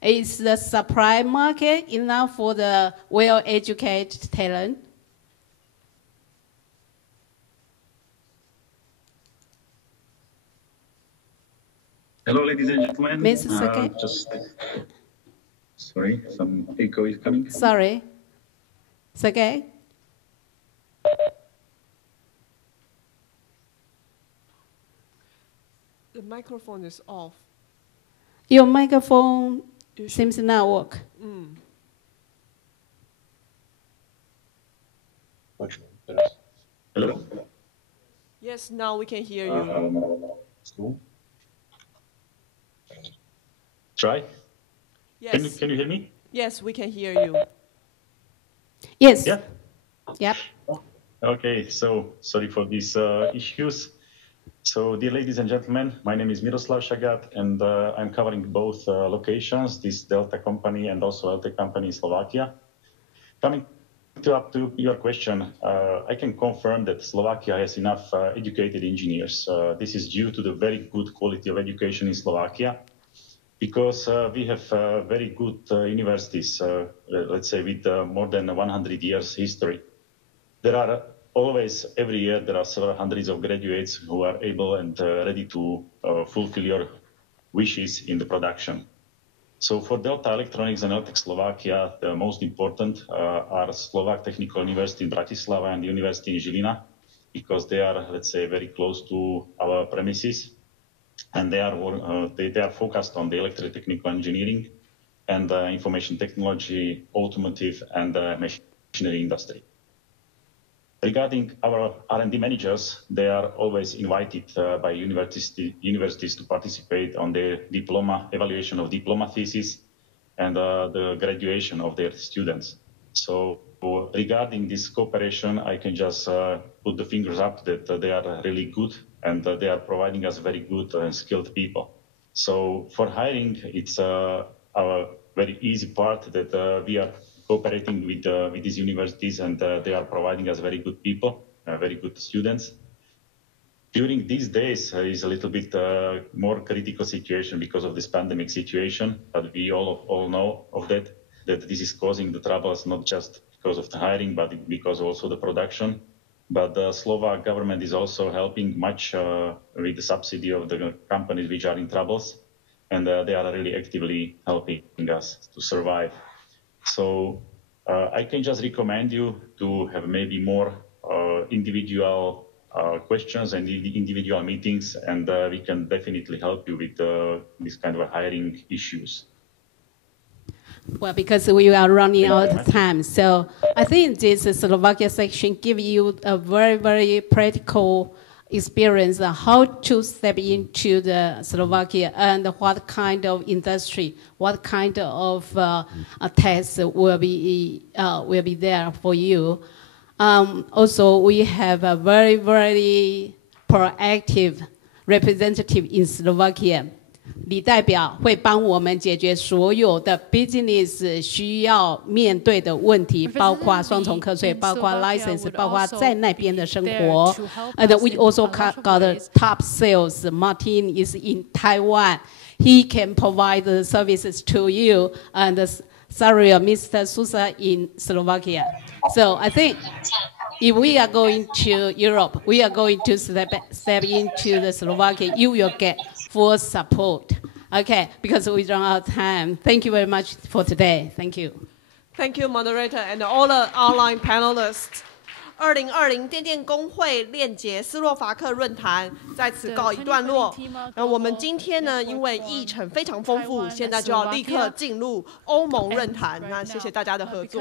Is the supply market enough for the well-educated talent? Hello, ladies and gentlemen. Mrs. Sake? Sorry, some echo is coming. Sorry. Sake? The microphone is off. Your microphone seems to not work. Hello? Yes, now we can hear you. Try? Yes. Can you hear me? Yes, we can hear you. Yes. Yeah? Yep. Okay, so sorry for these issues. So, dear ladies and gentlemen, my name is Miroslav Šagat, and I'm covering both locations, this Delta company and also LT company in Slovakia. Coming up to your question, I can confirm that Slovakia has enough educated engineers. This is due to the very good quality of education in Slovakia, because we have very good universities, let's say with more than 100 years history. There are always, every year, there are several hundreds of graduates who are able and ready to fulfill your wishes in the production. So for Delta Electronics and LTEC Slovakia, the most important are Slovak Technical University in Bratislava and the University in Žilina, because they are, let's say, very close to our premises. And they are focused on the electrotechnical engineering and information technology, automotive, and machinery industry. Regarding our R&D managers, they are always invited by universities to participate on the evaluation of diploma thesis and the graduation of their students. So regarding this cooperation, I can just put the fingers up that they are really good and they are providing us very good and skilled people. So for hiring, it's our very easy part that we are cooperating with these universities, and they are providing us very good people, very good students. During these days is a little bit more critical situation because of this pandemic situation, but we all know of that this is causing the troubles, not just because of the hiring, but because also the production. But the Slovak government is also helping much with the subsidy of the companies which are in troubles, and they are really actively helping us to survive. So I can just recommend you to have maybe more individual questions and individual meetings, and we can definitely help you with this kind of hiring issues. Well, because we are running out of time, so I think this Slovakia section gives you a very, very practical experience on how to step into the Slovakia and what kind of industry, what kind of tests will be there for you. Also, we have a very, very proactive representative in Slovakia. 李代表会帮我们解决所有的 business 需要面对的问题，包括双重课税，包括 license， 包括在那边的生活。And we also got a top sales. Martin is in Taiwan. He can provide the services to you. And sorry, Mr. Sousa in Slovakia. So I think if we are going to Europe, we are going to step into the Slovakia, you will get full support. Okay, because we run out of time. Thank you very much for today. Thank you. Thank you, moderator, and all the online panelists. 2020电电工会链结斯洛伐克论坛在此告一段落。那我们今天呢，因为议程非常丰富，现在就要立刻进入欧盟论坛。那谢谢大家的合作。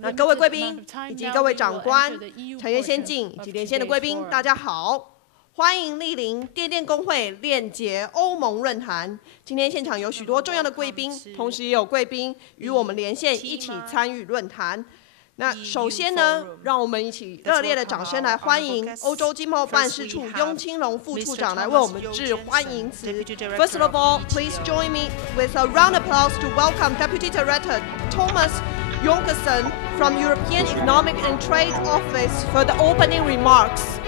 那各位贵宾以及各位长官、产业先进以及连线的贵宾，大家好。欢迎莅临电电工会链结欧盟论坛。今天现场有许多重要的贵宾，同时也有贵宾与我们连线，一起参与论坛。那首先呢，让我们一起热烈的掌声来欢迎欧洲经贸办事处雍清龙副处长来为我们致欢迎词。First of all, please join me with a round of applause to welcome Deputy Director Thomas Jonkersen from European Economic and Trade Office for the opening remarks.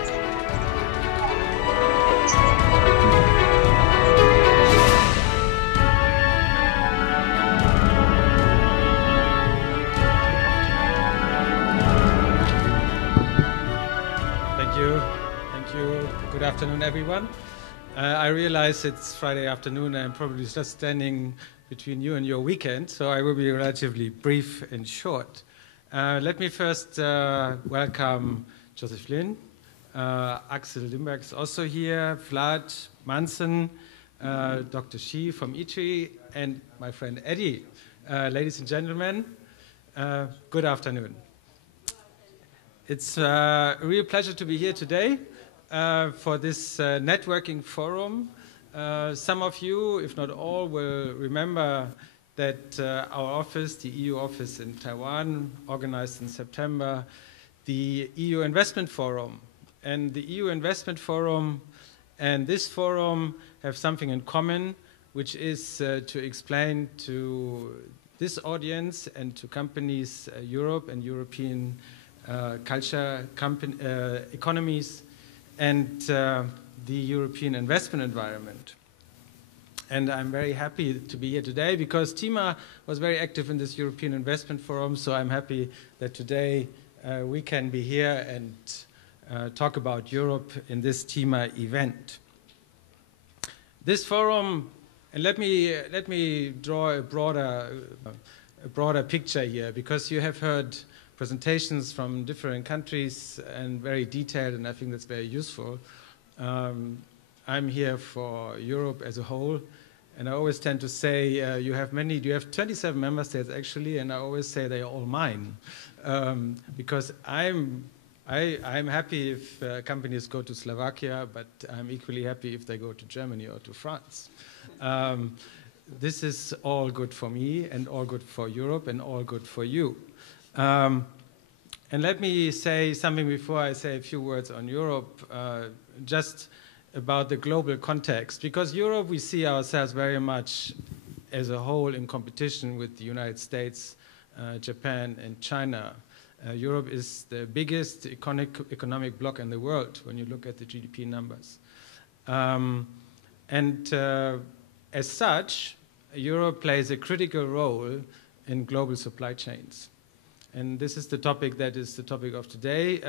Thank you. Good afternoon, everyone. I realize it's Friday afternoon and I'm probably just standing between you and your weekend, so I will be relatively brief and short. Let me first welcome Joseph Lin. Axel Limberg is also here, Vlad Manson, Dr. Shi from ITRI, and my friend Eddie. Ladies and gentlemen, good afternoon. It's a real pleasure to be here today for this networking forum. Some of you, if not all, will remember that our office, the EU office in Taiwan, organized in September the EU Investment Forum. And the EU Investment Forum and this forum have something in common, which is to explain to this audience and to companies, Europe and European culture, economies, and the European investment environment. And I'm very happy to be here today because TIMA was very active in this European Investment Forum, so I'm happy that today we can be here and talk about Europe in this TIMA event. This forum, and let me draw a broader picture here, because you have heard presentations from different countries and very detailed, and I think that's very useful. I'm here for Europe as a whole, and I always tend to say you have 27 member states actually, and I always say they are all mine, because I'm happy if companies go to Slovakia, but I'm equally happy if they go to Germany or to France. This is all good for me, and all good for Europe, and all good for you. And let me say something before I say a few words on Europe, just about the global context. Because Europe, we see ourselves very much as a whole in competition with the United States, Japan, and China. Europe is the biggest economic bloc in the world when you look at the GDP numbers. As such, Europe plays a critical role in global supply chains. And this is the topic that is the topic of today,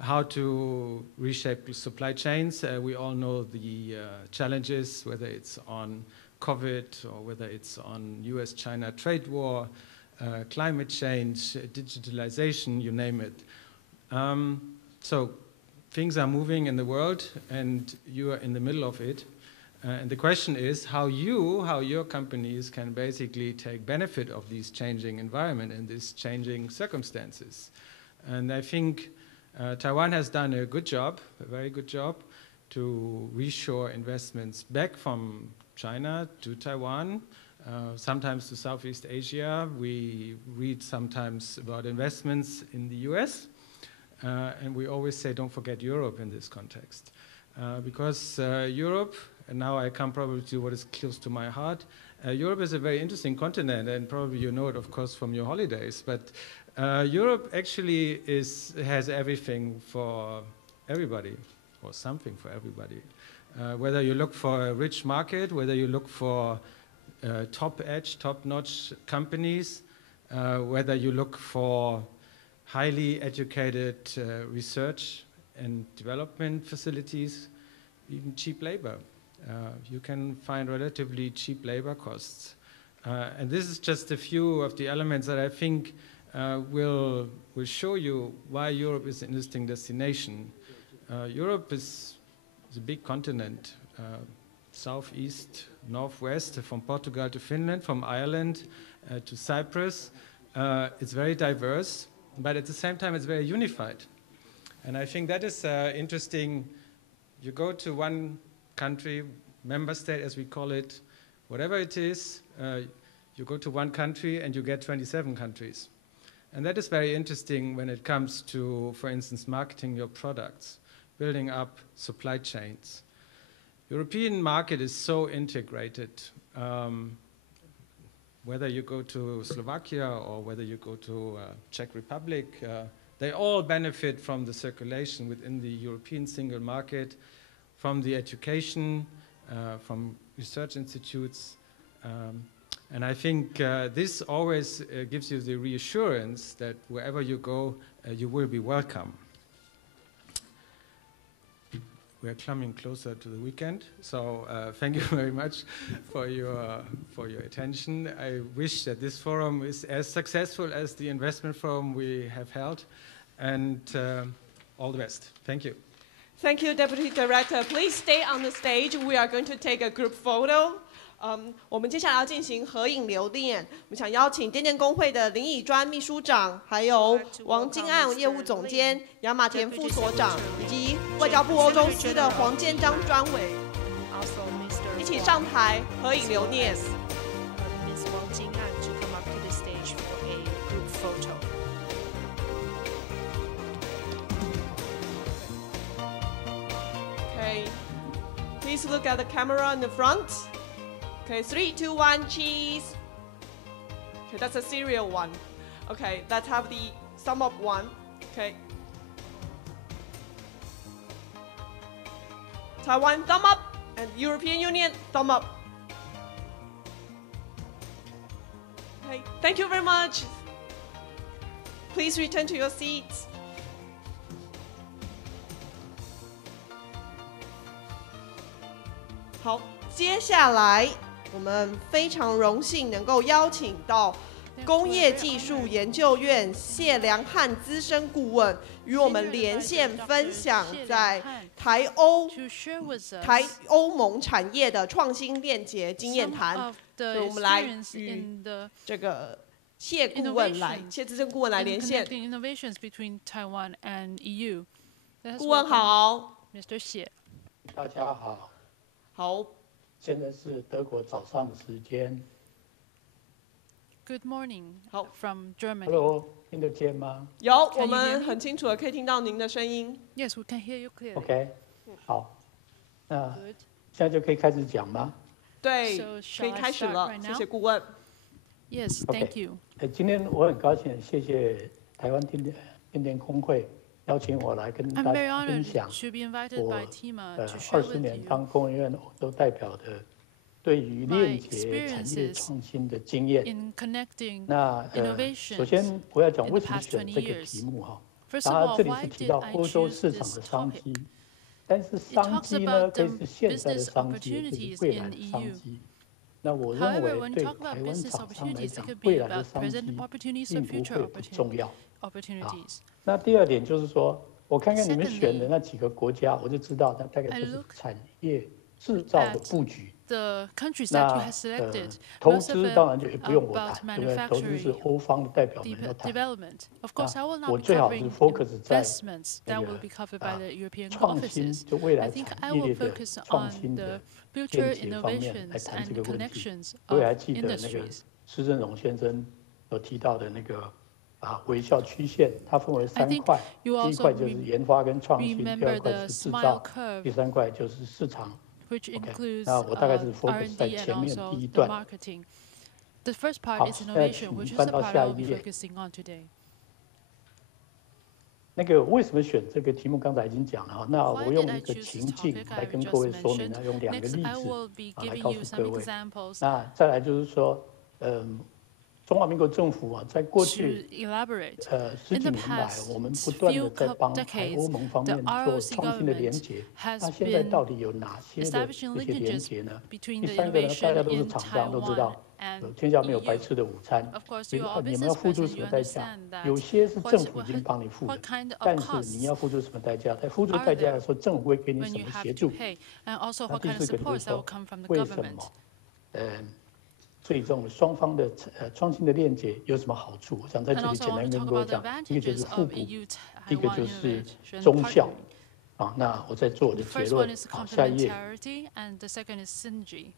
how to reshape supply chains. We all know the challenges, whether it's on COVID or whether it's on US-China trade war, climate change, digitalization, you name it. So things are moving in the world and you are in the middle of it. And the question is how your companies can basically take benefit of these changing environment and these changing circumstances. And I think Taiwan has done a good job, a very good job, to reshore investments back from China to Taiwan, sometimes to Southeast Asia. We read sometimes about investments in the US, and we always say don't forget Europe in this context. Because Europe, and now I come probably to what is close to my heart, Europe is a very interesting continent, and probably you know it, of course, from your holidays. But Europe actually has everything for everybody, or something for everybody. Whether you look for a rich market, whether you look for top-edge, top-notch companies, whether you look for highly educated research and development facilities, even cheap labor. You can find relatively cheap labor costs. And this is just a few of the elements that I think will show you why Europe is an interesting destination. Europe is a big continent, southeast, northwest, from Portugal to Finland, from Ireland to Cyprus. It's very diverse, but at the same time it's very unified. And I think that is interesting you go to one country, member state as we call it, whatever it is, you go to one country and you get 27 countries. And that is very interesting when it comes to, for instance, marketing your products, building up supply chains. European market is so integrated. Whether you go to Slovakia or whether you go to Czech Republic, they all benefit from the circulation within the European single market, from the education, from research institutes. And I think this always gives you the reassurance that wherever you go, you will be welcome. We're coming closer to the weekend, so thank you very much for your attention. I wish that this forum is as successful as the investment forum we have held, and all the best. Thank you. Thank you, Deputy Director. Please stay on the stage. We are going to take a group photo. 我们接下来要进行合影留念。我们想邀请电电工会的林以专秘书长，还有王金岸业务总监、杨马田副所长，以及外交部欧洲司的黄建章专委，一起上台合影留念。Okay, please look at the camera in the front. Okay, 3, 2, 1, cheese. Okay, that's a serial one. Okay, let's have the sum up one. Okay. Taiwan, thumb up, and European Union, thumb up. Okay, thank you very much. Please return to your seats. 好，接下来我们非常荣幸能够邀请到工业技术研究院谢良汉资深顾问与我们连线分享在台欧盟产业的创新链结经验谈。所以我们来与这个谢资深顾问来连线。顾问好 ，Mr. 谢，大家好。好。现在是德国早上时间。Good morning. 好 ，from Germany. Hello， 听得见吗？有，我们很清楚的可以听到您的声音。Yes, we can hear you clearly. OK， 好，那现在就可以开始讲吗？对，可以开始了。谢谢顾问。Yes, thank you. 今天我很高兴，谢谢台湾电电工会。邀请我来跟大家分享我20年当工研院欧洲代表的对于链接产业创新的经验。那首先我要讲为什么选这个题目哈。当然这里是提到欧洲市场的商机，但是商机呢可以是现在的商机，也可以是未来的商机。那我认为对台湾厂商来讲，未来的商机并不会不重要。那第二点就是说，我看看你们选的那几个国家，我就知道那大概就是产业制造的布局。那投资当然就也不用我谈，对不对？投资是欧方的代表们要谈。我最好是 focus 在那个创新，就未来产业的创新的链接方面来谈这个问题。我也还记得那个施正荣先生有提到的那个。微笑曲线，它分为3块，第一块就是研发跟创新，第二块是制造，第3块就是市场。OK， 那我大概是 focus 在前面第一段。好，现在请翻到下一页。那个为什么选这个题目？刚才已经讲了哈。那我用一个情境来跟各位说明，用2个例子来告诉各位。那再来就是说，中华民国政府在过去10几年来，我们不断的在帮台欧盟方面做创新的连结。那现在到底有哪些的这些连结呢？第3个呢，大家都是厂商，都知道，天下没有白吃的午餐。你们要付出什么代价？有些是政府已经帮你付的，但是你要付出什么代价？在付出代价的时候，政府会给你什么协助？那第4个就是说，为什么？最终双方的创新的链接有什么好处？我想在这里简单跟各位讲，一个就是互补，一个就是中效。啊，那我再做我的结 First 论。 one is 好，下一页。 complementarity, and the second is synergy.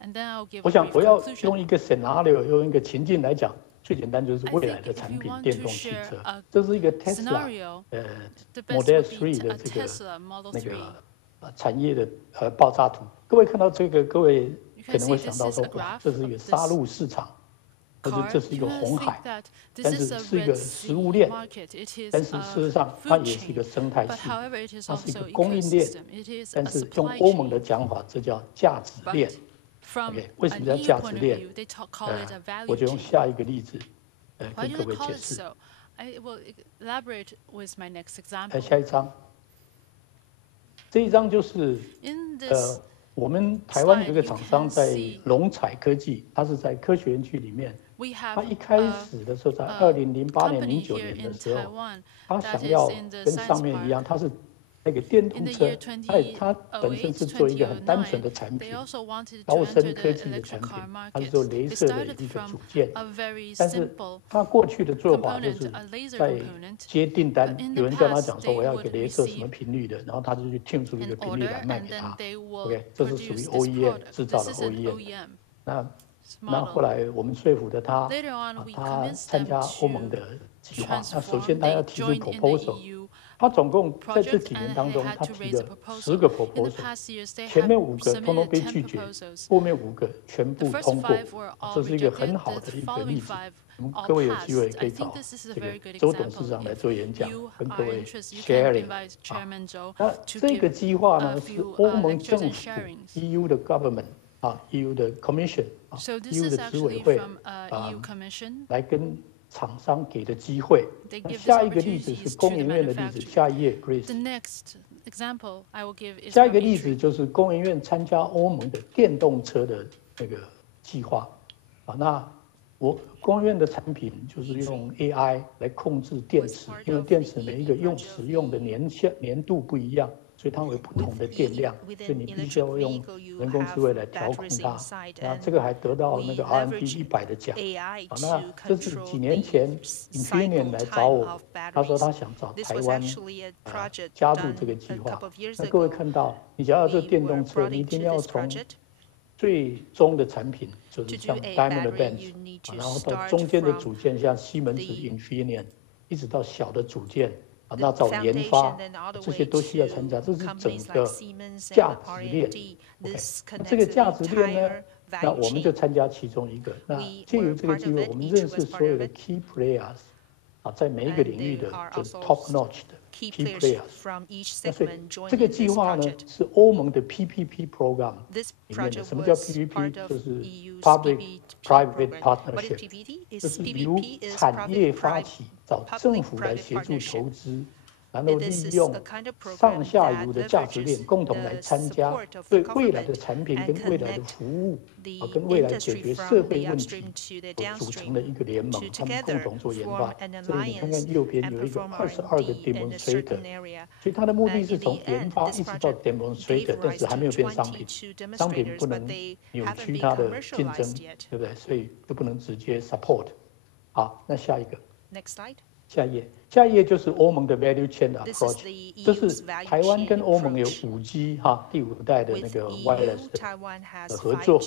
And then I'll give 我 a 想 brief 我要 conclusion. 用一个 scenario， 用一个情境来讲，最简单就是 I 未来 think 的 if 产 you 品 want 电 to 动汽 share 车 a， 这是一个 Tesla scenario, the best Model would be 3 的 a 这个 Tesla Model 那 3. 个产业的爆炸图。各位看到这个，各位 You 可 can 能会 see 想 this 到 is 说， a 哇， graph 这是一个 of 杀 this 戮市场，或者 car. 这是一 You 个 can 红 think 海， that this 但 is 是 a 是一 Red 个食物 Sea 链。 market. It is 但是 a 事实上，它 food 也是一 chain. 个生态 But 系， however, it is 它是一 also 个 an 供应链。 ecosystem. It is 但 a 是用 supply 欧盟的 chain. 讲法，这叫价值链。 But from OK， 为什 an 么叫 EU 价值 point of 链？ view, they call it a 我 value 就用 chain. 下一个例子， Why 跟 do 各 they 位 call 解 it 释。 so? I will elaborate with my next example. 下一张，这一张就是 In this 我们台湾这个 slide, 厂 you 商 can 在 see 龙彩科技，它是在科学园区里面。 we have 它一开始的时候，在2008年、company 09 here 年的 in 时候， Taiwan 它 that 想 is 要 in the 跟上 science 面一样， park. 它是那个电 In 动 the 车 year，它本身是做一个很单纯的产 2008-2009, 品 they， also wanted 高 to 深 enter 科 the 技的产 electric 品， car 它是 market. 做镭 They 射的 started 一个 from 组件。 a very 但是 simple 它过去的做法就 component, 是 a laser 在 component. 接订单 But，in 有 the 人叫他 past, 讲说 they 我要给 would 镭射什么 receive 频率的，然后他就去定出一 an 个频率 order 来卖 and 给 then 他。 they will OK， 这是属于 produce this OEM product. 制造 This 的 is an OEM。 OEM 那后 model. 来我们说服的他， Later on, we 他 convinced 参 them 加欧盟 to 的计划。那首 transform. 先他要 They 提出 joined in the proposal。 EU 他总共在这 project 几年 and 当 they 中， had 他 to 提 raise a 了10 proposal. 个 In the proposal， past years, they 前 had 面5个通通 submitted 被 10拒绝， proposals. 后面5个全 The 部 first 通过。 5 were all 这是一个 rejected. 很好 The 的一个 following 例子。 5各 all 位有机会 passed. 可 I 以 think 找 this is a 这个 very good 周董事 example. 长来 If 做演讲， you 跟各 are 位 interested, you can sharing。 invite Chairman Zhou 那 to 这个 give 计划 a 呢是 few 欧盟 lectures 政 and 府 sharings. EU 的 government EU 的 commission So this EU is 的执委 actually 会 from EU Commission. 来跟厂商给的机会。 They 那 give this 下一个例子 opportunities 是 to 工 the 研院的例子， manufacturer. 下一页 The please。 next example I will give is 下一 from 个例子 Atri. 就是工研院参加欧盟的电动车的那个计划。那工研院的产品就是用 AI 来控制电池，因为电池每一个使用的年度不一样，所以它会有不同的电量，所以你必须要用人工智慧来调控它。那这个还得到那个 RMB 100的奖。那这是几年前 Infineon 来找我，他说他想找台湾加入这个计划。那各位看到，你只要这电动车，你一定要从最终的产品就是像 Daimler-Benz， 然后到中间的组件像西门子 Infineon， 一直到小的组件那找研发，这些都需要参加，这是整个价值链。OK， 这个价值链呢，那我们就参加其中一个。那借由这个机会，我们认识所有的 key players， 在每一个领域的就是 top notch 的 key players。那所以这个计划呢是欧盟的 PPP program 里面的。什么叫 PPP？ 就是 Public-Private Partnership， 就是由产业发起，找政府来协助投资，然后利用上下游的价值链共同来参加，对未来的产品跟未来的服务跟未来解决社会问题组成的一个联盟，他们共同做研发。这里你看看右边有一个22个 demonstrator， 所以它的目的是从研发一直到 demonstrator， 但是还没有变商品，商品不能扭曲它的竞争，对不对？所以就不能直接 support。好，那下一个。下一页就是欧盟的 value chain approach， 这是台湾跟欧盟有5G 第5代的那个 wireless 的合作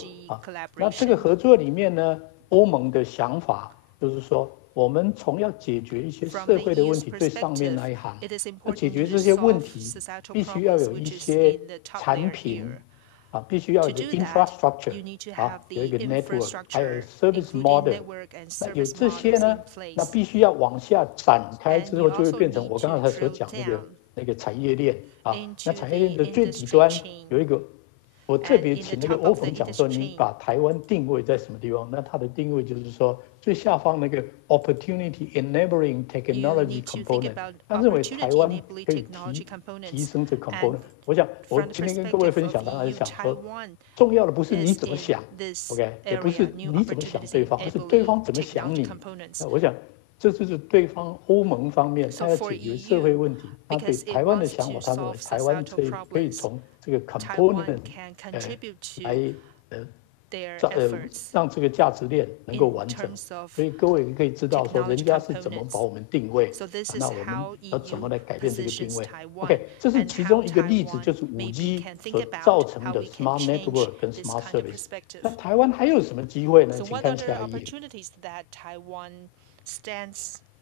那这个合作里面呢，欧盟的想法就是说，我们从要解决一些社会的问题，最上面那一行，要解决这些问题，必须要有一些产品。必须要有一个 infrastructure， 有一个 network， 还有 service model。那有这些呢，那必须要往下展开之后，就会变成我刚才所讲那个产业链那产业链的最底端有一个，我特别请那个欧鹏讲说，你把台湾定位在什么地方？那它的定位就是说，最下方那个 opportunity enabling technology component， 他认为台湾可以提升这 component。我想，我今天跟各位分享，当然是想说，重要的不是你怎么想 ，OK， 也不是你怎么想对方，而是对方怎么想你。那我想，这就是对方欧盟方面，他要解决社会问题，他对台湾的想法，他认为台湾可以从这个 component 来让这个价值链能够完整。所以各位可以知道说，人家是怎么把我们定位，那我们要怎么来改变这个定位 ？OK， 这是其中一个例子，就是5G 所造成的 Smart Network 跟 Smart Service。那台湾还有什么机会呢？请看下一页。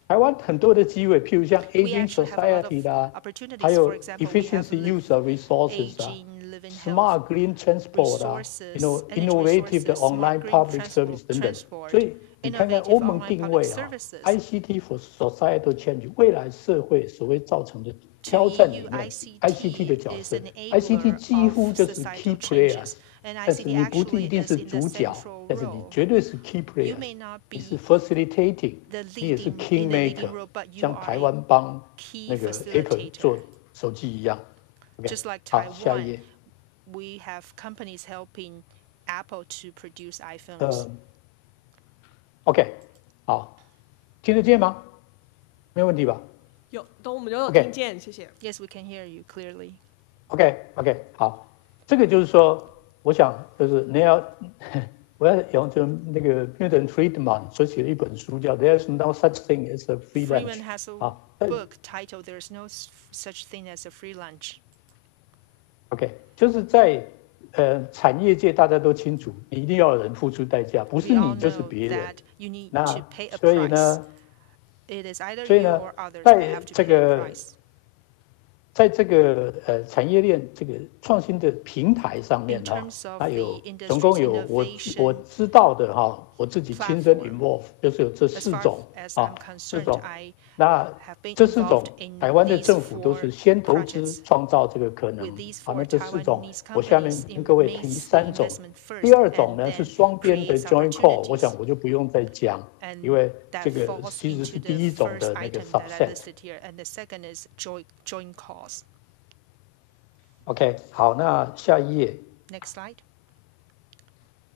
台湾很多的机会，譬如像 Aging Society 啦，还有 Efficiency Use of Resources 啊。Smart Green Transport 啊 ，innovative 的 Online Public Service 等等，所以你看看欧盟定位啊 ，ICT for Societal Change 未来社会所谓造成的挑战里面 ，ICT 的角色 ，ICT 几乎就是 key player， 但是你不一定是主角，但是你绝对是 key player， 你是 facilitating， 你也是 king maker， 像台湾帮那个 Apple 做手机一样。OK， 好，下一页。We have companies helping Apple to produce iPhones. OK， 好，听得见吗？没有问题吧？有，我们有听见，谢谢。Yes, we can hear you clearly. OK， 好，这个就是说，我想就是你要，我要用就那个 Milton Friedman 所写的一本书叫《There's No Such Thing as a Free Lunch》。Friedman has a book titled "There's No Such Thing as a Free Lunch." OK， 就是在产业界大家都清楚，你一定要有人付出代价，不是你就是别人。那所以呢，在这个产业链这个创新的平台上面呢，它总共有我知道的哈，我自己亲身 involve 就是有这4种啊，4种。那这4种，台湾的政府都是先投资创造这个可能。好，那这4种，我下面跟各位提3种。第2种呢是双边的 joint call， 我想我就不用再讲，因为这个其实是第1种的那个 subset。OK， 好，那下一页。Next slide.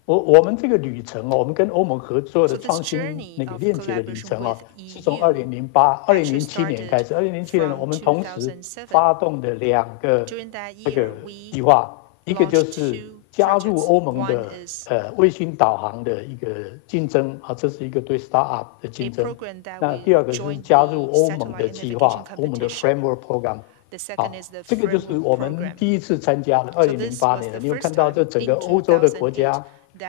我们这个旅程哦，我们跟欧盟合作的创新那个链接的旅程哦，是从2007年开始。2007年我们同时发动的2个这个计划，一个就是加入欧盟的卫星导航的一个竞争啊，这是一个对 startup 的竞争。那第2个是加入欧盟的计划，欧盟的 framework program。好，这个就是我们第一次参加的2008年的。你有看到这整个欧洲的国家？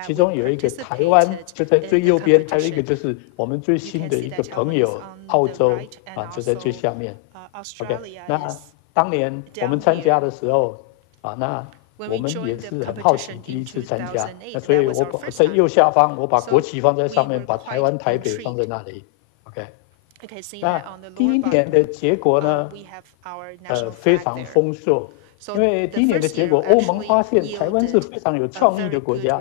其中有一个台湾就在最右边，还有一个就是我们最新的一个朋友澳洲啊，就在最下面。OK， 那当年我们参加的时候啊，那我们也是很好奇第一次参加，那所以我在右下方我把国旗放在上面，把台湾台北放在那里。OK， 那第1年的结果呢，非常丰硕。因为第1年的结果，欧盟发现台湾是非常有创意的国家。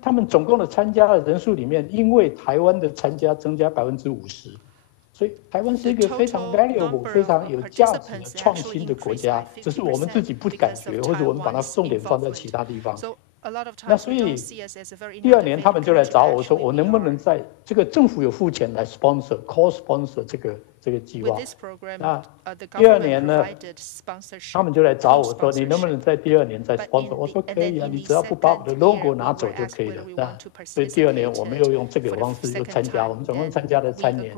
他们总共的参加的人数里面，因为台湾的参加增加50%，所以台湾是一个非常 valuable、非常有价值的创新的国家，只是我们自己不感觉，或者我们把它重点放在其他地方。那所以第2年他们就来找我说，我能不能在这个政府有付钱来 co-sponsor 这个计划？那第2年呢，他们就来找我说，你能不能在第2年再 sponsor？ 我说可以啊，你只要不把我的 logo 拿走就可以了。那所以第2年我们又用这个方式又参加，我们总共参加了3年。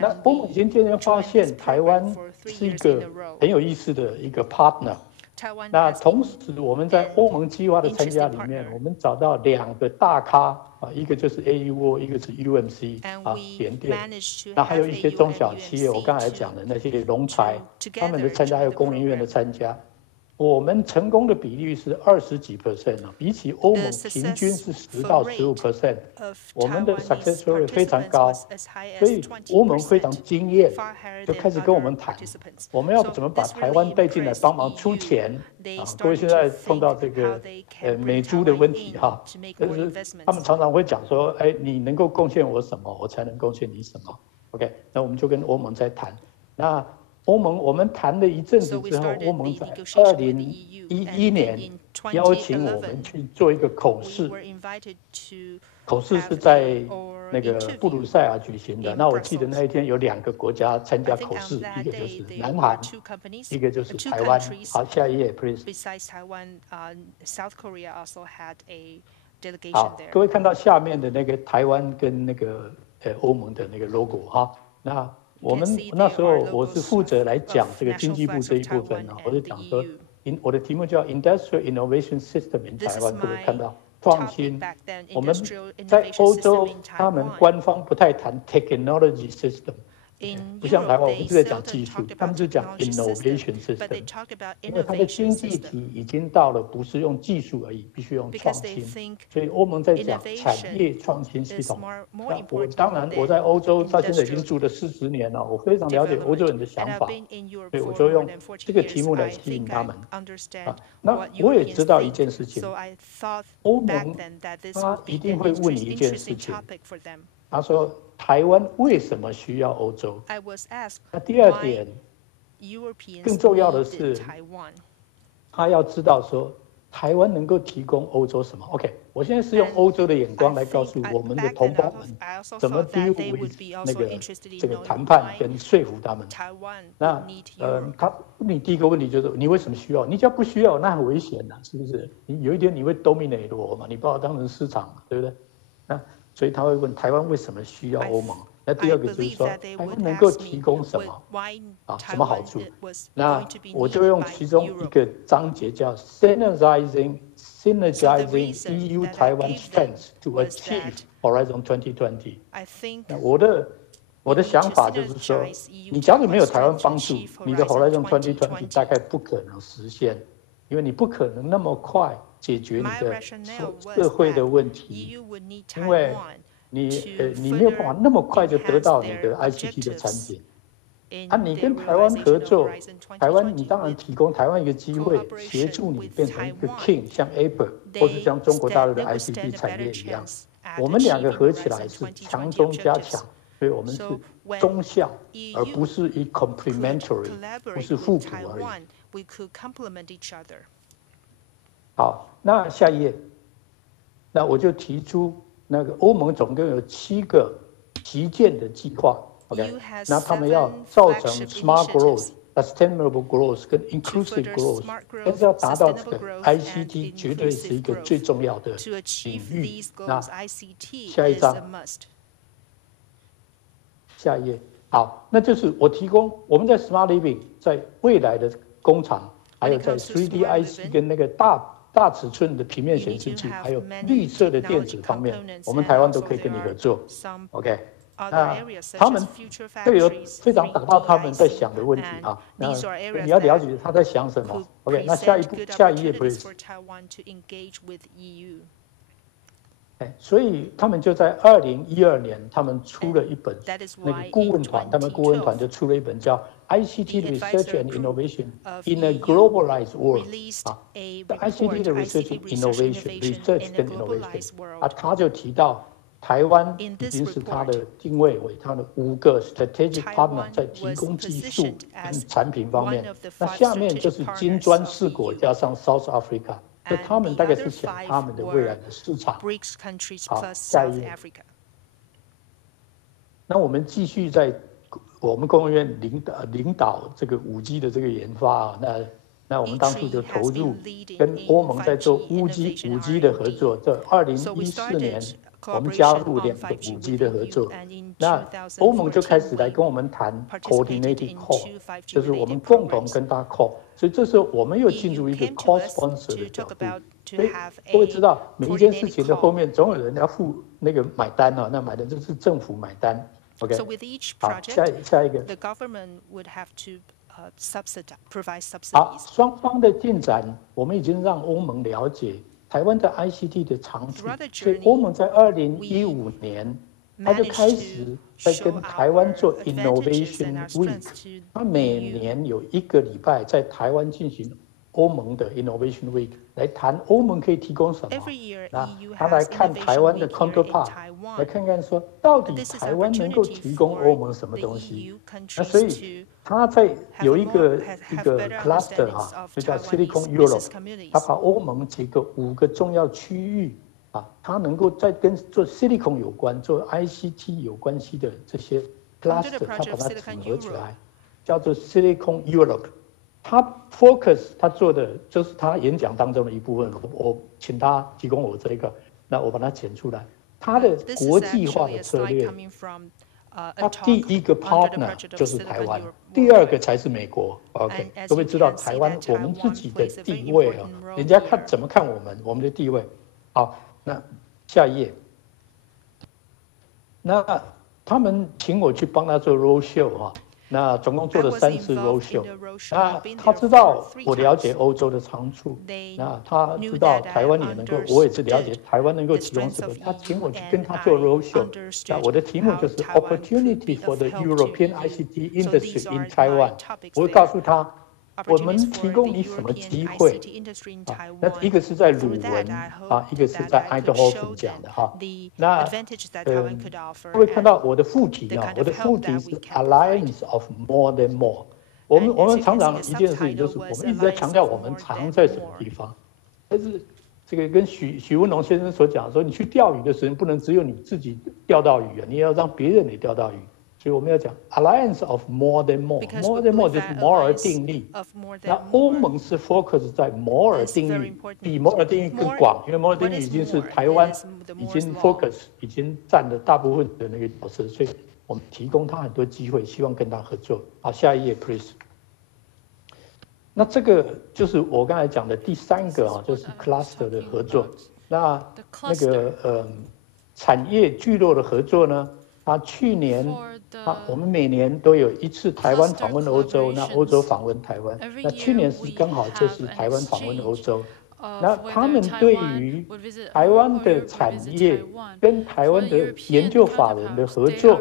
那欧盟已经渐渐发现台湾是一个很有意思的一个 partner。那同时，我们在欧盟计划的参加里面，我们找到2个大咖啊，一个就是 AUO， 一个是 UMC 啊，联电。那还有一些中小企业，我刚才讲的那些龙才，他们的参加，还有工研院的参加。我们成功的比例是20几%啊，比起欧盟平均是10到15%，我们的 success rate 非常高，所以欧盟非常惊艳，就开始跟我们谈，我们要怎么把台湾带进来帮忙出钱啊？各位现在碰到这个美猪的问题哈，就是他们常常会讲说，哎，你能够贡献我什么，我才能贡献你什么 ？OK， 那我们就跟欧盟在谈，那。欧盟，我们谈了一阵子之后，欧盟在2011年邀请我们去做一个口试，口试是在那个布鲁塞尔举行的。那我记得那一天有2个国家参加口试，一个就是南韩，一个就是台湾。好，下一页 ，please。好，各位看到下面的那个台湾跟那个欧盟的那个 logo 哈，那我们那时候我是负责来讲这个经济部这一部分呢，我就讲说，我的题目叫 Industrial Innovation System in 台湾，各位看到创新，我们在欧洲他们官方不太谈 technology system。不像台湾，我们一直在讲技术，他们就讲 innovation system， 因为它的经济体已经到了不是用技术而已，必须用创新。所以欧盟在讲产业创新系统。那我当然我在欧洲到现在已经住了40年了，我非常了解欧洲人的想法，所以我就用这个题目来吸引他们。那我也知道一件事情，欧盟他一定会问你一件事情。他说：“台湾为什么需要欧洲？”那第二点，更重要的是，他要知道说台湾能够提供欧洲什么。OK， 我现在是用欧洲的眼光来告诉我们的同胞们怎么 deal with 那个这个谈判跟说服他们。那你第一个问题就是你为什么需要？你只要不需要，那很危险的，是不是？你有一天你会 dominate 我嘛？你把我当成市场嘛，对不对？那所以他会问台湾为什么需要欧盟？那第二个就是说，台湾能够提供什么什么好处？那我就用其中一个章节叫 Synergizing EU Taiwan strengths to achieve Horizon 2020。我的想法就是说，你假如没有台湾帮助，你的 Horizon 2020大概不可能实现，因为你不可能那么快解决你的社会的问题，因为你没有办法那么快就得到你的 ICT 的产品。你跟台湾合作，台湾你当然提供台湾一个机会，协助你变成一个 king， 像 Apple 或是像中国大陆的 ICT 产业一样。我们2个合起来是强中加强，所以我们是中效，而不是以 complementary， 不是互补而已。好，那下一页，那我就提出那个欧盟总共有7个旗舰的计划 ，OK， 那他们要造成 smart growth、sustainable growth 跟 inclusive growth， 但是要达到这个 ICT 绝对是一个最重要的领域。那下一章，下一页，好，那就是我提供我们在 smart living 在未来的工厂，还有在 3D IC 跟那个大尺寸的平面显示器，还有绿色的电子方面，我们台湾都可以跟你合作。OK， 那他们这有非常打到他们在想的问题啊。那你要了解他在想什么。OK， 那下一页 please。所以他们就在2012年，他们出了一本那个顾问团，他们顾问团就出了一本叫 ICT Research and Innovation in a Globalized World ICT 的 Research and Innovation 跟 Innovation 他就提到台湾已经是他的定位为他的5个 strategic partner 在提供技术跟产品方面。那下面就是金砖4国加上 South Africa。所以他们大概是想他们的未来的市场。好，下一页。那我们继续在我们工研院领导这个5G 的这个研发啊，那我们当初就投入跟欧盟在做5G 的合作，在2014年我们加入2个5G 的合作。那欧盟就开始来跟我们谈 coordinated call， 就是我们共同跟他 call。所以这时候我们又进入一个 co-sponsor 的角度。所以各位知道，每一件事情的后面总有人要付那个买单啊，那买的就是政府买单。OK， 好，下一个。好，双方的进展，我们已经让欧盟了解台湾在 ICT 的长处，所以欧盟在2015年，他就开始在跟台湾做 Innovation Week， 他每年有1个礼拜在台湾进行欧盟的 Innovation Week， 来谈欧盟可以提供什么。那他来看台湾的 counterpart， 来看看说到底台湾能够提供欧盟什么东西。那所以他在有一个 cluster 就叫 Silicon Europe， 他把欧盟几个5个重要区域它能够在跟做 Silicon 有关、做 ICT 有关系的这些 cluster， 它把它整合起来，叫做 Silicon Europe。他 focus 他做的就是他演讲当中的一部分，我请他提供我这个，那我把它剪出来。他的国际化的策略，他第一个 partner 就是台湾，第二个才是美国。OK， 各位知道台湾我们自己的地位啊，人家怎么看我们的地位。好，那下一页。那他们请我去帮他做 roadshow 哈。那总共做了3次 roadshow， 那他知道我了解欧洲的长处，那他知道台湾也能够，我也是了解台湾能够提供什么，他请我去跟他做 roadshow。那我的题目就是 Opportunity for the European ICT Industry in Taiwan。我会告诉他，我们提供你什么机会？那一个是在鲁文一个是在 Eindhoven 讲的哈。那会看到我的副题我的副题是 Alliance of More than More。我们常常一件事情就是我们一直在强调我们藏在什么地方，但是这个跟许文龙先生所讲说，你去钓鱼的时候不能只有你自己钓到鱼你也要让别人也钓到鱼。所以我们要讲 Alliance of More than More，More than More 就是摩尔定律。那欧盟是 focus 在摩尔定律，比摩尔定律更广，因为摩尔定律已经是台湾已经 focus 已经占了大部分的那个角色，所以我们提供他很多机会，希望跟他合作。好，下一页 please。那这个就是我刚才讲的第3个就是 cluster 的合作。那个产业聚落的合作呢？去年我们每年都有1次台湾访问欧洲，那欧洲访问台湾。那去年是刚好就是台湾访问欧洲。那他们对于台湾的产业跟台湾的研究法人的合作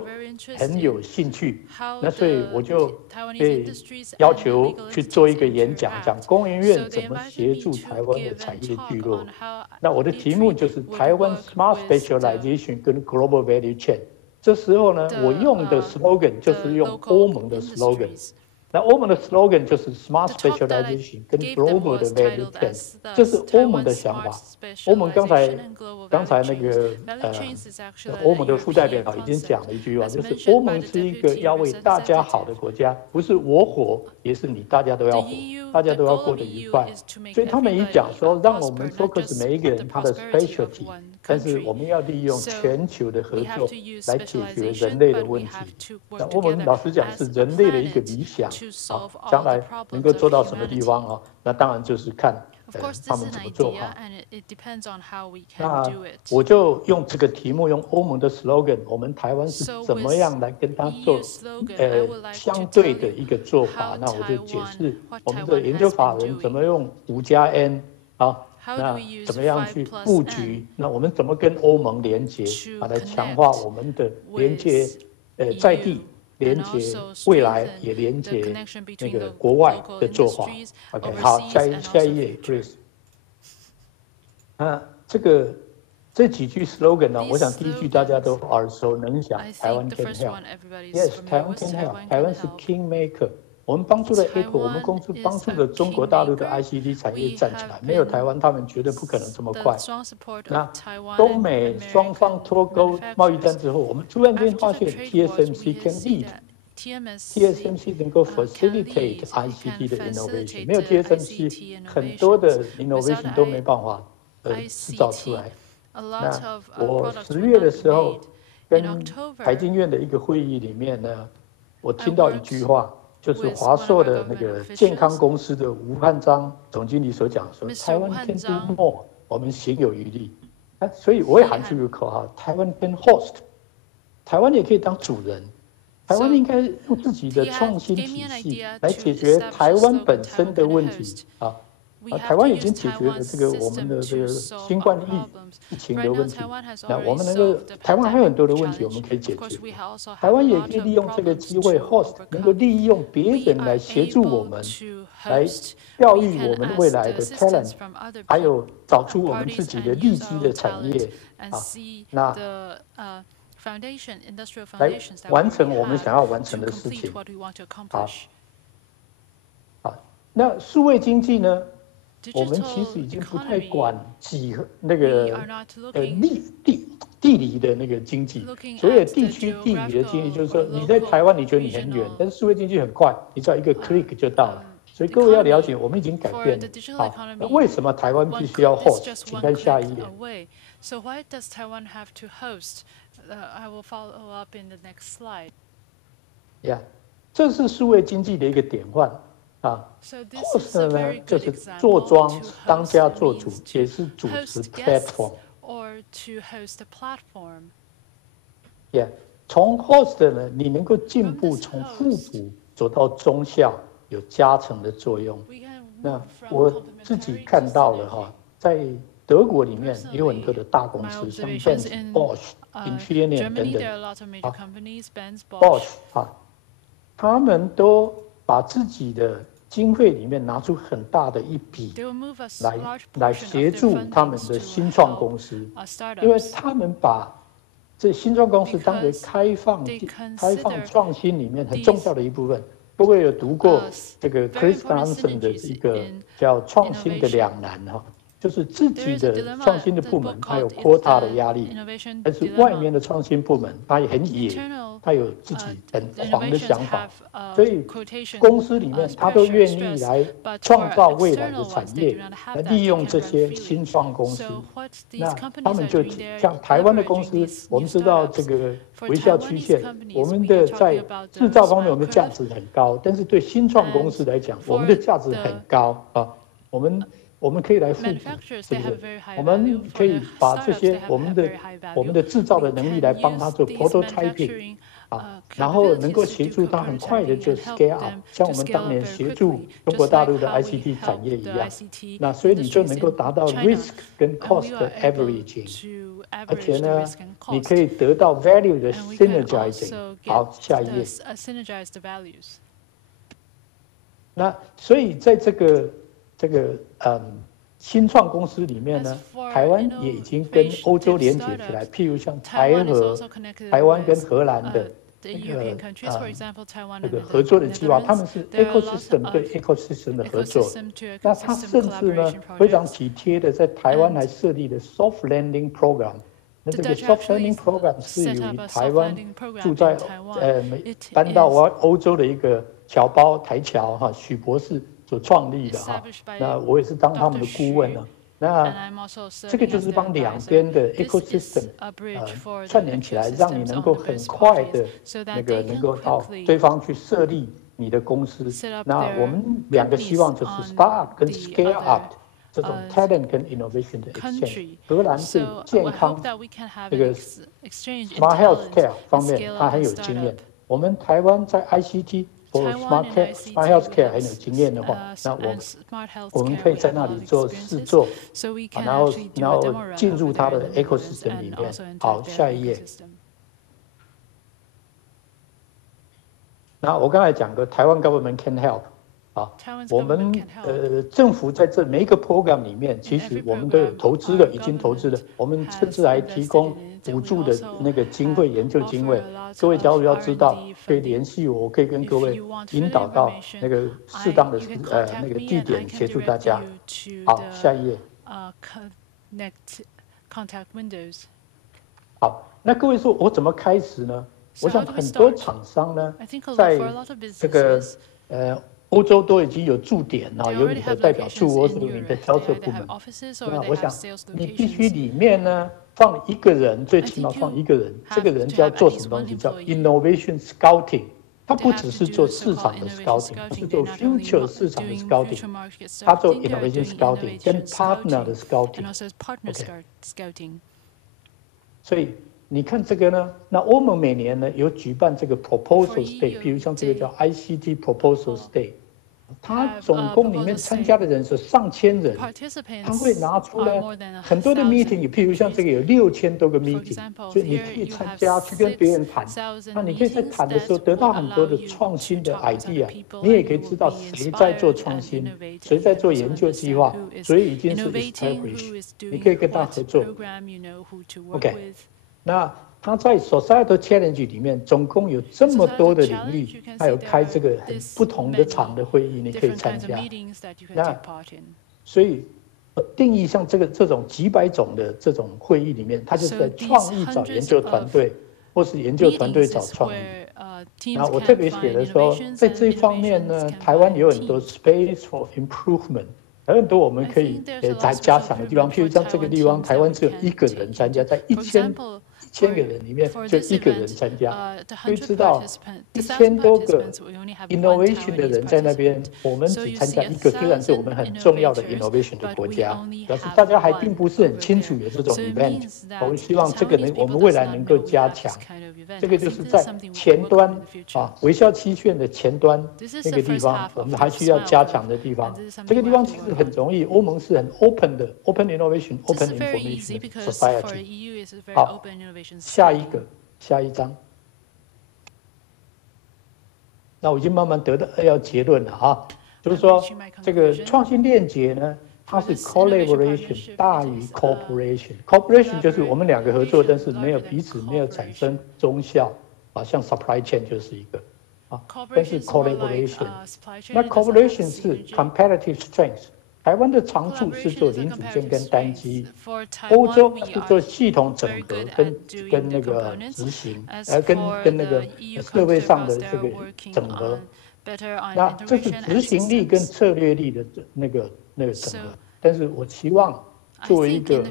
很有兴趣，那所以我就被要求去做一个演讲，讲工研院怎么协助台湾的产业聚落。那我的题目就是台湾 Smart Specialization 跟 Global Value Chain。这时候呢，我用的 slogan 就是用欧盟的 slogan。那欧盟的 slogan 就是 Smart Specialization 跟 Global 的 Value Chain， 这是欧盟的想法。欧盟刚才那个欧盟的副代表已经讲了一句话，就是欧盟是一个要为大家好的国家，不是我火也是你，大家都要火，大家都要过得愉快。所以他们也讲说，让我们 focus 每一个人他的 specialty， 但是我们要利用全球的合作来解决人类的问题。那欧盟老实讲是人类的一个理想。将来能够做到什么地方那当然就是看他们怎么做那我就用这个题目，用欧盟的 slogan， 我们台湾是怎么样来跟他做相对的一个做法。那我就解释我们的研究法人怎么用5+N 那怎么样去布局？那我们怎么跟欧盟连接来强化我们的连接在地。连接未来，也连接那个国外的做法。OK， 好，下一页 ，please。这几句 slogan 呢，我想第一句大家都耳熟能详，台湾 can help。Yes， 台湾 can help， 台湾是 king maker。我们帮助了 Apple， 我们帮助了中国大陆的 ICT 产业站起来，没有台湾，他们绝对不可能这么快。那中美双方脱钩贸易战之后，我们突然间发现 TSMC can lead。TSMC 能够 facilitate ICT 的 innovation， 没有 TSMC， 很多的 innovation 都没办法制造出来。那我10月的时候跟台经院的一个会议里面呢，我听到一句话。就是华硕的那个健康公司的吴汉章总经理所讲说，台湾 can do more， 我们行有余力。所以我也喊出一个口号，台湾 can host， 台湾也可以当主人，台湾应该用自己的创新体系来解决台湾本身的问题台湾已经解决了这个我们的这个新冠疫情的问题，那我们能够台湾还有很多的问题我们可以解决，台湾也可以利用这个机会 host， 能够利用别人来协助我们，来教育我们未来的 talent， 还有找出我们自己的利基的产业那来完成我们想要完成的事情。好，那数位经济呢？我们其实已经不太管那个地理的那个经济，所谓地区地理的经济，就是说你在台湾你觉得你很远，但是数位经济很快，你只要一个 click 就到了。所以各位要了解，我们已经改变了。好，那为什么台湾必须要 host？ 请看下一页。So why does Taiwan have to host? I will follow up in the next slide. Yeah， 这是数位经济的一个典范啊。host 呢，就是做庄当家做主，也是主持 platform。Or to host a platform. Yeah， 从 host 呢，你能够进步从互补走到中效，有加成的作用。那我自己看到了哈，在德国里面也有很多的大公司，像 Benz、Bosch、Infineon 等等，Bosch 啊，他们都把自己的经费里面拿出很大的一笔来协助他们的新创公司，因为他们把这新创公司当为开放创新里面很重要的一部分。各位有读过这个 Chris Johnson 的一个叫《创新的两难》哈，就是自己的创新的部门它有quota的压力，但是外面的创新部门它也很野，它有自己很狂的想法，所以公司里面它都愿意来创造未来的产业，来利用这些新创公司。那他们就像台湾的公司，我们知道这个微笑曲线，我们的在制造方面我们的价值很高，但是对新创公司来讲，我们的价值很高啊，我们可以来互补，是不是？我们可以把这些我们的制造的能力来帮他做 prototyping 啊，然后能够协助他很快的就 scale up， 像我们当年协助中国大陆的 ICT 产业一样。那所以你就能够达到 risk 跟 cost 的 averaging， 而且呢，你可以得到 value 的 synergizing。好，下一页。那所以在这个新创公司里面呢，台湾也已经跟欧洲连接起来，譬如像台湾跟荷兰的这个合作的计划，他们是 ecosystem 对 ecosystem 的合作。那他甚至呢非常体贴的在台湾还设立了 soft landing program。那这个 soft landing program 是由于台湾住在搬到欧洲的一个台侨哈许博士所创立的哈，那我也是当他们的顾问啊。那这个就是帮两边的 ecosystem 串联起来，让你能够很快的能够到对方去设立你的公司。那我们两个希望就是 start up 跟 scale up 这种 talent 跟 innovation 的 exchange。荷兰对健康这个 smart healthcare 方面它很有经验，我们台湾在 ICT或 smart healthcare 很有经验的话，那我们可以在那里做试做，然后进入它的 ecosystem 里面。好，下一页。那我刚才讲过，台湾 government can help。啊，我们政府在这每一个 program 里面，其实我们都有投资的，已经投资的，我们甚至还提供补助的那个经费、研究经费。各位假如要知道，可以联系我，我可以跟各位引导到那个适当的那个地点，协助大家。好，下一页。好，那各位说我怎么开始呢？我想很多厂商呢，在这个欧洲都已经有驻点啊，有你的代表处或是你的销售部门。那我想你必须里面呢放一个人，最起码放一个人。这个人就要做什么东西？叫 innovation scouting。他不只是做市场的 scouting， 他是做 future 市场的 scouting。他做 innovation scouting 跟 partner 的 scouting。所以你看这个呢，那欧盟每年呢有举办这个 proposal day， 比如像这个叫 ICT proposal day。他总共里面参加的人是上千人，他会拿出来很多的 meeting， 譬如像这个有6000多个 meeting， 所以你可以参加去跟别人谈。那你可以在谈的时候得到很多的创新的 idea， 你也可以知道谁在做创新，谁在做研究计划，谁已经是 established， 你可以跟他合作。OK， 那他在 Societal Challenge 里面总共有这么多的领域，他有开这个很不同的场的会议，你可以参加。那所以定义像这种几百种的这种会议里面，它就是在创意找研究团队，或是研究团队找创意。那我特别写的说，在这一方面呢，台湾有很多 space for improvement， 有很多我们可以再加强的地方。譬如像这个地方，台湾只有1个人参加，在1000个人里面就1个人参加，所以知道1000多个 innovation 的人在那边，我们只参加1个，虽然是我们很重要的 innovation 的国家，表示大家还并不是很清楚有这种 event。我们希望这个我们未来能够加强。这个就是在前端微笑期券的前端那个地方，我们还需要加强的地方。这个地方其实很容易，欧盟是很 open 的 ，open innovation、open information society。好，下一章。那我已经慢慢得到要结论了就是说这个创新链接呢，它是 collaboration 大于 cooperation。cooperation 就是我们2个合作，但是彼此没有产生中效像 supply chain 就是一个但是 collaboration， 那 cooperation 是 competitive strength。台湾的长处是做零组件跟单机，欧洲是做系统整合跟那个执行，跟那个设备上的这个整合。那这是执行力跟策略力的那个整合。但是我期望作为一个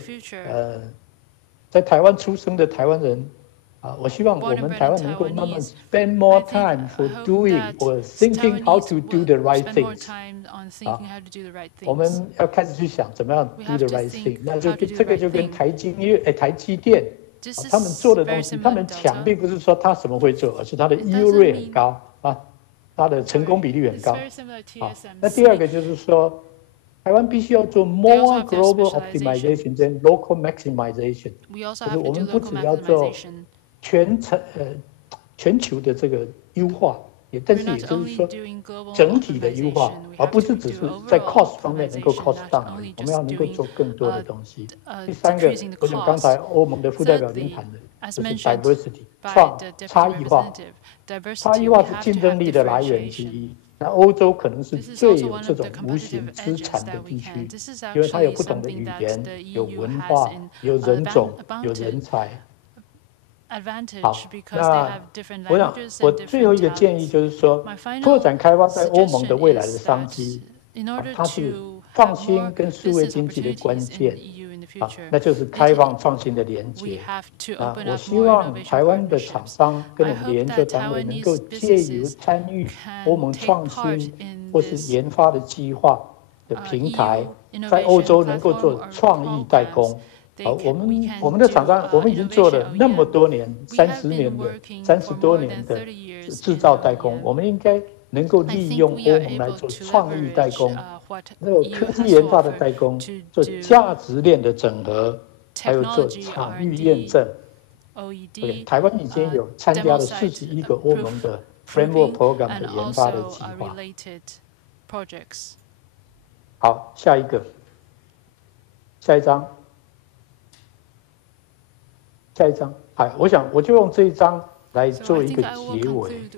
在台湾出生的台湾人我希望我们台湾能够慢慢 spend more time for doing or thinking how to do the right things。我们要开始去想怎么样 do the right thing。那这个就跟台积电他们做的东西，他们强并不是说他什么会做，而是他的 yield rate 很高他的成功比率很高那第二个就是说，台湾必须要做 more global optimization than local maximization， 就是我们不只要做全球的这个优化，但是也就是说整体的优化，而不是只是在 cost 方面能够 cost down， 我们要能够做更多的东西。第三个，我想刚才欧盟的副代表已经谈的，就是 diversity 差异化。差异化是竞争力的来源之一。那欧洲可能是最有这种无形资产的地区，因为它有不同的语言、有文化、有人种、有人才。好，那我想我最后一个建议就是说，拓展开发在欧盟的未来的商机，它是创新跟数位经济的关键。那就是开放创新的连接。我希望台湾的厂商跟我们的研究单位能够借由参与欧盟创新或是研发的计划的平台，在欧洲能够做创意代工。我们的厂商，我们已经做了那么多年，30多年的制造代工，我们应该能够利用欧盟来做创意代工。那个科技研发的代工，做价值链的整合，还有做场域验证。台湾已经有参加了41个欧盟的 framework program 的研发的计划。好，下一章。我想我就用这一章来做一个结尾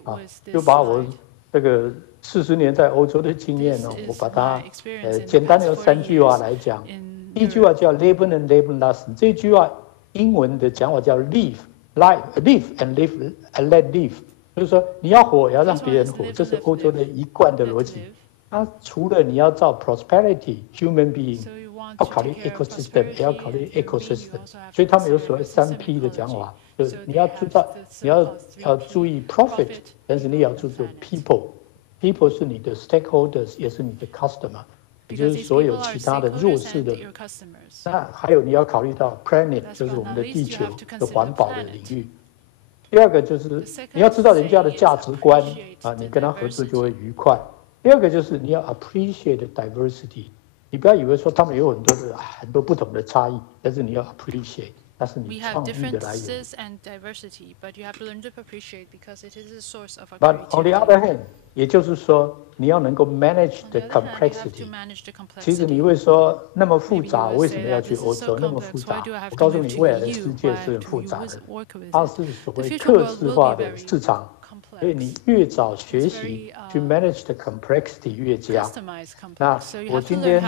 就把我这个40年在欧洲的经验我把它简单的用3句话来讲。第一句话叫 Leben and Leben lassen， 这句话英文的讲法叫 live and let live， 就是说你要活也要让别人活，这是欧洲的一贯的逻辑。它除了你要造 prosperity human being， 要考虑 ecosystem， 也要考虑 ecosystem， 所以他们有所谓3P 的讲法，就是你要注意 profit， 但是你也要注意 people 是你的 stakeholders， 也是你的 customer， 也就是所有其他的弱势的。那还有你要考虑到 planet， 就是我们的地球的环保的领域。第二个就是你要知道人家的价值观你跟他合作就会愉快。第二个就是你要 appreciate diversity， 你不要以为说他们有很多不同的差异，但是你要 appreciate， 那是你创意的来源。But on the other hand， 也就是说你要能够 manage the complexity。其实你会说那么复杂，为什么要去欧洲？那么复杂，我告诉你，未来的世界是很复杂的，它是所谓客制化的市场。所以你越早学习去 manage the complexity 越佳。那我今天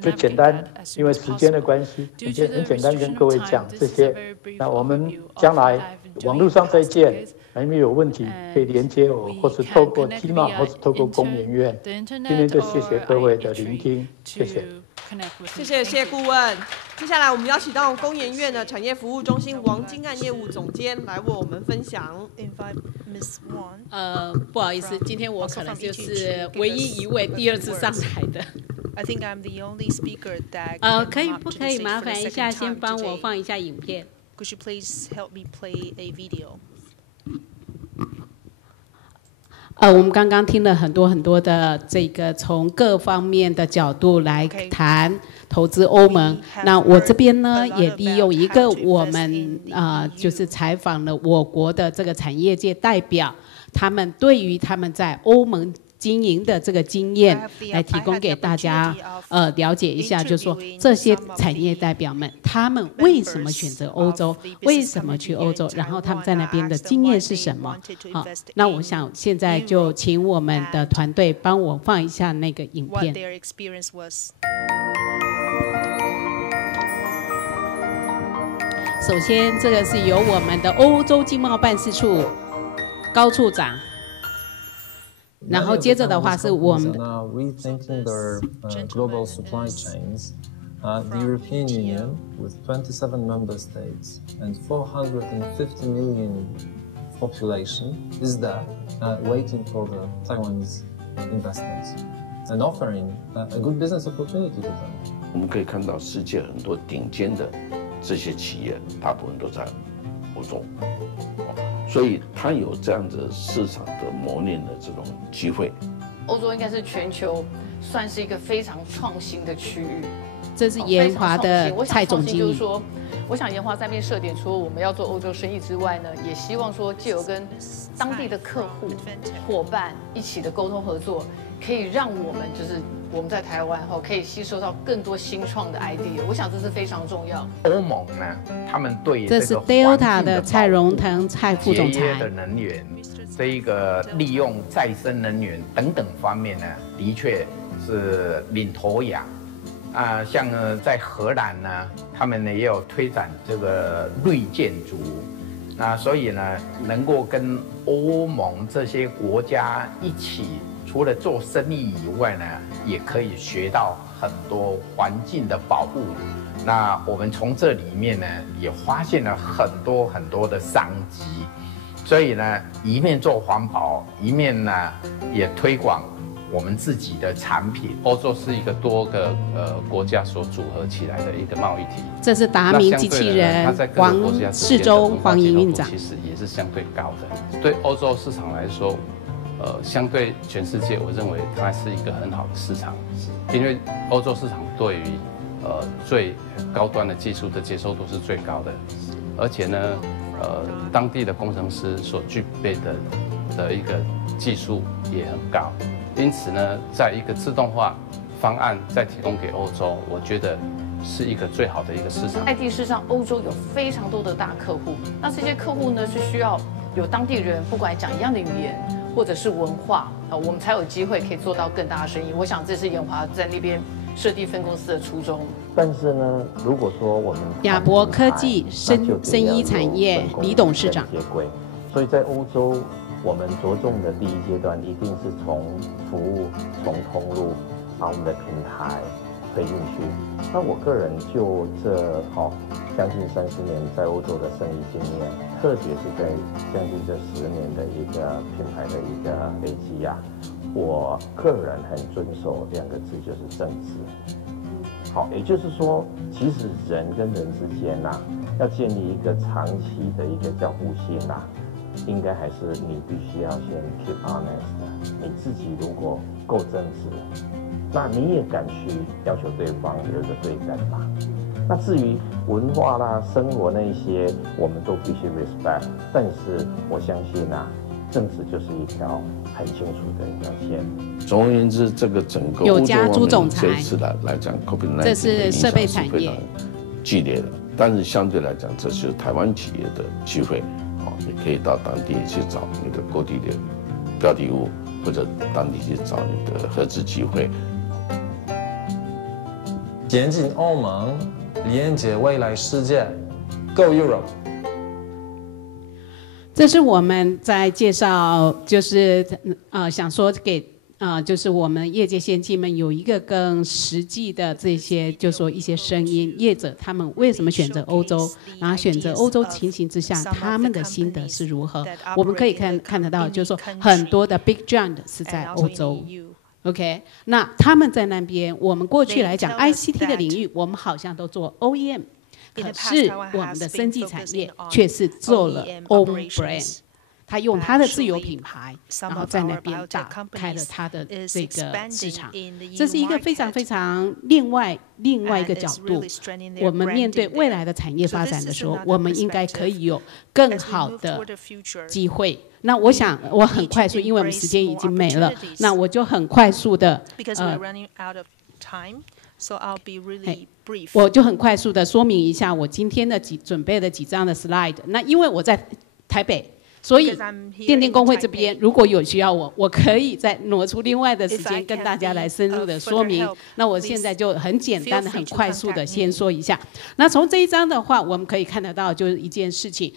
就简单，因为时间的关系，很简单跟各位讲这些。那我们将来网络上再见，因为有问题可以连接我，或是透过 TMA 或是透过工研院。今天就谢谢各位的聆听，谢谢。谢谢顾问。接下来我们邀请到工研院的产业服务中心王金岸业务总监来为我们分享。不好意思，今天我可能就是唯一一位第二次上台的。可以不可以麻烦一下，先帮我放一下影片 ？Could you please help me play a video？我们刚刚听了很多的这个从各方面的角度来谈投资欧盟。那我这边呢也利用一个我们就是采访了我国的这个产业界代表，他们对于他们在欧盟经营的这个经验来提供给大家了解一下，就是说这些产业代表们他们为什么选择欧洲，为什么去欧洲，然后他们在那边的经验是什么。好，那我想现在就请我们的团队帮我放一下那个影片。首先这个是由我们的欧洲经贸办事处高处长，然后接着的话是我们的 rethinking their global supply chains. The European Union, with 27 member states and 450 million population, is there waiting for the Taiwanese investments and offering a good business opportunity to them. 我们可以看到世界很多顶尖的这些企业，大部分都在欧洲。所以它有这样子市场的磨练的这种机会。欧洲应该是全球算是一个非常创新的区域。这是研华的蔡总经理。就是说，我想研华在那边设点，除了我们要做欧洲生意之外呢，也希望说借由跟当地的客户、伙伴一起的沟通合作，可以让我们就是我们在台湾可以吸收到更多新创的 idea。我想这是非常重要。欧盟呢，他们对这是 Delta 的蔡荣腾蔡副总裁的能源，这一个利用再生能源等等方面呢，的确是领头羊。像在荷兰呢，他们呢也有推展这个绿建筑，那所以呢，能够跟欧盟这些国家一起，除了做生意以外呢，也可以学到很多环境的保护。那我们从这里面呢，也发现了很多的商机。所以呢，一面做环保，一面呢也推广我们自己的产品。欧洲是一个多个国家所组合起来的一个贸易体。这是达明机器人黄世洲黄营运长，其实也是相对高的。对欧洲市场来说，相对全世界，我认为它是一个很好的市场，因为欧洲市场对于最高端的技术的接受度是最高的，而且呢，当地的工程师所具备的一个技术也很高。因此呢，在一个自动化方案再提供给欧洲，我觉得是一个最好的一个市场。在地市上，欧洲有非常多的大客户，那这些客户呢是需要有当地人，不管讲一样的语言或者是文化我们才有机会可以做到更大的生意。我想这是研华在那边设立分公司的初衷。但是呢，如果说我们亚博科技生医产业李董事长，所以在欧洲。我们着重的第一阶段一定是从服务、从通路把我们的平台推进去。那我个人就这将近30年在欧洲的生意经验，特别是在将近这10年的一个品牌的一个累积啊，我个人很遵守2个字，就是正直。也就是说，其实人跟人之间要建立一个长期的一个交互性应该还是你必须要先 keep honest。你自己如果够正直，那你也敢去要求对方有一个对等吧。那至于文化啦、生活那一些，我们都必须 respect。但是我相信正直就是一条很清楚的一条线。总而言之，这个整个有家朱总裁这一次来讲 ，COVID-19 这是设备产业剧烈的，但是相对来讲，这是台湾企业的机会。你可以到当地去找你的购地的标的物，或者当地去找你的合资机会。前进欧盟，连接未来世界 ，Go Europe。这是我们在介绍，就是想说给就是我们业界先进们有一个更实际的这些，就说一些声音，业者他们为什么选择欧洲，然后选择欧洲情形之下，他们的心得是如何？我们可以看得到，就是说很多的 big giant 是在欧洲。OK， 那他们在那边，我们过去来讲 ICT 的领域，我们好像都做 OEM， 可是我们的生技产业却是做了 own brand。他用他的自有品牌，然后在那边打开了他的这个市场，这是一个非常非常另外一个角度。我们面对未来的产业发展的时候，我们应该可以有更好的机会。那我想我很快速，因为我们时间已经没了，那我就很快速的我就很快速的说明一下我今天的准备的几张的 slide。那因为我在台北。所以电电工会这边如果有需要我可以再挪出另外的时间跟大家来深入的说明。那我现在就很简单的、很快速的先说一下。那从这一章的话，我们可以看得到就是一件事情，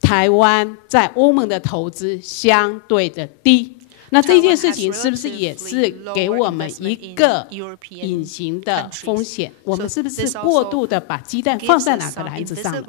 台湾在欧盟的投资相对的低。那这件事情是不是也是给我们一个隐形的风险？我们是不是过度的把鸡蛋放在哪个篮子上了？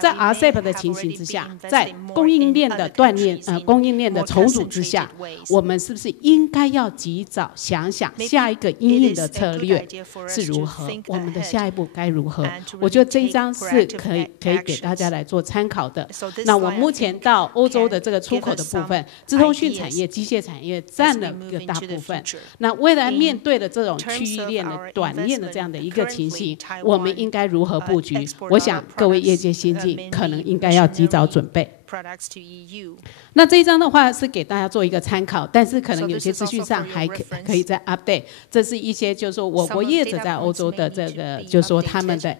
在 RCEP 的情形之下，在供应链的断裂、供应链的重组之下，我们是不是应该要及早想想下一个因应的策略是如何？我们的下一步该如何？我觉得这一章是可以给大家来做参考的。那我目前到欧洲的这个出口的部分，资通讯产业、机械产业占了一个大部分。那未来面对的这种区域链的短链的这样的一个情形，我们应该如何布局？我想各位业界先进可能应该要及早准备。那这一章的话是给大家做一个参考，但是可能有些资讯上还可以再 update。这是一些就是说我国业者在欧洲的这个，就是说他们的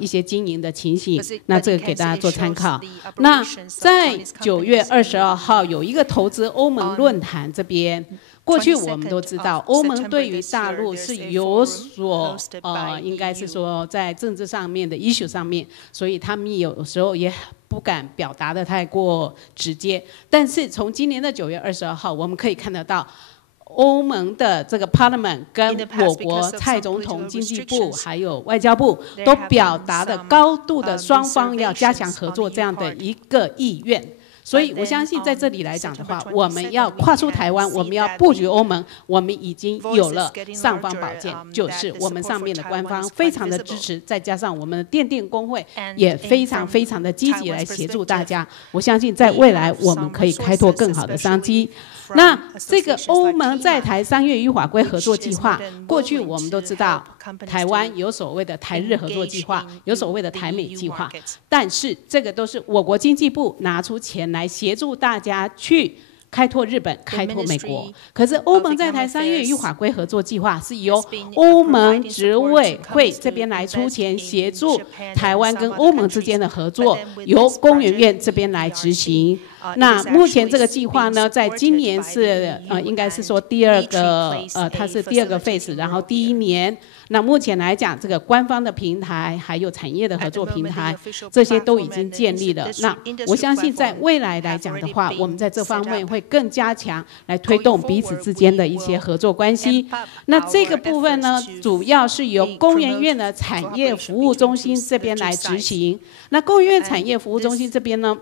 一些经营的情形，那这个给大家做参考。那在9月22号有一个投资欧盟论坛这边。过去我们都知道，欧盟对于大陆是有所应该是说在政治上面的 issue 上面，所以他们有时候也不敢表达的太过直接。但是从今年的9月22号，我们可以看得到，欧盟的这个 Parliament 跟我国蔡总统经济部还有外交部都表达了高度的双方要加强合作这样的一个意愿。所以我相信在这里来讲的话，我们要跨出台湾，我们要布局欧盟，我们已经有了尚方宝剑，就是我们上面的官方非常的支持，再加上我们的电电工会也非常非常的积极来协助大家。我相信在未来我们可以开拓更好的商机。那这个欧盟在台商业与法规合作计划，过去我们都知道，台湾有所谓的台日合作计划，有所谓的台美计划，但是这个都是我国经济部拿出钱来协助大家去开拓日本、开拓美国。可是欧盟在台商业与法规合作计划是由欧盟执委会这边来出钱协助台湾跟欧盟之间的合作，由工研院这边来执行。那目前这个计划呢，在今年是应该是说第二个它是第二个 phase， 然后第一年，那目前来讲，这个官方的平台还有产业的合作平台，这些都已经建立了。那我相信在未来来讲的话，我们在这方面会更加强来推动彼此之间的一些合作关系。那这个部分呢，主要是由工研院的产业服务中心这边来执行。那工研院产业服务中心这边呢，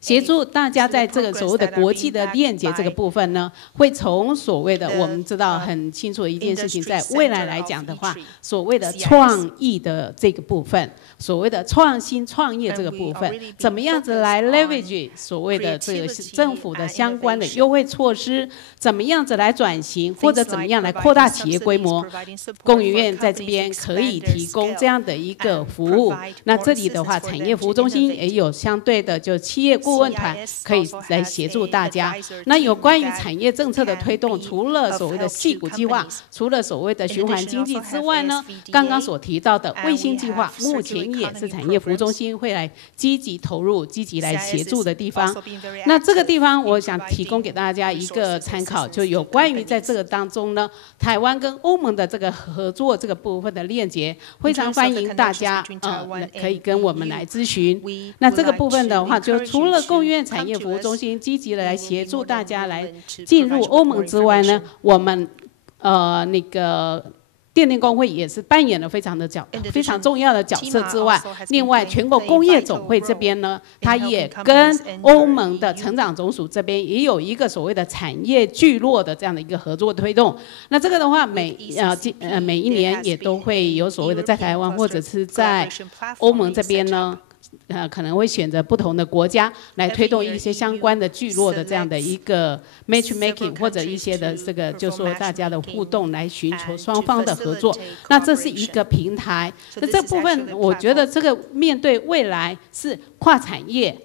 协助大家在这个所谓的国际的链接这个部分呢，会从所谓的我们知道很清楚的一件事情，在未来来讲的话，所谓的创意的这个部分，所谓的创新创业这个部分，怎么样子来 leverage 所谓的这个政府的相关的优惠措施，怎么样子来转型，或者怎么样来扩大企业规模，工研院在这边可以提供这样的一个服务。那这里的话，产业服务中心也有相对的就企业顾问团可以来协助大家。那有关于产业政策的推动，除了所谓的矽谷计划，除了所谓的循环经济之外呢，刚刚所提到的卫星计划，目前也是产业服务中心会来积极投入、积极来协助的地方。那这个地方，我想提供给大家一个参考，就有关于在这个当中呢，台湾跟欧盟的这个合作这个部分的链接，非常欢迎大家可以跟我们来咨询。那这个部分的话，就除了供应链产业服务中心积极的来协助大家来进入欧盟之外呢，我们那个电电工会也是扮演了非常重要的角色之外，另外全国工业总会这边呢，它也跟欧盟的成长总署这边也有一个所谓的产业聚落的这样的一个合作推动。那这个的话，每一年也都会有所谓的在台湾或者是在欧盟这边呢。可能会选择不同的国家来推动一些相关的聚落的这样的一个 matchmaking 或者一些的这个就说大家的互动来寻求双方的合作。那这是一个平台。那这部分我觉得这个面对未来是跨产业。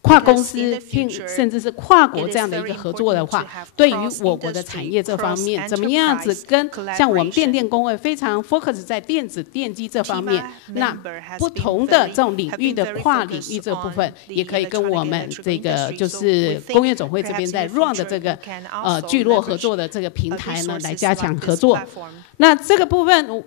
跨公司甚至是跨国这样的一个合作的话，对于我国的产业这方面，怎么样子跟像我们电工会非常 focus 在电子电机这方面，那不同的这种领域的跨领域这部分，也可以跟我们这个就是工业总会这边在 run 的这个聚落合作的这个平台呢，来加强合作。那这个部分，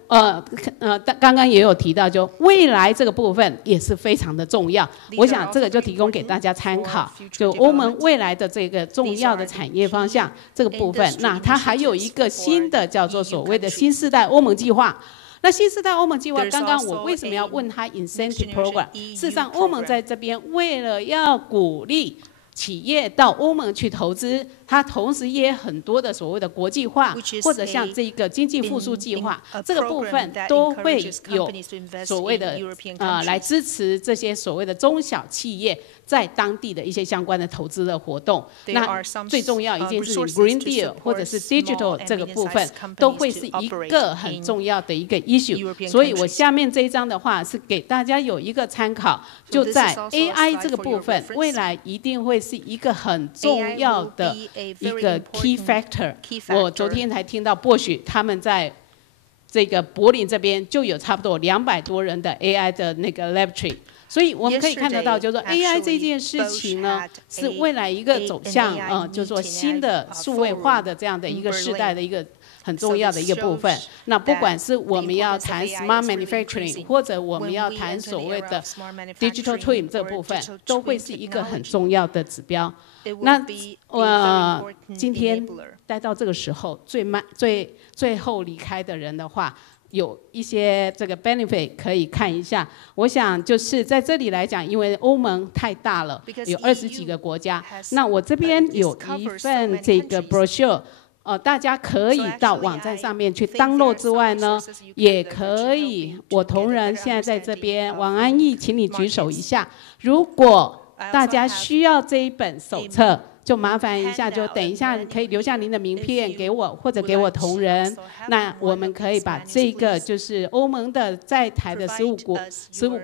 刚刚也有提到，就未来这个部分也是非常的重要。我想这个就提供给大家参考，就欧盟未来的这个重要的产业方向这个部分。那它还有一个新的叫做所谓的新世代欧盟计划。那新世代欧盟计划，刚刚我为什么要问它 incentive program？ 事实上，欧盟在这边为了要鼓励企业到欧盟去投资，它同时也很多的所谓的国际化，或者像这个经济复苏计划，这个部分都会有所谓的来支持这些所谓的中小企业在当地的一些相关的投资的活动。那最重要一件事情 ，Green Deal 或者是 Digital 这个部分，都会是一个很重要的一个 issue。所以我下面这一章的话是给大家有一个参考，就在 AI 这个部分，未来一定会是一个很重要的一个 key factor。我昨天才听到Bosch他们在这个柏林这边就有差不多200多人的 AI 的那个 laboratory。所以我们可以看得到，就是说 AI 这件事情呢，是未来一个走向就是说新的数位化的这样的一个时代的一个很重要的一个部分。那不管是我们要谈 smart manufacturing， 或者我们要谈所谓的 digital twin 这部分，都会是一个很重要的指标。那今天待到这个时候，最后离开的人的话，有一些这个 benefit 可以看一下。我想就是在这里来讲，因为欧盟太大了，有20几个国家。那我这边有一份这个 brochure。大家可以到网站上面去 download 之外呢，也可以，我同仁现在在这边，王安义，请你举手一下。如果大家需要这一本手册，就麻烦一下，就等一下可以留下您的名片给我，或者给我同仁。那我们可以把这个就是欧盟的在台的15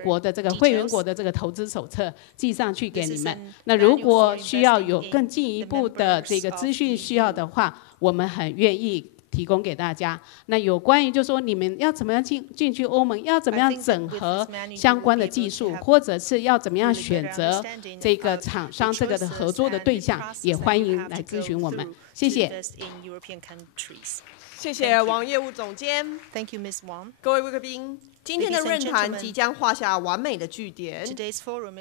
国的这个会员国的这个投资手册寄上去给你们。那如果需要有更进一步的这个资讯需要的话，我们很愿意提供给大家。那有关于就说你们要怎么样进去欧盟，要怎么样整合相关的技术，或者是要怎么样选择这个厂商这个的合作的对象，也欢迎来咨询我们。谢谢。谢谢王业务总监。Thank you, Ms. Wang. 各位贵宾，今天的论坛即将画下完美的句点。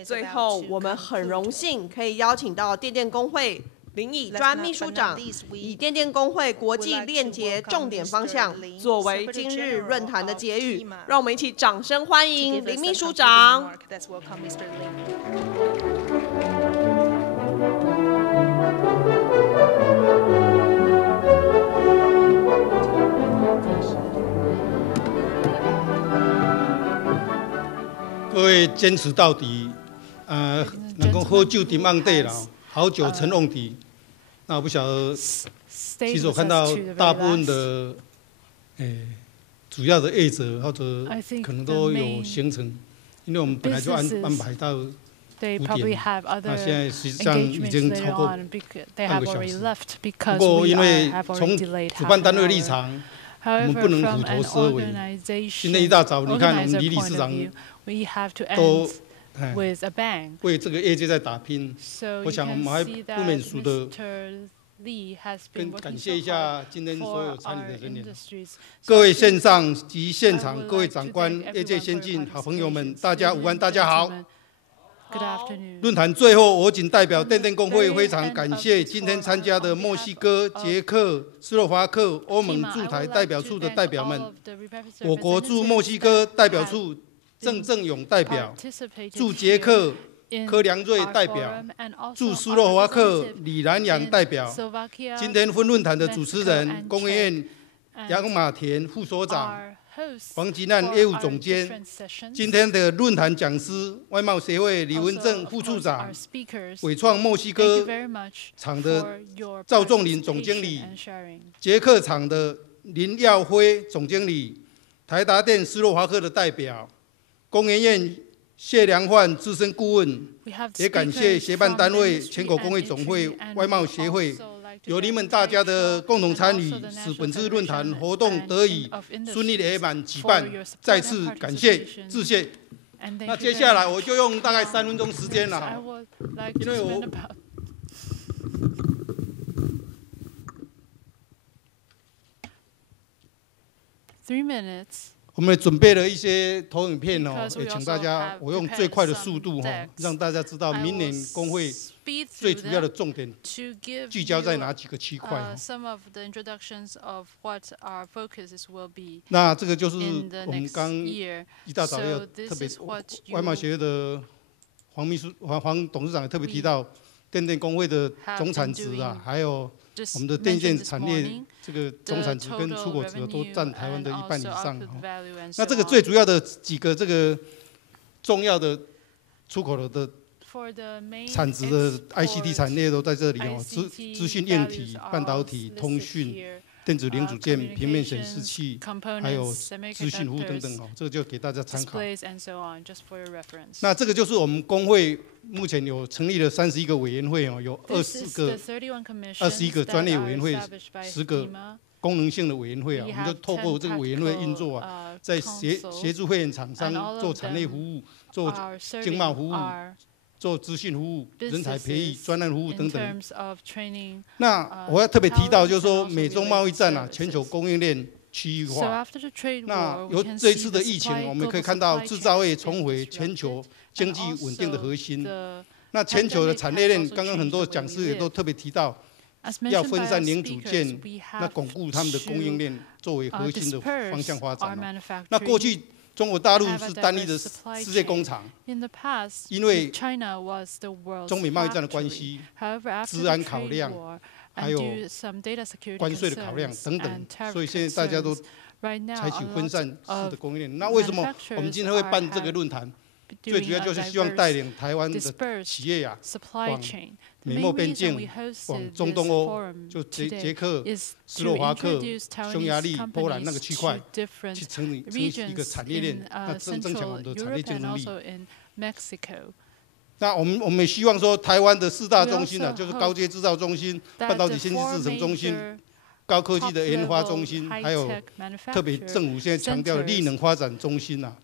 最后，我们很荣幸可以邀请到电工会林以专秘书长以电工会国际链结重点方向作为今日论坛的结语，让我们一起掌声欢迎林秘书长。各位坚持到底，能够喝酒顶暗地了，好酒沉瓮底。那我不晓得，其实我看到大部分的，主要的业者或者可能都有行程，因为我们本来就安排到 they probably have other 那现在实际上已 engagements 经 later 超过 on. They 半 have 个小 already 时。 left 不 because 过 we 因为 have 从 already delayed 主 half 办 an 单位立 hour. 场，我们 However, 不能 from 虎头 an 蛇尾。今天一 organization 大早，你看我们 organizer 李理 point 事 of 长 view, we have to 都 end with a bang. 为这个业界在打拼。 So 我 you 想我 can 们还 see 不免 that 俗的 Mr. Lee has 跟 been 感 working 谢 so 一下 hard 今天所 for 有参与 our 的人员。 industries. 各 So 位 I 线 think 上及现 I 场 would 各位 like 长 to 官、 thank 业界 everyone 先 for 进、 your 好朋友们， participations. 大家午安， Ladies 大 and 家好。 gentlemen, good afternoon. 论坛最后，我谨代表电电工会非常感谢今天参加的墨西哥、捷克、斯洛伐克、欧盟驻台代表处的代表们，我国驻墨西哥代表处郑正勇代表，驻捷克柯良瑞代表，驻斯洛伐克李南阳代表。今天分论坛的主持人，工研院杨马田副所长。 黄吉难业务总监，今天的论坛讲师，外贸协会李文正副处长，伟创墨西哥厂的赵仲林总经理，捷克厂的林耀辉总经理，台达电斯洛伐克的代表，工研院谢良焕资深顾问，也感谢协办单位全国工会总会、外贸协会。 有你们大家的共同参与，使本次论坛活动得以顺利圆满举办，再次感谢致谢。那接下来我就用大概3分钟时间了，因为我。 3 minutes. 我们准备了一些投影片哦，也请大家我用最快的速度哈，让大家知道明年工会最主要的重点聚焦在哪几个区块。那这个就是我们刚一大早要特别外贸协会的黄董事长也特别提到，电电工会的总产值啊，还有。 我们的电线产业这个总产值跟出口值都占台湾的1半以上。那这个最主要的几个这个重要的出口的产值的 ICT 产业都在这里哦，资讯硬体、半导体、通讯、电子零组件、平面显示器，还有资讯服务等等哦，这个就给大家参考。那这个就是我们工会目前有成立了31个委员会哦，有21个专业委员会，10个功能性的委员会啊，我们就透过这个委员会运作啊，在协助会员厂商做产业服务、做经贸服务。 做资讯服务、人才培育、专案服务等等。那我要特别提到，就是说美中贸易战啊，全球供应链区域化。那由这一次的疫情，我们可以看到制造业重回全球经济稳定的核心。那全球的产业链，刚刚很多讲师也都特别提到，要分散零组件，那巩固他们的供应链作为核心的方向发展。那过去。 中国大陆是单一的世界工厂，因为中美贸易战的关系、治安考量，还有关税的考量等等，所以现在大家都采取分散式的供应链。那为什么我们今天会办这个论坛？最主要就是希望带领台湾的企业呀，往美墨边境、往中东欧，就捷克、斯洛伐克、匈牙利、波兰那个区块，去成立一个产业链，那增强我们的产业竞争力。那我们也希望说，台湾的4大中心啊，就是高阶制造中心、半导体先进制程中心、高科技的研发中心，还有特别政府现在强调的力能发展中心啊。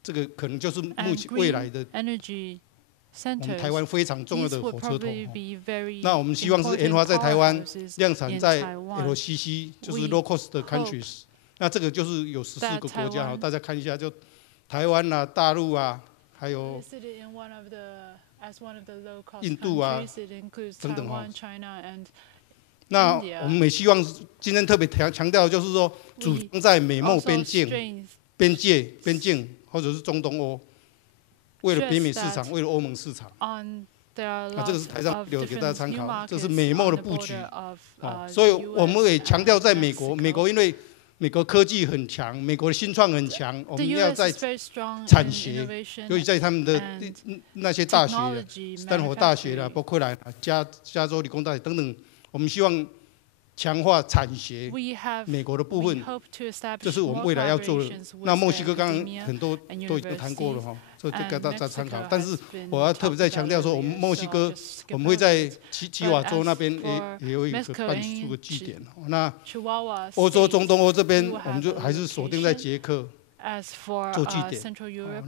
这个可能就是目前未来的我们台湾非常重要的火车头。那我们希望是研发在台湾，量产在 LCC， 就是 low cost 的 countries。那这个就是有14个国家，大家看一下，就台湾啊、大陆啊，还有印度啊等等哈。那我们也希望今天特别强调，就是说主张在美墨边境。 或者是中东欧，为了北美市场，为了欧盟市场，这个是台上留给大家参考，这是美墨的布局所以我们也强调，在美国因为美国科技很强，美国的新创很强，我们要在产学，尤其在他们的那些大学，斯坦福大学啦、伯克莱、加州理工大学等等，我们希望强化产学，美国的部分，这是我们未来要做的。那墨西哥刚刚很多都谈过了哈，所以就给大家参考。但是我要特别再强调说，我们墨西哥我们会在基瓦州那边也有一个办出个据点。那欧洲、中东欧这边，我们就还是锁定在捷克做据点，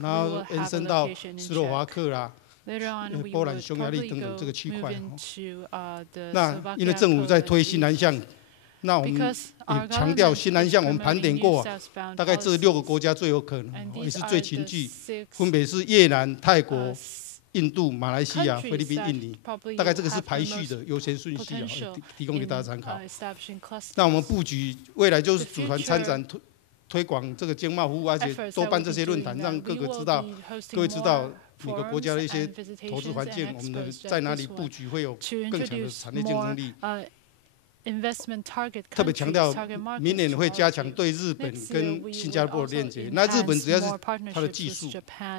然后延伸到斯洛伐克啦。波兰、匈牙利等等这个区块，那因为政府在推新南向，那我们也强调新南向，我们盘点过，大概这6个国家最有可能，也是最群聚，分别是越南、泰国、印度、马来西亚、菲律宾、印尼，大概这个是排序的优先顺序啊，提供给大家参考。那我们布局未来就是组团参展。推广这个经贸服务，而且多办这些论坛，让各位知道每个国家的一些投资环境，我们的在哪里布局会有更强的产业竞争力。特别强调，明年会加强对日本跟新加坡的链接。那日本主要是它的技术，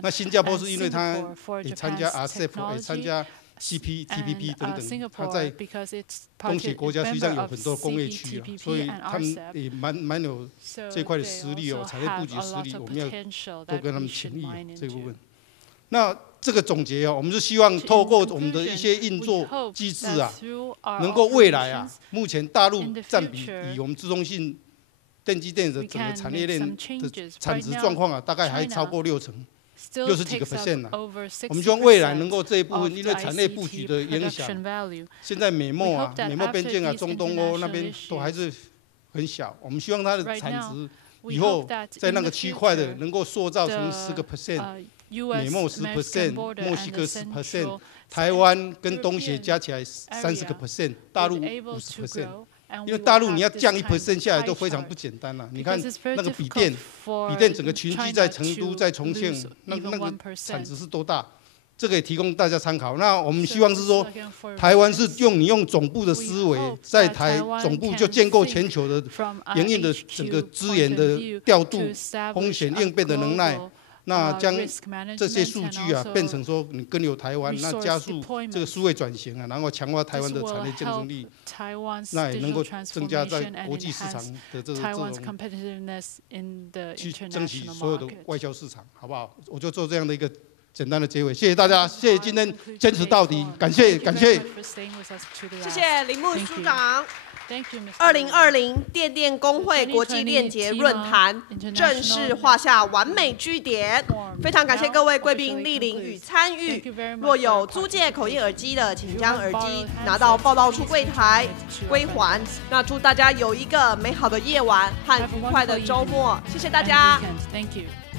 那新加坡是因为它也参加 RCEP， 也参加。CPTPP 等等，它在东协国家实际上有很多工业区啊，所以他们也蛮有这块的实力哦，产业布局实力，我们要多跟他们情谊这部分。那这个总结哦，我们是希望透过我们的一些运作机制啊，能够未来啊，目前大陆占比以我们自动性电机电子的整个产业链的产值状况啊，大概还超过60%。60几个%啊，我们希望未来能够这一部分，因为产业布局的影响，现在美墨啊、美墨边境啊、中东欧那边都还是很小。我们希望它的产值以后在那个区块的能够塑造成10%，美墨10%，墨西哥10%，台湾跟东协加起来30%，大陆50%。因为大陆你要降1% 下来都非常不简单了。你看那个笔电整个群聚在成都、在重庆，那个产值是多大？这个也提供大家参考。那我们希望是说，台湾是用总部的思维，在总部就建构全球的营运的整个资源的调度、风险应变的能耐。那将这些数据啊变成说你更有台湾，那加速这个数位转型啊，然后强化台湾的产业竞争力，那也能够增加在国际市场的这种去争取所有的外销市场，好不好？我就做这样的一个简单的结尾，谢谢大家，谢谢今天坚持到底，感谢。谢谢林木署长。2020电电公会国际链结论坛正式画下完美句点，非常感谢各位贵宾莅临与参与。若有租借口译耳机的，请将耳机拿到报到处柜台归还。那祝大家有一个美好的夜晚和愉快的周末，谢谢大家。Thank you.